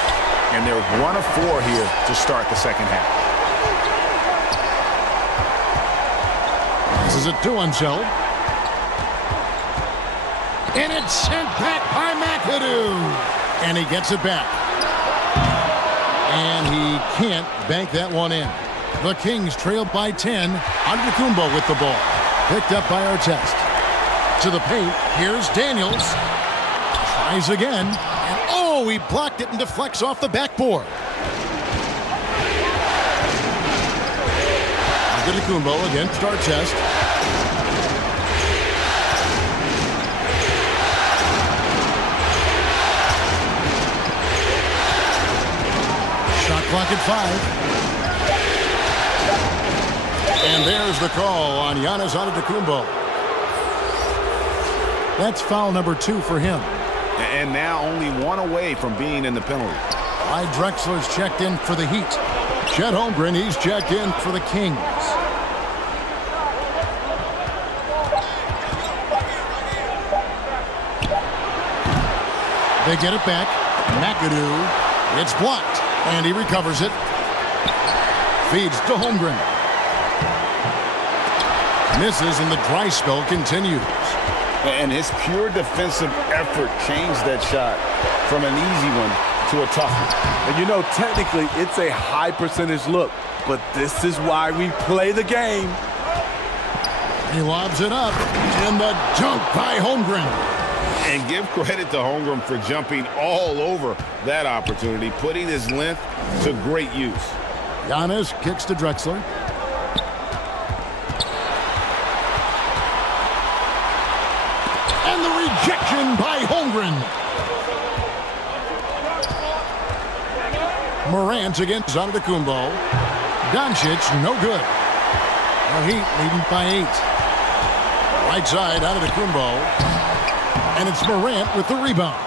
And they're 1 of 4 here to start the second half. This is it to Unseld. And it's sent back by McAdoo. And he gets it back. And he can't bank that one in. The Kings trailed by 10. Antetokounmpo with the ball. Picked up by Artest. To the paint. Here's Daniels. Tries again. And oh, he blocked it and deflects off the backboard. Antetokounmpo against Artest. clock at 5. And there's the call on Giannis Antetokounmpo. That's foul number 2 for him. And now only 1 away from being in the penalty. Clyde Drexler's checked in for the Heat. Chet Holmgren, he's checked in for the Kings. They get it back. McAdoo. It's blocked. And he recovers it. Feeds to Holmgren. Misses, and the dry spell continues. And his pure defensive effort changed that shot from an easy one to a tough one. And you know, technically, it's a high percentage look, but this is why we play the game. He lobs it up, and the dunk by Holmgren. And give credit to Holmgren for jumping all over that opportunity, putting his length to great use. Giannis kicks to Drexler. And the rejection by Holmgren. Morant against Antetokounmpo. Doncic, no good. The Heat leading by 8. Right side, Antetokounmpo. And it's Morant with the rebound.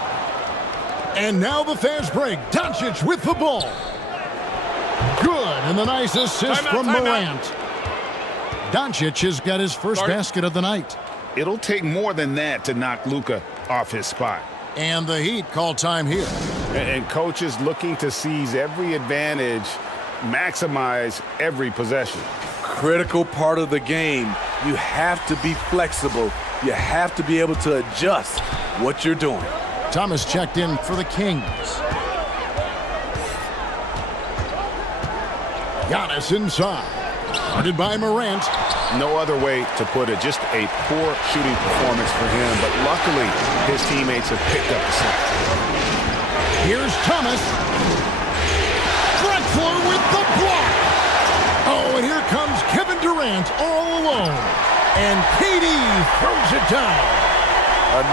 And now the fast break. Doncic with the ball. Good, and the nice assist from Morant. Doncic has got his first basket of the night. It'll take more than that to knock Luka off his spot. And the Heat call time here. And coaches looking to seize every advantage, maximize every possession. Critical part of the game. You have to be flexible. You have to be able to adjust what you're doing. Thomas checked in for the Kings. Giannis inside. Guarded by Morant. No other way to put it. Just a poor shooting performance for him. But luckily, his teammates have picked up the slack. Here's Thomas. Drexler with the block. Oh, and here comes Kevin Durant all alone. And KD throws it down.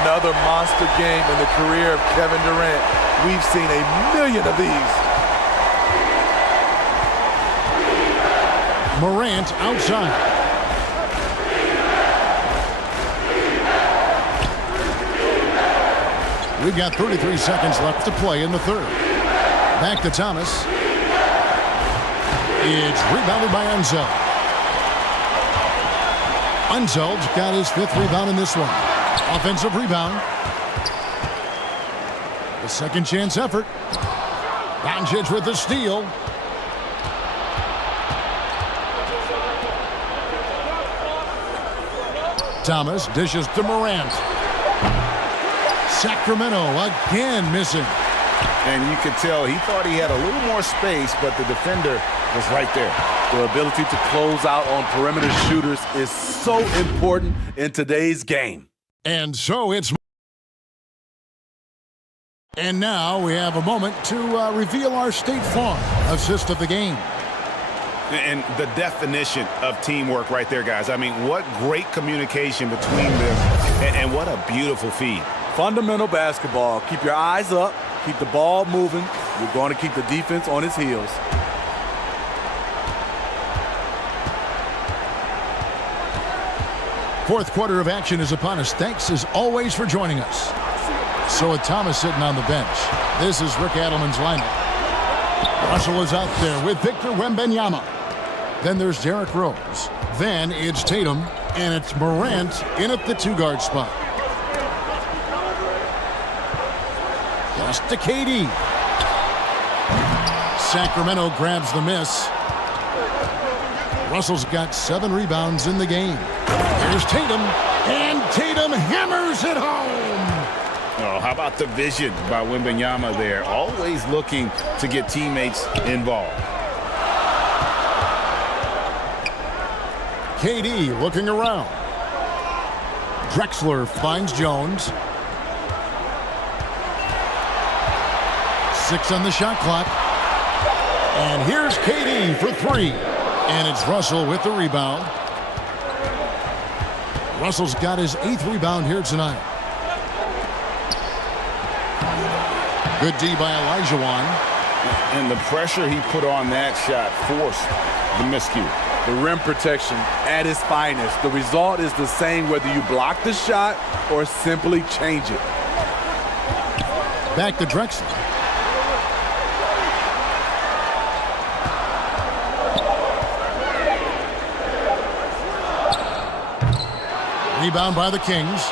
Another monster game in the career of Kevin Durant. We've seen a million of these. Morant outside. We've got 33 seconds left to play in the third. Back to Thomas. It's rebounded by Unseld. Unseld's got his 5th rebound in this one. Offensive rebound. The second chance effort. Doncic with the steal. Thomas dishes to Morant. Sacramento again missing. And you could tell he thought he had a little more space, but the defender was right there. The ability to close out on perimeter shooters is so important in today's game. And so it's... And now we have a moment to reveal our State Farm assist of the game. And the definition of teamwork right there, guys. I mean, what great communication between them, and what a beautiful feed. Fundamental basketball. Keep your eyes up. Keep the ball moving. You're going to keep the defense on its heels. Fourth quarter of action is upon us. Thanks, as always, for joining us. So with Thomas sitting on the bench, this is Rick Adelman's lineup. Russell is out there with Victor Wembanyama. Then there's Derrick Rose. Then it's Tatum, and it's Morant in at the 2-guard spot. Just to KD. Sacramento grabs the miss. Russell's got 7 rebounds in the game. Here's Tatum, and Tatum hammers it home. Oh, how about the vision by Wembanyama there? Always looking to get teammates involved. KD looking around. Drexler finds Jones. 6 on the shot clock. And here's KD for 3. And it's Russell with the rebound. Russell's got his 8th rebound here tonight. Good D by Elijah Wan. And the pressure he put on that shot forced the miscue. The rim protection at its finest. The result is the same whether you block the shot or simply change it. Back to Drexler. Rebound by the Kings.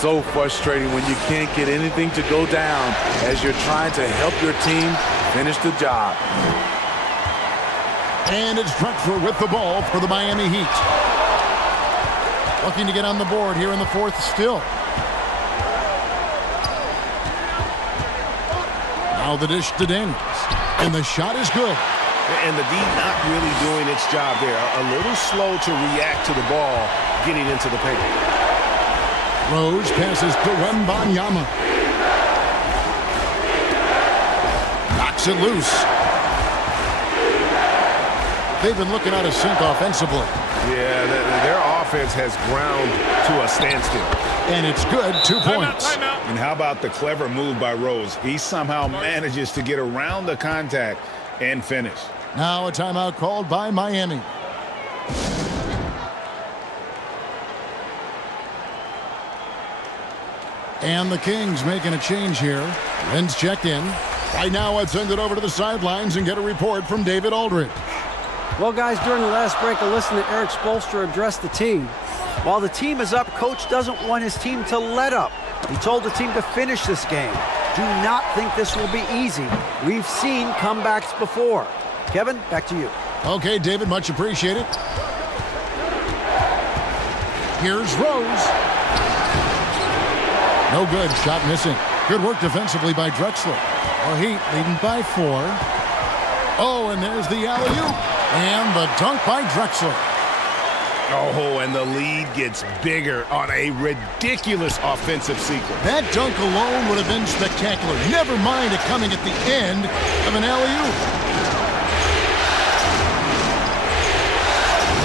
So frustrating when you can't get anything to go down as you're trying to help your team finish the job. And it's Drexler with the ball for the Miami Heat. Looking to get on the board here in the fourth still. Now the dish to Daniels. And the shot is good. And the D not really doing its job there. A little slow to react to the ball getting into the paint. Rose passes to Wembanyama. Knocks it loose. They've been looking out of sync offensively. Yeah, their offense has ground to a standstill. And it's good, 2 points. Timeout. And how about the clever move by Rose? He somehow manages to get around the contact and finish. Now a timeout called by Miami. And the Kings making a change here. Lynn's checked in. Right now, let's send it over to the sidelines and get a report from David Aldridge. Well, guys, during the last break, I listened to Eric Spoelstra address the team. While the team is up, Coach doesn't want his team to let up. He told the team to finish this game. Do not think this will be easy. We've seen comebacks before. Kevin, back to you. Okay, David, much appreciated. Here's Rose. No good. Shot missing. Good work defensively by Drexler. Our Heat leading by 4. Oh, and there's the alley-oop. And the dunk by Drexler. Oh, and the lead gets bigger on a ridiculous offensive sequence. That dunk alone would have been spectacular. Never mind it coming at the end of an alley-oop.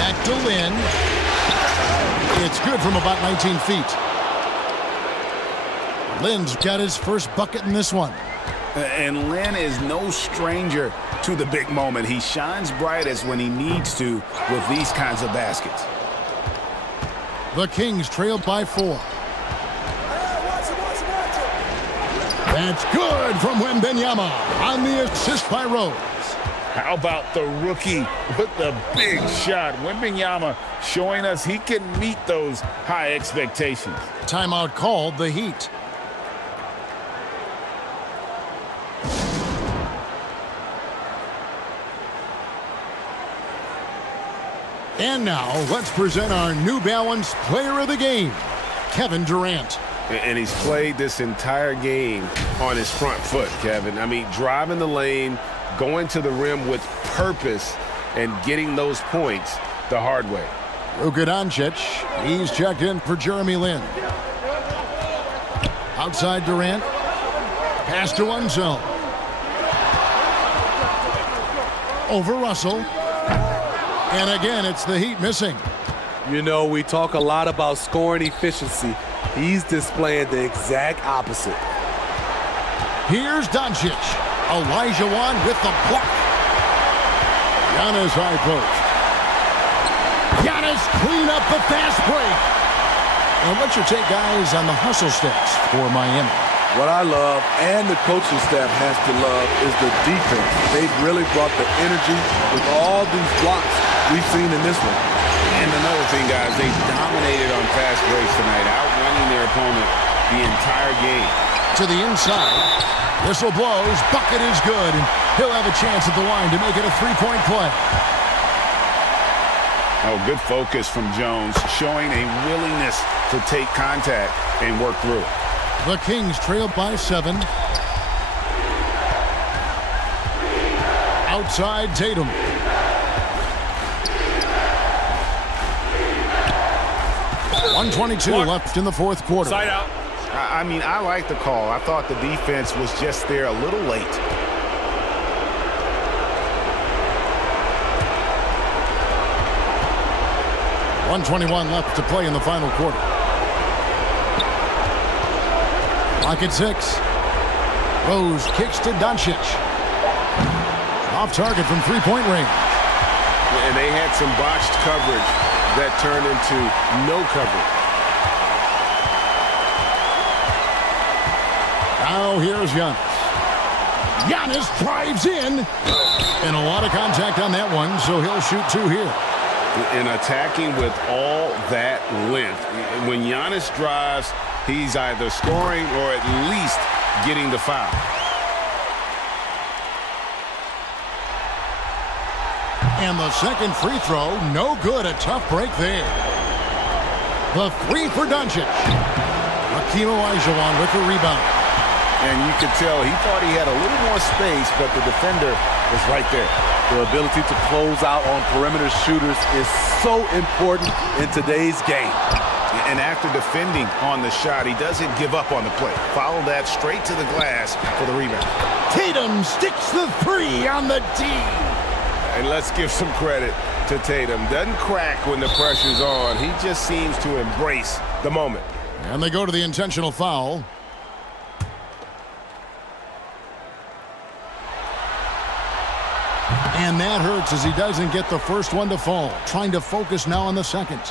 Back to Lynn. It's good from about 19 feet. Lynn's got his first bucket in this one. And Lynn is no stranger to the big moment. He shines brightest when he needs to with these kinds of baskets. The Kings trailed by 4. That's good from Wembanyama on the assist by Rose. How about the rookie with the big shot? Wembanyama showing us he can meet those high expectations. Timeout called the Heat. And now, let's present our New Balance Player of the Game, Kevin Durant. And he's played this entire game on his front foot, Kevin. I mean, driving the lane, going to the rim with purpose, and getting those points the hard way. Luka Doncic, he's checked in for Jeremy Lin. Outside Durant, pass to one zone. Over Russell. And again, it's the Heat missing. You know, we talk a lot about scoring efficiency. He's displaying the exact opposite. Here's Doncic. Elijah Wan with the block. Giannis high post. Giannis clean up the fast break. And what's your take, guys, on the hustle stats for Miami? What I love, and the coaching staff has to love, is the defense. They've really brought the energy with all these blocks we've seen in this one. And another thing, guys, they dominated on fast breaks tonight, outrunning their opponent the entire game. To the inside. Whistle blows. Bucket is good. And he'll have a chance at the line to make it a three-point play. Oh, good focus from Jones, showing a willingness to take contact and work through it. The Kings trail by 7. Outside Tatum. .122 left in the fourth quarter. Side out. I mean, I like the call. I thought the defense was just there a little late. .121 left to play in the final quarter. Clock at 6. Rose kicks to Doncic. off target from three-point range. And they had some botched coverage that turned into no coverage. Now here's Giannis. Giannis drives in. And a lot of contact on that one, so he'll shoot two here. And attacking with all that length. When Giannis drives, he's either scoring or at least getting the foul. And the second free throw, no good. A tough break there. The three for Doncic. Hakeem Olajuwon with the rebound. And you could tell he thought he had a little more space, but the defender was right there. The ability to close out on perimeter shooters is so important in today's game. And after defending on the shot, he doesn't give up on the play. Follow that straight to the glass for the rebound. Tatum sticks the three on the D. And let's give some credit to Tatum. Doesn't crack when the pressure's on. He just seems to embrace the moment. And they go to the intentional foul. And that hurts as he doesn't get the first one to fall. Trying to focus now on the second.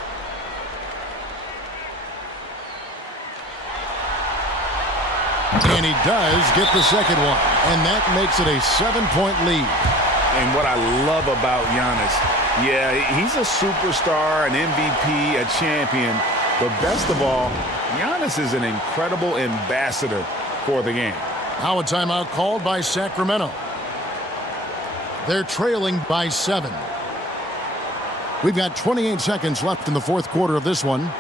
And he does get the second one. And that makes it a 7-point lead. And what I love about Giannis, yeah, he's a superstar, an MVP, a champion. But best of all, Giannis is an incredible ambassador for the game. Now a timeout called by Sacramento. They're trailing by 7. We've got 28 seconds left in the fourth quarter of this one.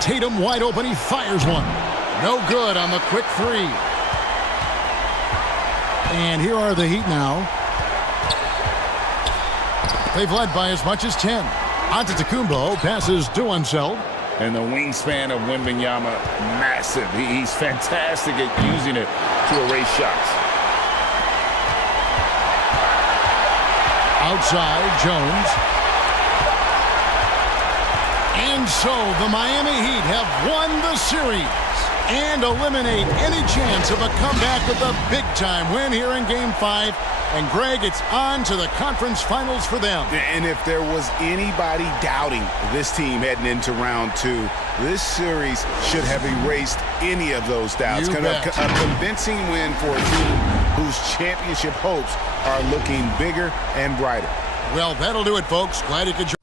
Tatum wide open. He fires one. No good on the quick three. And here are the Heat now. They've led by as much as 10. Antetokounmpo passes to Unseld. And the wingspan of Wembanyama, massive. He's fantastic at using it to erase shots. Outside, Jones. And so the Miami Heat have won the series and eliminate any chance of a comeback with a big-time win here in Game 5. And, Greg, it's on to the conference finals for them. And if there was anybody doubting this team heading into round 2, this series should have erased any of those doubts. A convincing win for a team whose championship hopes are looking bigger and brighter. Well, that'll do it, folks. Glad you could join.